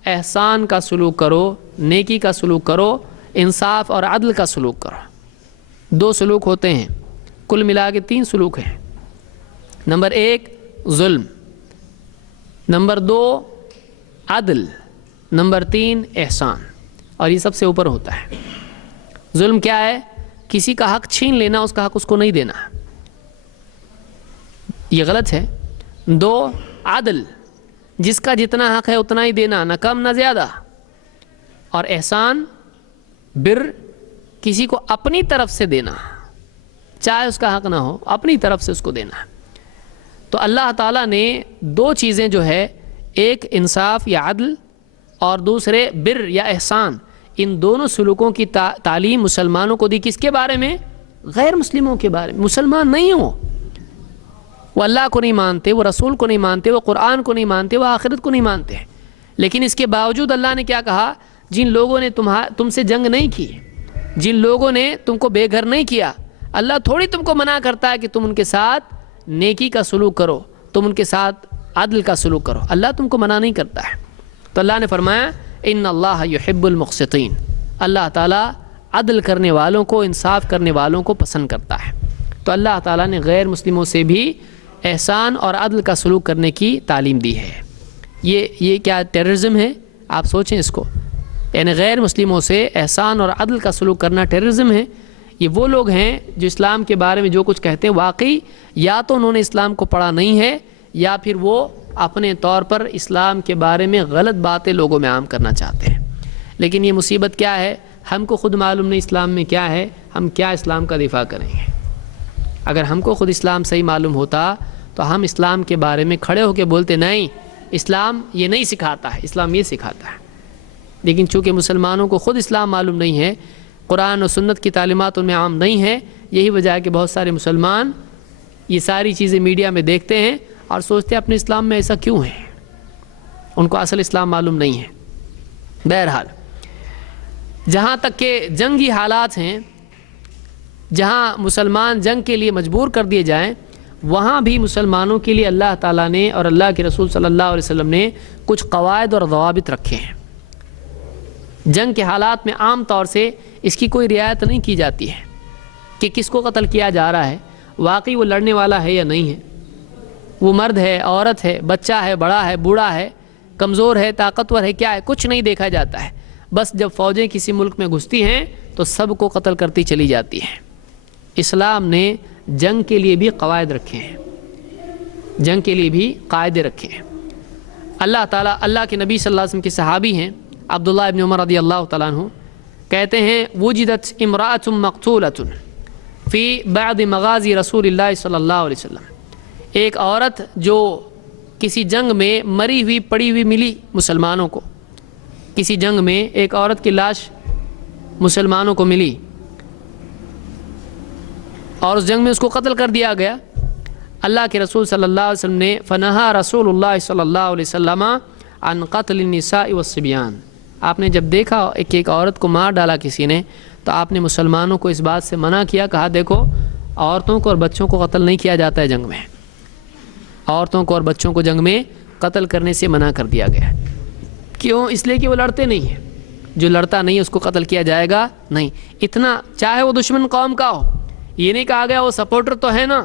احسان کا سلوک کرو، نیکی کا سلوک کرو، انصاف اور عدل کا سلوک کرو۔ 2 سلوک ہوتے ہیں، کل ملا کے 3 سلوک ہیں۔ نمبر 1 ظلم، نمبر 2 عدل، نمبر 3 احسان، اور یہ سب سے اوپر ہوتا ہے۔ ظلم کیا ہے؟ کسی کا حق چھین لینا، اس کا حق اس کو نہیں دینا، یہ غلط ہے۔ 2 عدل، جس کا جتنا حق ہے اتنا ہی دینا، نہ کم نہ زیادہ۔ اور احسان، بر، کسی کو اپنی طرف سے دینا، چاہے اس کا حق نہ ہو، اپنی طرف سے اس کو دینا۔ تو اللہ تعالیٰ نے 2 چیزیں جو ہے، ایک انصاف یا عدل اور دوسرے بر یا احسان، ان دونوں سلوکوں کی تعلیم مسلمانوں کو دی۔ کس کے بارے میں؟ غیر مسلموں کے بارے میں۔ مسلمان نہیں ہوں، وہ اللہ کو نہیں مانتے، وہ رسول کو نہیں مانتے، وہ قرآن کو نہیں مانتے، وہ آخرت کو نہیں مانتے، لیکن اس کے باوجود اللہ نے کیا کہا؟ جن لوگوں نے تم سے جنگ نہیں کی، جن لوگوں نے تم کو بے گھر نہیں کیا، اللہ تھوڑی تم کو منع کرتا ہے کہ تم ان کے ساتھ نیکی کا سلوک کرو، تم ان کے ساتھ عدل کا سلوک کرو، اللہ تم کو منع نہیں کرتا ہے۔ تو اللہ نے فرمایا ان اللہ یحب المقسطین، اللہ تعالیٰ عدل کرنے والوں کو، انصاف کرنے والوں کو پسند کرتا ہے۔ تو اللہ تعالیٰ نے غیر مسلموں سے بھی احسان اور عدل کا سلوک کرنے کی تعلیم دی ہے۔ یہ کیا ٹیررزم ہے؟ آپ سوچیں اس کو، یعنی غیر مسلموں سے احسان اور عدل کا سلوک کرنا ٹیررزم ہے۔ یہ وہ لوگ ہیں جو اسلام کے بارے میں جو کچھ کہتے ہیں، واقعی یا تو انہوں نے اسلام کو پڑھا نہیں ہے، یا پھر وہ اپنے طور پر اسلام کے بارے میں غلط باتیں لوگوں میں عام کرنا چاہتے ہیں۔ لیکن یہ مصیبت کیا ہے؟ ہم کو خود معلوم نہیں اسلام میں کیا ہے، ہم کیا اسلام کا دفاع کریں گے؟ اگر ہم کو خود اسلام صحیح معلوم ہوتا تو ہم اسلام کے بارے میں کھڑے ہو کے بولتے نہیں، اسلام یہ نہیں سکھاتا ہے، اسلام یہ سکھاتا ہے۔ لیکن چونکہ مسلمانوں کو خود اسلام معلوم نہیں ہے، قرآن و سنت کی تعلیمات ان میں عام نہیں ہے، یہی وجہ ہے کہ بہت سارے مسلمان یہ ساری چیزیں میڈیا میں دیکھتے ہیں اور سوچتے ہیں اپنے اسلام میں ایسا کیوں ہے، ان کو اصل اسلام معلوم نہیں ہے۔ بہرحال جہاں تک کہ جنگی حالات ہیں، جہاں مسلمان جنگ کے لیے مجبور کر دیے جائیں، وہاں بھی مسلمانوں کے لیے اللہ تعالیٰ نے اور اللہ کے رسول صلی اللہ علیہ وسلم نے کچھ قواعد اور ضوابط رکھے ہیں۔ جنگ کے حالات میں عام طور سے اس کی کوئی رعایت نہیں کی جاتی ہے کہ کس کو قتل کیا جا رہا ہے، واقعی وہ لڑنے والا ہے یا نہیں ہے، وہ مرد ہے، عورت ہے، بچہ ہے، بڑا ہے، بوڑھا ہے، کمزور ہے، طاقتور ہے، کیا ہے، کچھ نہیں دیکھا جاتا ہے۔ بس جب فوجیں کسی ملک میں گھستی ہیں تو سب کو قتل کرتی چلی جاتی ہیں۔ اسلام نے جنگ کے لیے بھی قواعد رکھے ہیں، جنگ کے لیے بھی قاعدے رکھے ہیں۔ اللہ تعالیٰ، اللہ کے نبی صلی اللہ علیہ وسلم کے صحابی ہیں عبداللہ ابن عمر رضی اللہ تعالیٰ عنہ، کہتے ہیں وجدت امرأۃ مقتولۃ فی بعض مغازی رسول اللہ صلی اللہ علیہ وسلم، ایک عورت جو کسی جنگ میں مری ہوئی پڑی ہوئی ملی مسلمانوں کو، کسی جنگ میں ایک عورت کی لاش مسلمانوں کو ملی اور اس جنگ میں اس کو قتل کر دیا گیا۔ اللہ کے رسول صلی اللہ علیہ وسلم نے فنہا رسول اللہ صلی اللہ علیہ وسلم عن قتل النساء والصبیان، آپ نے جب دیکھا ایک عورت کو مار ڈالا کسی نے تو آپ نے مسلمانوں کو اس بات سے منع کیا، کہا دیکھو عورتوں کو اور بچوں کو قتل نہیں کیا جاتا ہے جنگ میں، عورتوں کو اور بچوں کو جنگ میں قتل کرنے سے منع کر دیا گیا۔ کیوں؟ اس لیے کہ وہ لڑتے نہیں ہیں، جو لڑتا نہیں اس کو قتل کیا جائے گا نہیں. اتنا چاہے وہ دشمن قوم کا ہو. یہ نہیں کہا گیا وہ سپورٹر تو ہے نا,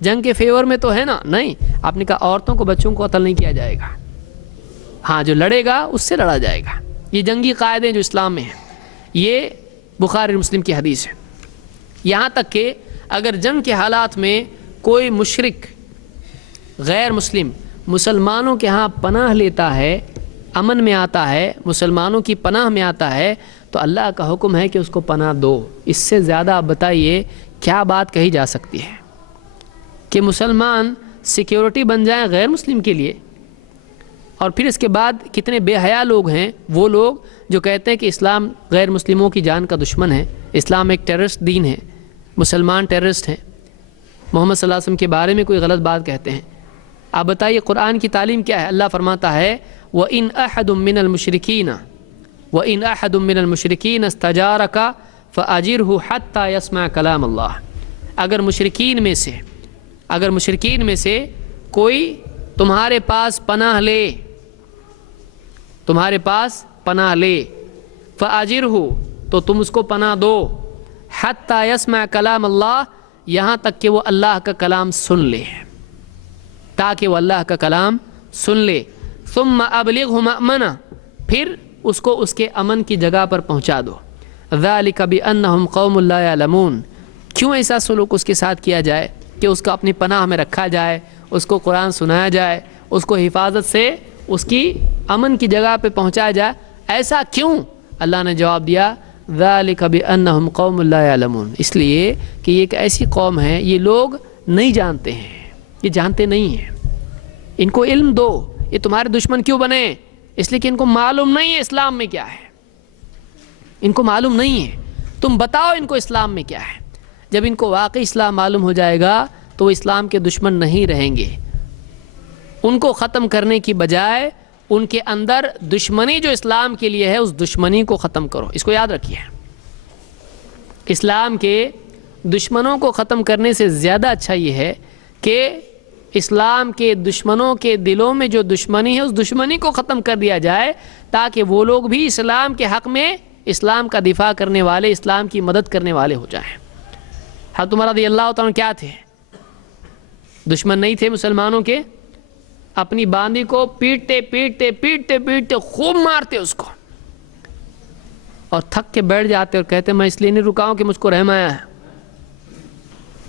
جنگ کے فیور میں تو ہے نا, نہیں. آپ نے کہا عورتوں کو بچوں کو قتل نہیں کیا جائے گا. ہاں جو لڑے گا اس سے لڑا جائے گا. یہ جنگی قاعدے جو اسلام میں ہیں, یہ بخاری مسلم کی حدیث ہے. یہاں تک کہ اگر جنگ کے حالات میں کوئی مشرک غیر مسلم مسلمانوں کے ہاں پناہ لیتا ہے, امن میں آتا ہے, مسلمانوں کی پناہ میں آتا ہے, تو اللہ کا حکم ہے کہ اس کو پناہ دو. اس سے زیادہ آپ بتائیے کیا بات کہی جا سکتی ہے کہ مسلمان سیکیورٹی بن جائیں غیر مسلم کے لیے. اور پھر اس کے بعد کتنے بے حیا لوگ ہیں, وہ لوگ جو کہتے ہیں کہ اسلام غیر مسلموں کی جان کا دشمن ہے, اسلام ایک ٹیررسٹ دین ہے, مسلمان ٹیررسٹ ہیں, محمد صلی اللہ علیہ وسلم کے بارے میں کوئی غلط بات کہتے ہیں. آپ بتائیے قرآن کی تعلیم کیا ہے؟ اللہ فرماتا ہے وَإِنْ أَحَدٌ مِّنَ الْمُشْرِكِينَ اسْتَجَارَكَ فَأَجِرْهُ حَتَّى يَسْمَعَ كَلَامَ اللَّهِ. اگر مشرکین میں سے کوئی تمہارے پاس پناہ لے فَأَجِرْهُ تو تم اس کو پناہ دو, حَتَّى يَسْمَعَ كَلَامَ اللَّهِ یہاں تک کہ وہ اللہ کا کلام سن لے, تاکہ وہ اللہ کا کلام سن لے. ثم ابلغہ مأمنہ پھر اس کو اس کے امن کی جگہ پر پہنچا دو. ذالک بانہم قوم لا یعلمون. کیوں ایسا سلوک اس کے ساتھ کیا جائے کہ اس کو اپنی پناہ میں رکھا جائے, اس کو قرآن سنایا جائے, اس کو حفاظت سے اس کی امن کی جگہ پہ پہنچایا جائے؟ ایسا کیوں؟ اللہ نے جواب دیا ذالک بانہم قوم لا یعلمون, اس لیے کہ یہ ایک ایسی قوم ہے, یہ لوگ نہیں جانتے ہیں, یہ جانتے نہیں ہیں. ان کو علم دو. یہ تمہارے دشمن کیوں بنے؟ اس لیے کہ ان کو معلوم نہیں ہے اسلام میں کیا ہے, ان کو معلوم نہیں ہے. تم بتاؤ ان کو اسلام میں کیا ہے. جب ان کو واقعی اسلام معلوم ہو جائے گا تو وہ اسلام کے دشمن نہیں رہیں گے. ان کو ختم کرنے کی بجائے ان کے اندر دشمنی جو اسلام کے لیے ہے اس دشمنی کو ختم کرو. اس کو یاد رکھیے, اسلام کے دشمنوں کو ختم کرنے سے زیادہ اچھا یہ ہے کہ اسلام کے دشمنوں کے دلوں میں جو دشمنی ہے اس دشمنی کو ختم کر دیا جائے, تاکہ وہ لوگ بھی اسلام کے حق میں اسلام کا دفاع کرنے والے, اسلام کی مدد کرنے والے ہو جائیں. حضرت عمر رضی اللہ تعالیٰ کیا تھے؟ دشمن نہیں تھے مسلمانوں کے. اپنی باندی کو پیٹتے پیٹتے پیٹتے پیٹتے خوب مارتے اس کو, اور تھک کے بیٹھ جاتے اور کہتے میں اس لیے نہیں رکا ہوں کہ مجھ کو رحم آیا ہے,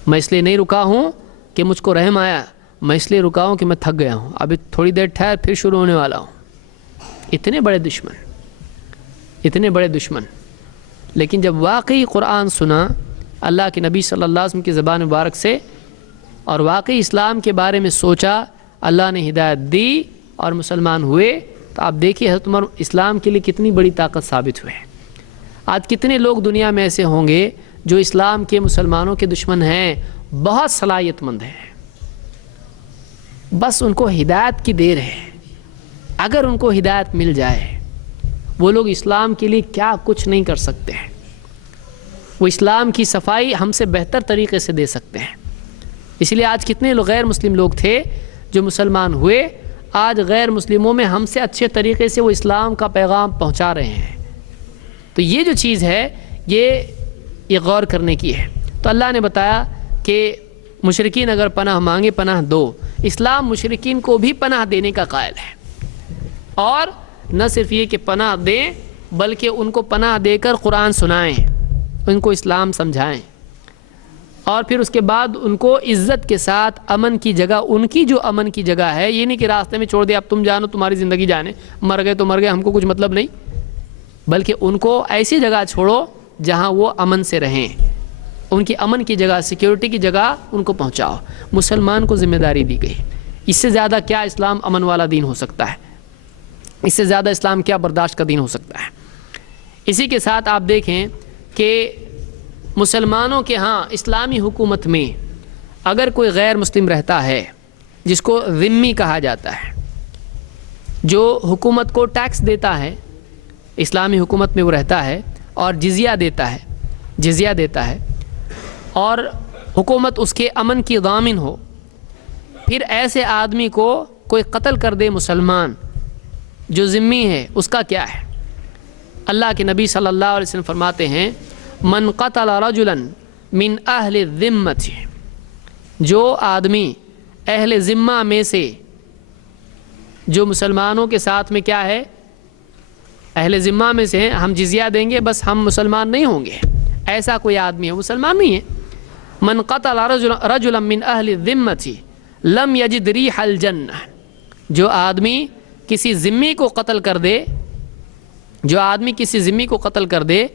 میں اس لیے نہیں رکا ہوں کہ مجھ کو رحم آیا, میں اس لیے رکا ہوں کہ میں تھک گیا ہوں, ابھی تھوڑی دیر ٹھہر پھر شروع ہونے والا ہوں. اتنے بڑے دشمن, اتنے بڑے دشمن. لیکن جب واقعی قرآن سنا اللہ کے نبی صلی اللہ علیہ وسلم کی زبان مبارک سے, اور واقعی اسلام کے بارے میں سوچا, اللہ نے ہدایت دی اور مسلمان ہوئے, تو آپ دیکھیے حضرت عمر اسلام کے لیے کتنی بڑی طاقت ثابت ہوئے. آج کتنے لوگ دنیا میں ایسے ہوں گے جو اسلام کے مسلمانوں کے دشمن ہیں, بہت صلاحیت مند ہیں, بس ان کو ہدایت کی دیر ہے. اگر ان کو ہدایت مل جائے, وہ لوگ اسلام کے لیے کیا کچھ نہیں کر سکتے ہیں. وہ اسلام کی صفائی ہم سے بہتر طریقے سے دے سکتے ہیں. اس لیے آج کتنے لوگ غیر مسلم لوگ تھے جو مسلمان ہوئے, آج غیر مسلموں میں ہم سے اچھے طریقے سے وہ اسلام کا پیغام پہنچا رہے ہیں. تو یہ جو چیز ہے یہ غور کرنے کی ہے. تو اللہ نے بتایا کہ مشرکین اگر پناہ مانگے پناہ دو. اسلام مشرکین کو بھی پناہ دینے کا قائل ہے, اور نہ صرف یہ کہ پناہ دیں بلکہ ان کو پناہ دے کر قرآن سنائیں, ان کو اسلام سمجھائیں, اور پھر اس کے بعد ان کو عزت کے ساتھ امن کی جگہ, ان کی جو امن کی جگہ ہے, یہ نہیں کہ راستے میں چھوڑ دے اب تم جانو تمہاری زندگی جانے, مر گئے تو مر گئے, ہم کو کچھ مطلب نہیں, بلکہ ان کو ایسی جگہ چھوڑو جہاں وہ امن سے رہیں, ان کی امن کی جگہ, سیکیورٹی کی جگہ ان کو پہنچاؤ. مسلمان کو ذمہ داری دی گئی. اس سے زیادہ کیا اسلام امن والا دین ہو سکتا ہے؟ اس سے زیادہ اسلام کیا برداشت کا دین ہو سکتا ہے؟ اسی کے ساتھ آپ دیکھیں کہ مسلمانوں کے ہاں اسلامی حکومت میں اگر کوئی غیر مسلم رہتا ہے جس کو ذمی کہا جاتا ہے, جو حکومت کو ٹیکس دیتا ہے, اسلامی حکومت میں وہ رہتا ہے اور جزیہ دیتا ہے, اور حکومت اس کے امن کی ضامن ہو, پھر ایسے آدمی کو کوئی قتل کر دے مسلمان جو ذمی ہے, اس کا کیا ہے؟ اللہ کے نبی صلی اللہ علیہ وسلم فرماتے ہیں من قتل رجلا من اہل الذمۃ، جو آدمی اہل ذمہ میں سے، جو مسلمانوں کے ساتھ میں کیا ہے، اہل ذمہ میں سے ہیں، ہم جزیہ دیں گے بس ہم مسلمان نہیں ہوں گے، ایسا کوئی آدمی ہے مسلمان نہیں ہے. من قتل رجلا من اہل الذمۃ لم یجد ریح الجنہ، جو آدمی کسی ذمی کو قتل کر دے، جو آدمی کسی ذمی کو قتل کر دے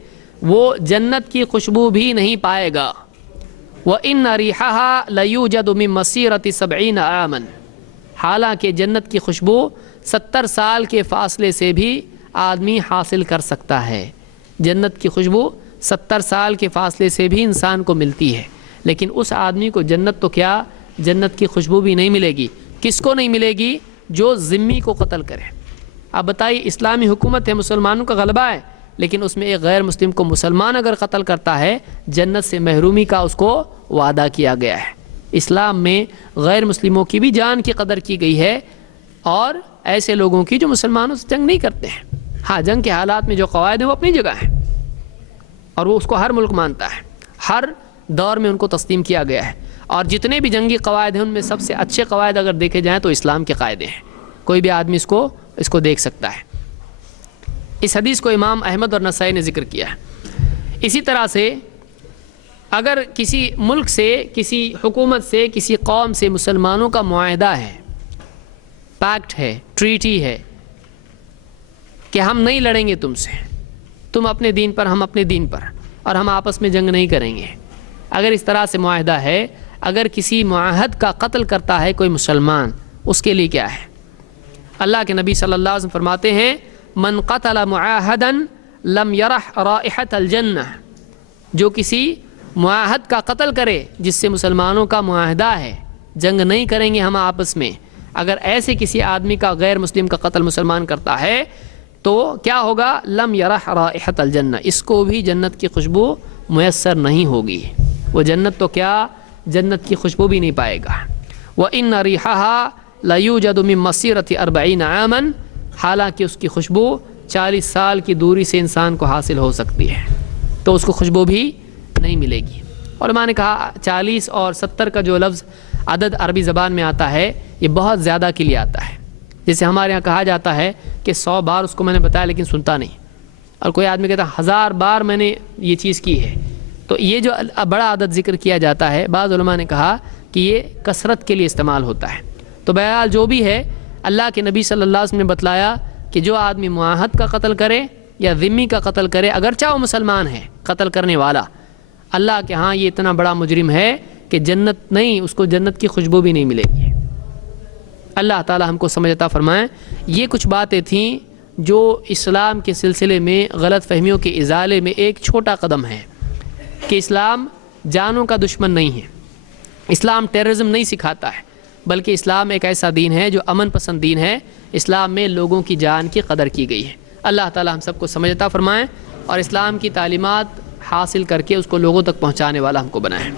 وہ جنت کی خوشبو بھی نہیں پائے گا. وَإِنَّ رِيحَهَا لَيُوجَدُ مِن مَّسِيرَةِ 70 عَامًا، حالانکہ جنت کی خوشبو 70 سال کے فاصلے سے بھی آدمی حاصل کر سکتا ہے. جنت کی خوشبو 70 سال کے فاصلے سے بھی انسان کو ملتی ہے، لیکن اس آدمی کو جنت تو کیا، جنت کی خوشبو بھی نہیں ملے گی. کس کو نہیں ملے گی؟ جو ذمی کو قتل کرے. اب بتائیے، اسلامی حکومت ہے، مسلمانوں کا غلبہ ہے، لیکن اس میں ایک غیر مسلم کو مسلمان اگر قتل کرتا ہے جنت سے محرومی کا اس کو وعدہ کیا گیا ہے. اسلام میں غیر مسلموں کی بھی جان کی قدر کی گئی ہے، اور ایسے لوگوں کی جو مسلمانوں سے جنگ نہیں کرتے ہیں. ہاں، جنگ کے حالات میں جو قواعد ہیں وہ اپنی جگہ ہیں، اور وہ اس کو ہر ملک مانتا ہے، ہر دور میں ان کو تسلیم کیا گیا ہے. اور جتنے بھی جنگی قواعد ہیں ان میں سب سے اچھے قواعد اگر دیکھے جائیں تو اسلام کے قاعدے ہیں. کوئی بھی آدمی اس کو دیکھ سکتا ہے. اس حدیث کو امام احمد اور نسائی نے ذکر کیا ہے. اسی طرح سے اگر کسی ملک سے، کسی حکومت سے، کسی قوم سے مسلمانوں کا معاہدہ ہے، پیکٹ ہے، ٹریٹی ہے کہ ہم نہیں لڑیں گے تم سے، تم اپنے دین پر، ہم اپنے دین پر، اور ہم آپس میں جنگ نہیں کریں گے، اگر اس طرح سے معاہدہ ہے، اگر کسی معاہد کا قتل کرتا ہے کوئی مسلمان، اس کے لیے کیا ہے؟ اللہ کے نبی صلی اللہ علیہ وسلم فرماتے ہیں من قتل معاہدا لم یرح رائحۃ الجنہ، جو کسی معاہد کا قتل کرے جس سے مسلمانوں کا معاہدہ ہے، جنگ نہیں کریں گے ہم آپس میں، اگر ایسے کسی آدمی کا، غیر مسلم کا قتل مسلمان کرتا ہے تو کیا ہوگا؟ لم یرح رائحۃ الجنہ، اس کو بھی جنت کی خوشبو میسر نہیں ہوگی. وہ جنت تو کیا، جنت کی خوشبو بھی نہیں پائے گا. وَإِنَّ رِيحَهَا لَيُوجَدُ مِن مَّسِيرَةِ 40 عَامًا، حالانکہ اس کی خوشبو 40 سال کی دوری سے انسان کو حاصل ہو سکتی ہے، تو اس کو خوشبو بھی نہیں ملے گی. علماء نے کہا 40 اور 70 کا جو لفظ عدد عربی زبان میں آتا ہے یہ بہت زیادہ کے لیے آتا ہے. جیسے ہمارے یہاں کہا جاتا ہے کہ 100 بار اس کو میں نے بتایا لیکن سنتا نہیں، اور کوئی آدمی کہتا ہے 1000 بار میں نے یہ چیز کی ہے. تو یہ جو بڑا عدد ذکر کیا جاتا ہے، بعض علماء نے کہا کہ یہ کثرت کے لیے استعمال ہوتا ہے. تو بہرحال جو بھی ہے، اللہ کے نبی صلی اللہ علیہ وسلم نے بتلایا کہ جو آدمی معاہد کا قتل کرے یا ذمی کا قتل کرے، اگرچہ وہ مسلمان ہے قتل کرنے والا، اللہ کے ہاں یہ اتنا بڑا مجرم ہے کہ جنت نہیں، اس کو جنت کی خوشبو بھی نہیں ملے گی. اللہ تعالی ہم کو سمجھ عطا فرمائیں. یہ کچھ باتیں تھیں جو اسلام کے سلسلے میں غلط فہمیوں کے ازالے میں ایک چھوٹا قدم ہے، کہ اسلام جانوں کا دشمن نہیں ہے، اسلام ٹیررزم نہیں سکھاتا ہے، بلکہ اسلام ایک ایسا دین ہے جو امن پسند دین ہے. اسلام میں لوگوں کی جان کی قدر کی گئی ہے. اللہ تعالی ہم سب کو سمجھ عطا فرمائیں اور اسلام کی تعلیمات حاصل کر کے اس کو لوگوں تک پہنچانے والا ہم کو بنائیں.